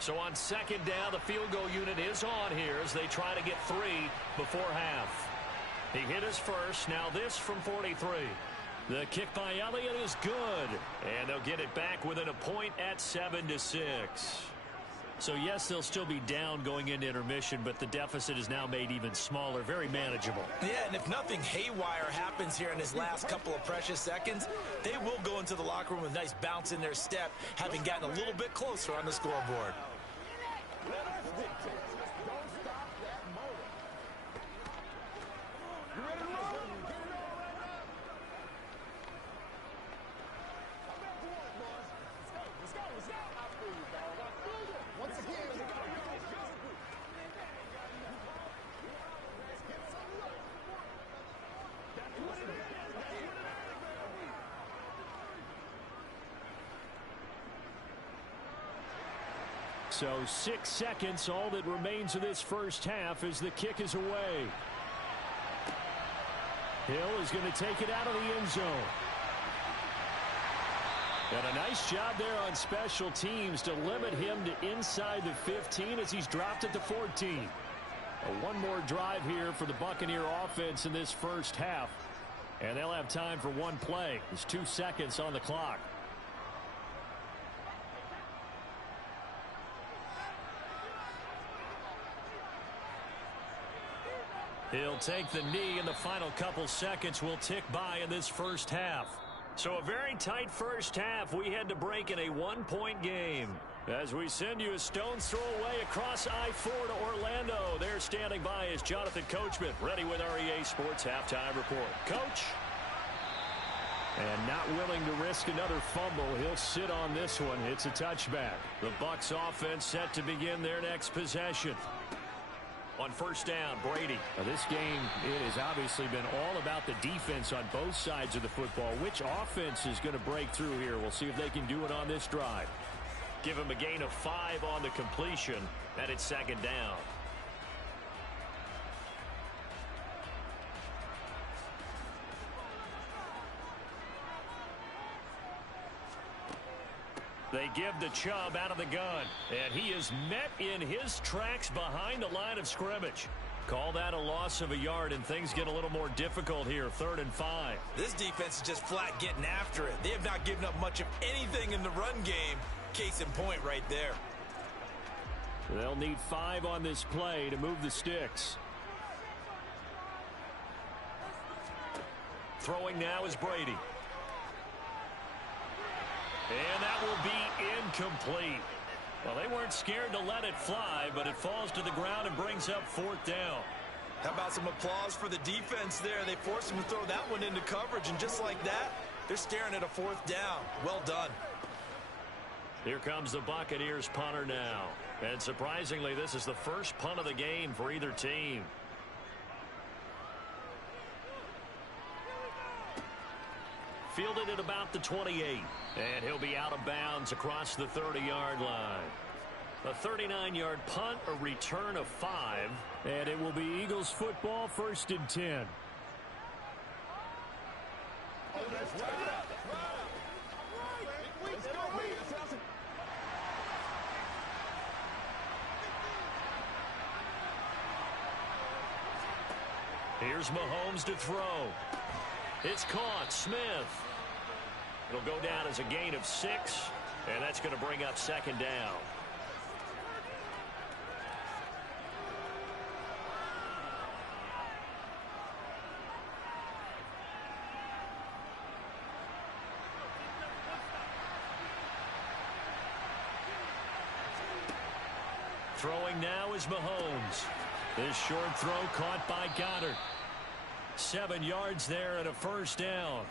So on second down, the field goal unit is on here as they try to get 3 before half. He hit his first. Now this from 43. The kick by Elliott is good. And they'll get it back within a point at 7-6. So yes, they'll still be down going into intermission, but the deficit is now made even smaller. Very manageable. Yeah, and if nothing haywire happens here in his last couple of precious seconds, they will go into the locker room with a nice bounce in their step, having gotten a little bit closer on the scoreboard. Let us dictate. Don't stop that motor. You ready to roll? Get it all right now. I'm back to work, boys. Let's go. Let's go. I feel you, dog. I feel you. Once again, let's go. That's what it is. So 6 seconds, all that remains of this first half as the kick is away. Hill is going to take it out of the end zone. And a nice job there on special teams to limit him to inside the 15 as he's dropped at the 14. One more drive here for the Buccaneer offense in this first half. And they'll have time for one play. There's 2 seconds on the clock. He'll take the knee, and the final couple seconds will tick by in this first half. So a very tight first half. We had to break in a 1-point game. As we send you a stone's throw away across I-4 to Orlando. There standing by is Jonathan Coachman, ready with our EA Sports Halftime Report. Coach? And not willing to risk another fumble. He'll sit on this one. It's a touchback. The Bucs offense set to begin their next possession. On first down, Brady. Now this game, it has obviously been all about the defense on both sides of the football. Which offense is going to break through here? We'll see if they can do it on this drive. Give him a gain of 5 on the completion, and it's second down. They give the Chubb out of the gun, and he is met in his tracks behind the line of scrimmage. Call that a loss of a yard, and things get a little more difficult here, 3rd and 5. This defense is just flat getting after it. They have not given up much of anything in the run game. Case in point right there. They'll need 5 on this play to move the sticks. Throwing now is Brady. And that will be incomplete. Well, they weren't scared to let it fly, but it falls to the ground and brings up 4th down. How about some applause for the defense there? They forced him to throw that one into coverage, and just like that, they're staring at a 4th down. Well done. Here comes the Buccaneers punter now. And surprisingly, this is the first punt of the game for either team. Fielded at about the 28. And he'll be out of bounds across the 30-yard line. A 39-yard punt, a return of 5. And it will be Eagles football, 1st and 10. Oh, that's right. Let's go, man. Here's Mahomes to throw. It's caught. Smith. It'll go down as a gain of 6, and that's going to bring up 2nd down. Throwing now is Mahomes. This short throw caught by Goddard. 7 yards there and a 1st down.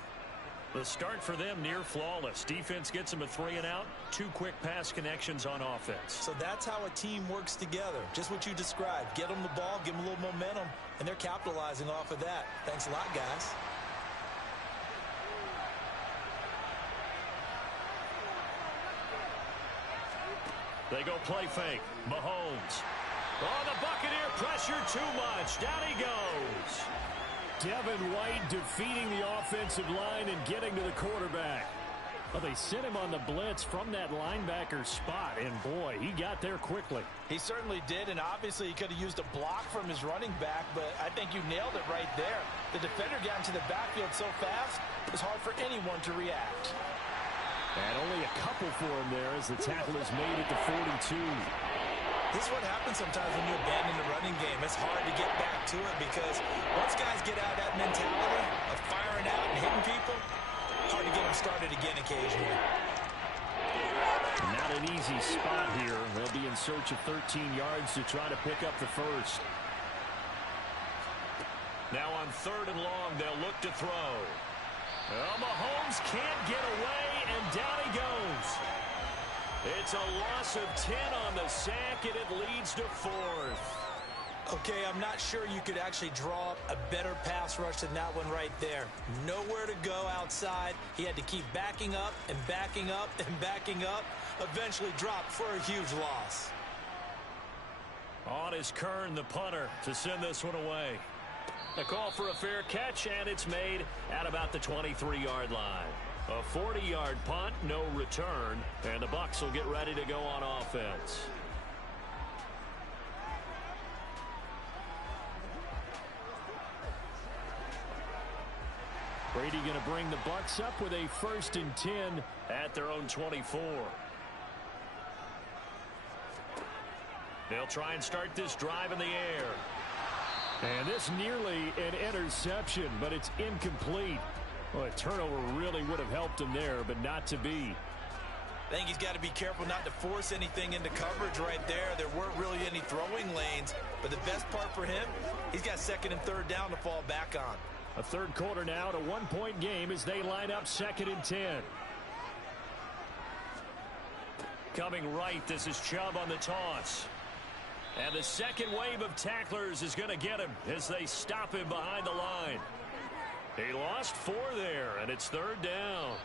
The start for them near flawless. Defense gets them a 3-and-out. 2 quick pass connections on offense. So that's how a team works together. Just what you described. Get them the ball, give them a little momentum, and they're capitalizing off of that. Thanks a lot, guys. They go play fake. Mahomes. Oh, the Buccaneer pressure too much. Down he goes. Devin White defeating the offensive line and getting to the quarterback. Well, they sent him on the blitz from that linebacker spot, and boy, he got there quickly. He certainly did, and obviously he could have used a block from his running back, but I think you nailed it right there. The defender got into the backfield so fast, it was hard for anyone to react. And only a couple for him there as the tackle is made at the 42. This is what happens sometimes when you abandon the running game. It's hard to get back to it because once guys get out of that mentality of firing out and hitting people, hard to get them started again occasionally. Not an easy spot here. They'll be in search of 13 yards to try to pick up the first. Now on 3rd and long, they'll look to throw. Well, Mahomes can't get away, and down he goes. It's a loss of 10 on the sack, and it leads to 4th. Okay, I'm not sure you could actually draw up a better pass rush than that one right there. Nowhere to go outside. He had to keep backing up and backing up and backing up. Eventually dropped for a huge loss. On is Kern, the punter, to send this one away. A call for a fair catch, and it's made at about the 23-yard line. A 40-yard punt, no return, and the Bucs will get ready to go on offense. Brady going to bring the Bucs up with a 1st and 10 at their own 24. They'll try and start this drive in the air. And this nearly an interception, but it's incomplete. Well, a turnover really would have helped him there, but not to be. I think he's got to be careful not to force anything into coverage right there. There weren't really any throwing lanes, but the best part for him, he's got 2nd and 3rd down to fall back on. A 3rd quarter now, to 1-point game as they line up 2nd and 10. Coming right, this is Chubb on the toss. And the second wave of tacklers is going to get him as they stop him behind the line. He lost 4 there, and it's 3rd down.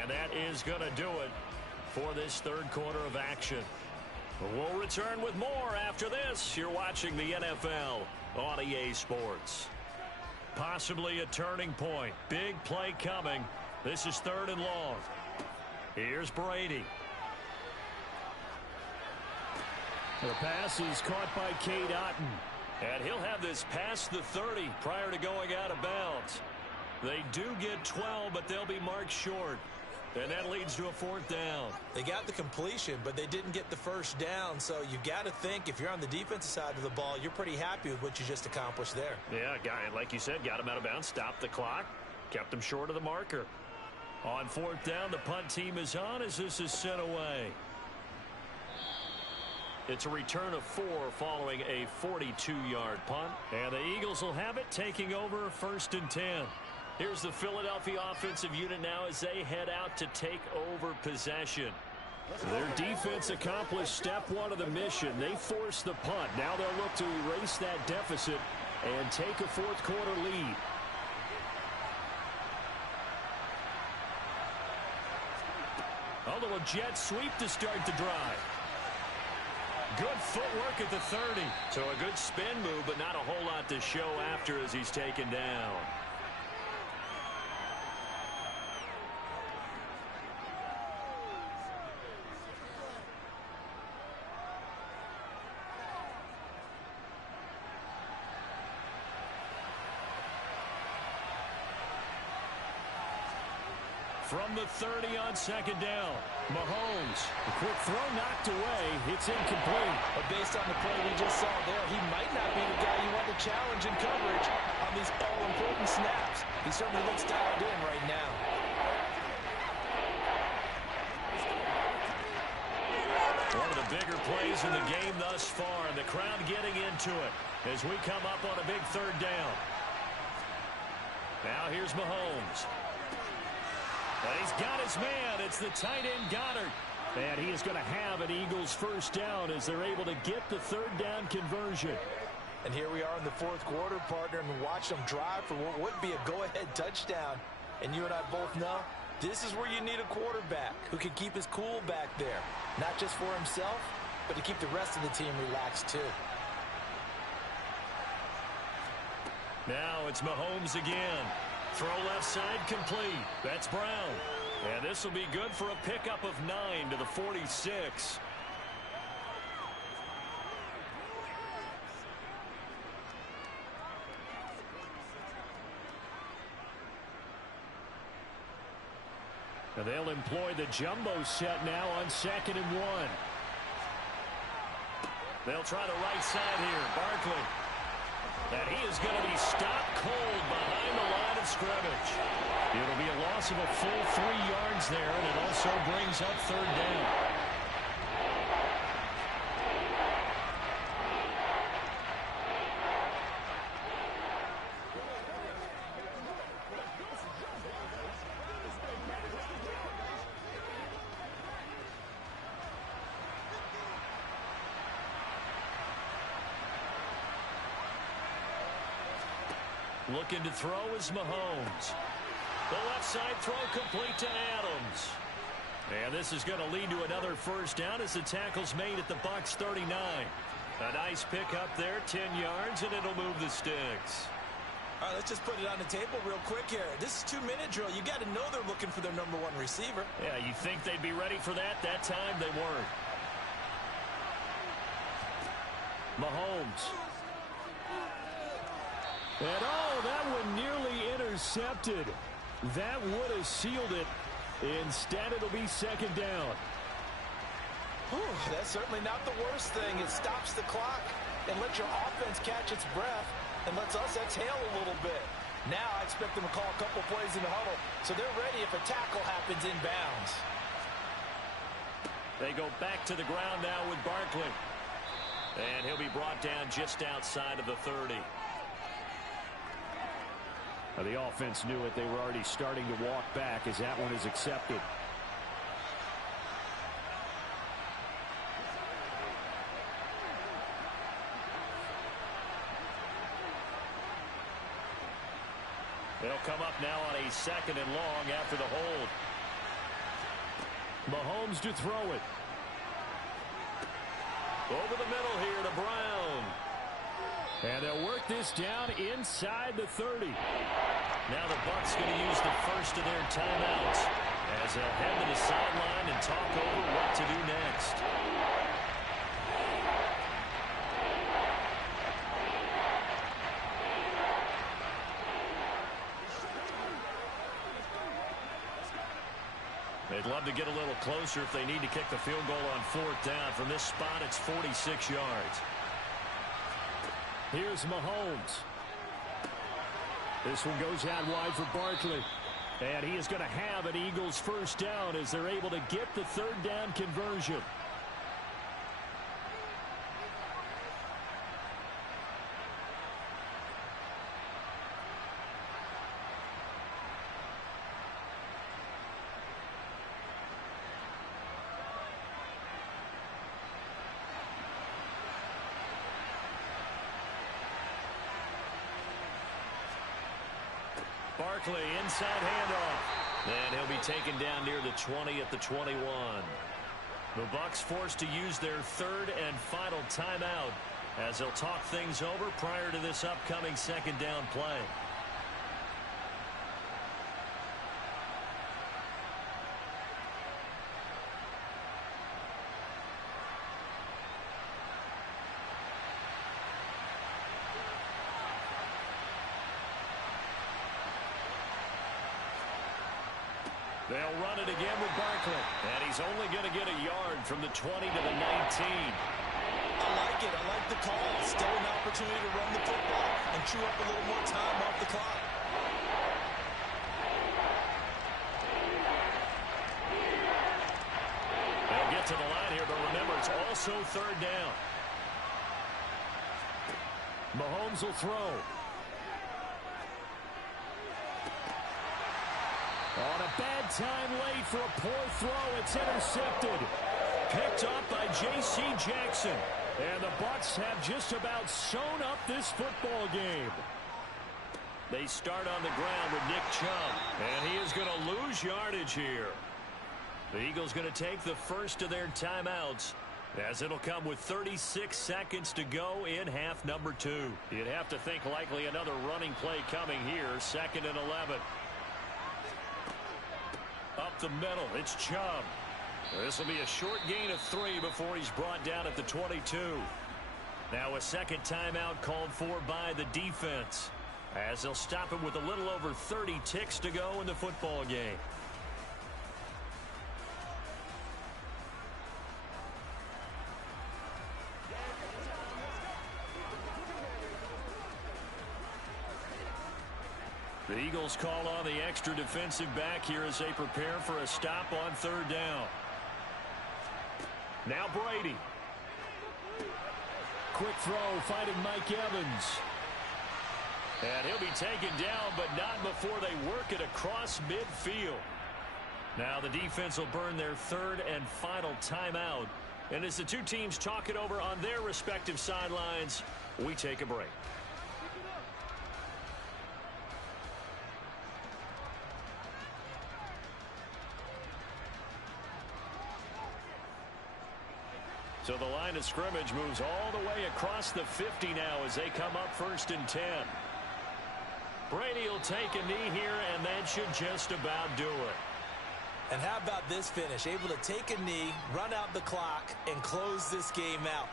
And that is going to do it for this 3rd quarter of action. We'll return with more after this. You're watching the NFL on EA Sports. Possibly a turning point. Big play coming. This is 3rd and long. Here's Brady. The pass is caught by Cade Otton. And he'll have this past the 30 prior to going out of bounds. They do get 12, but they'll be marked short. And that leads to a 4th down. They got the completion, but they didn't get the 1st down. So you got to think if you're on the defensive side of the ball, you're pretty happy with what you just accomplished there. Yeah, guy, like you said, got him out of bounds, stopped the clock, kept him short of the marker. On 4th down, the punt team is on as this is sent away. It's a return of 4 following a 42-yard punt. And the Eagles will have it, taking over 1st and 10. Here's the Philadelphia offensive unit now as they head out to take over possession. Their defense accomplished step 1 of the mission. They forced the punt. Now they'll look to erase that deficit and take a 4th quarter lead. A little jet sweep to start the drive. Good footwork at the 30. So a good spin move, but not a whole lot to show after as he's taken down. From the 30 on 2nd down. Mahomes. A quick throw knocked away. It's incomplete. But based on the play we just saw there, he might not be the guy you want to challenge in coverage on these all-important snaps. He certainly looks dialed in right now. One of the bigger plays in the game thus far, and the crowd getting into it as we come up on a big 3rd down. Now here's Mahomes. And he's got his man. It's the tight end Goddard. And he is going to have an Eagles first down as they're able to get the third down conversion. And here we are in the fourth quarter, partner, and watch them drive for what would be a go-ahead touchdown. And you and I both know this is where you need a quarterback who can keep his cool back there. Not just for himself, but to keep the rest of the team relaxed too. Now it's Mahomes again. Throw left side complete. That's Brown. And this will be good for a pickup of 9 to the 46. And they'll employ the jumbo set now on 2nd and 1. They'll try the right side here. Barkley. And he is going to be stopped cold behind the line of scrimmage. It'll be a loss of a full 3 yards there, and it also brings up third down. Looking to throw is Mahomes. The left side throw complete to Adams. And this is going to lead to another first down as the tackle's made at the Bucs 39. A nice pickup there, 10 yards, and it'll move the sticks. All right, let's just put it on the table real quick here. This is 2-minute drill. You got to know they're looking for their number 1 receiver. Yeah, you think they'd be ready for that? That time they weren't. Mahomes. And oh, that one nearly intercepted. That would have sealed it. Instead, it'll be 2nd down. Whew, that's certainly not the worst thing. It stops the clock and lets your offense catch its breath and lets us exhale a little bit. Now I expect them to call a couple plays in the huddle so they're ready if a tackle happens inbounds. They go back to the ground now with Barkley. And he'll be brought down just outside of the 30. The offense knew it. They were already starting to walk back as that one is accepted. They'll come up now on a 2nd and long after the hold. Mahomes to throw it. Over the middle here to Brown. And they'll work this down inside the 30. Now the Bucs going to use the first of their timeouts as they'll head to the sideline and talk over what to do next. They'd love to get a little closer if they need to kick the field goal on 4th down. From this spot, it's 46 yards. Here's Mahomes. This one goes out wide for Barkley. And he is going to have an Eagles first down as they're able to get the third down conversion. Barkley, inside handoff. And he'll be taken down near the 20 at the 21. The Bucs forced to use their third and final timeout as they'll talk things over prior to this upcoming 2nd down play. They'll run it again with Barkley. And he's only going to get a yard from the 20 to the 19. I like it. I like the call. Still an opportunity to run the football and chew up a little more time off the clock. They'll get to the line here, but remember, it's also 3rd down. Mahomes will throw. On a bad time late for a poor throw. It's intercepted. Picked up by J.C. Jackson. And the Bucs have just about sewn up this football game. They start on the ground with Nick Chubb. And he is going to lose yardage here. The Eagles going to take the first of their timeouts, as it'll come with 36 seconds to go in half number 2. You'd have to think likely another running play coming here. 2nd and 11. Up the middle, it's Chubb. This will be a short gain of 3 before he's brought down at the 22. Now a second timeout called for by the defense, as they'll stop it with a little over 30 ticks to go in the football game. The Eagles call on the extra defensive back here as they prepare for a stop on 3rd down. Now Brady. Quick throw, finding Mike Evans. And he'll be taken down, but not before they work it across midfield. Now the defense will burn their 3rd and final timeout. And as the two teams talk it over on their respective sidelines, we take a break. So the line of scrimmage moves all the way across the 50 now as they come up 1st and 10. Brady will take a knee here, and that should just about do it. And how about this finish? Able to take a knee, run out the clock, and close this game out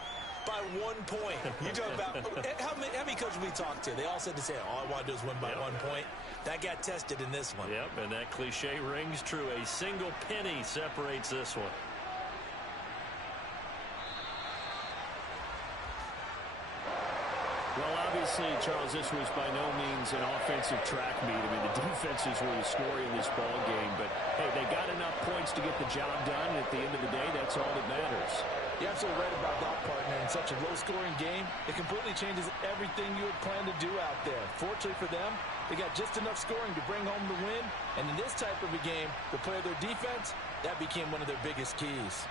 by 1 point. You talk about how many coaches we talked to? They all said the same. All I want to do is win by 1 point. That got tested in this one. Yep, and that cliche rings true. A single penny separates this one. Well, obviously, Charles, this was by no means an offensive track meet. I mean, the defenses were the story in this ball game. But, hey, they got enough points to get the job done. And at the end of the day, that's all that matters. You're absolutely right about that, partner. In such a low-scoring game, it completely changes everything you had planned to do out there. Fortunately for them, they got just enough scoring to bring home the win. And in this type of a game, the play of their defense, that became one of their biggest keys.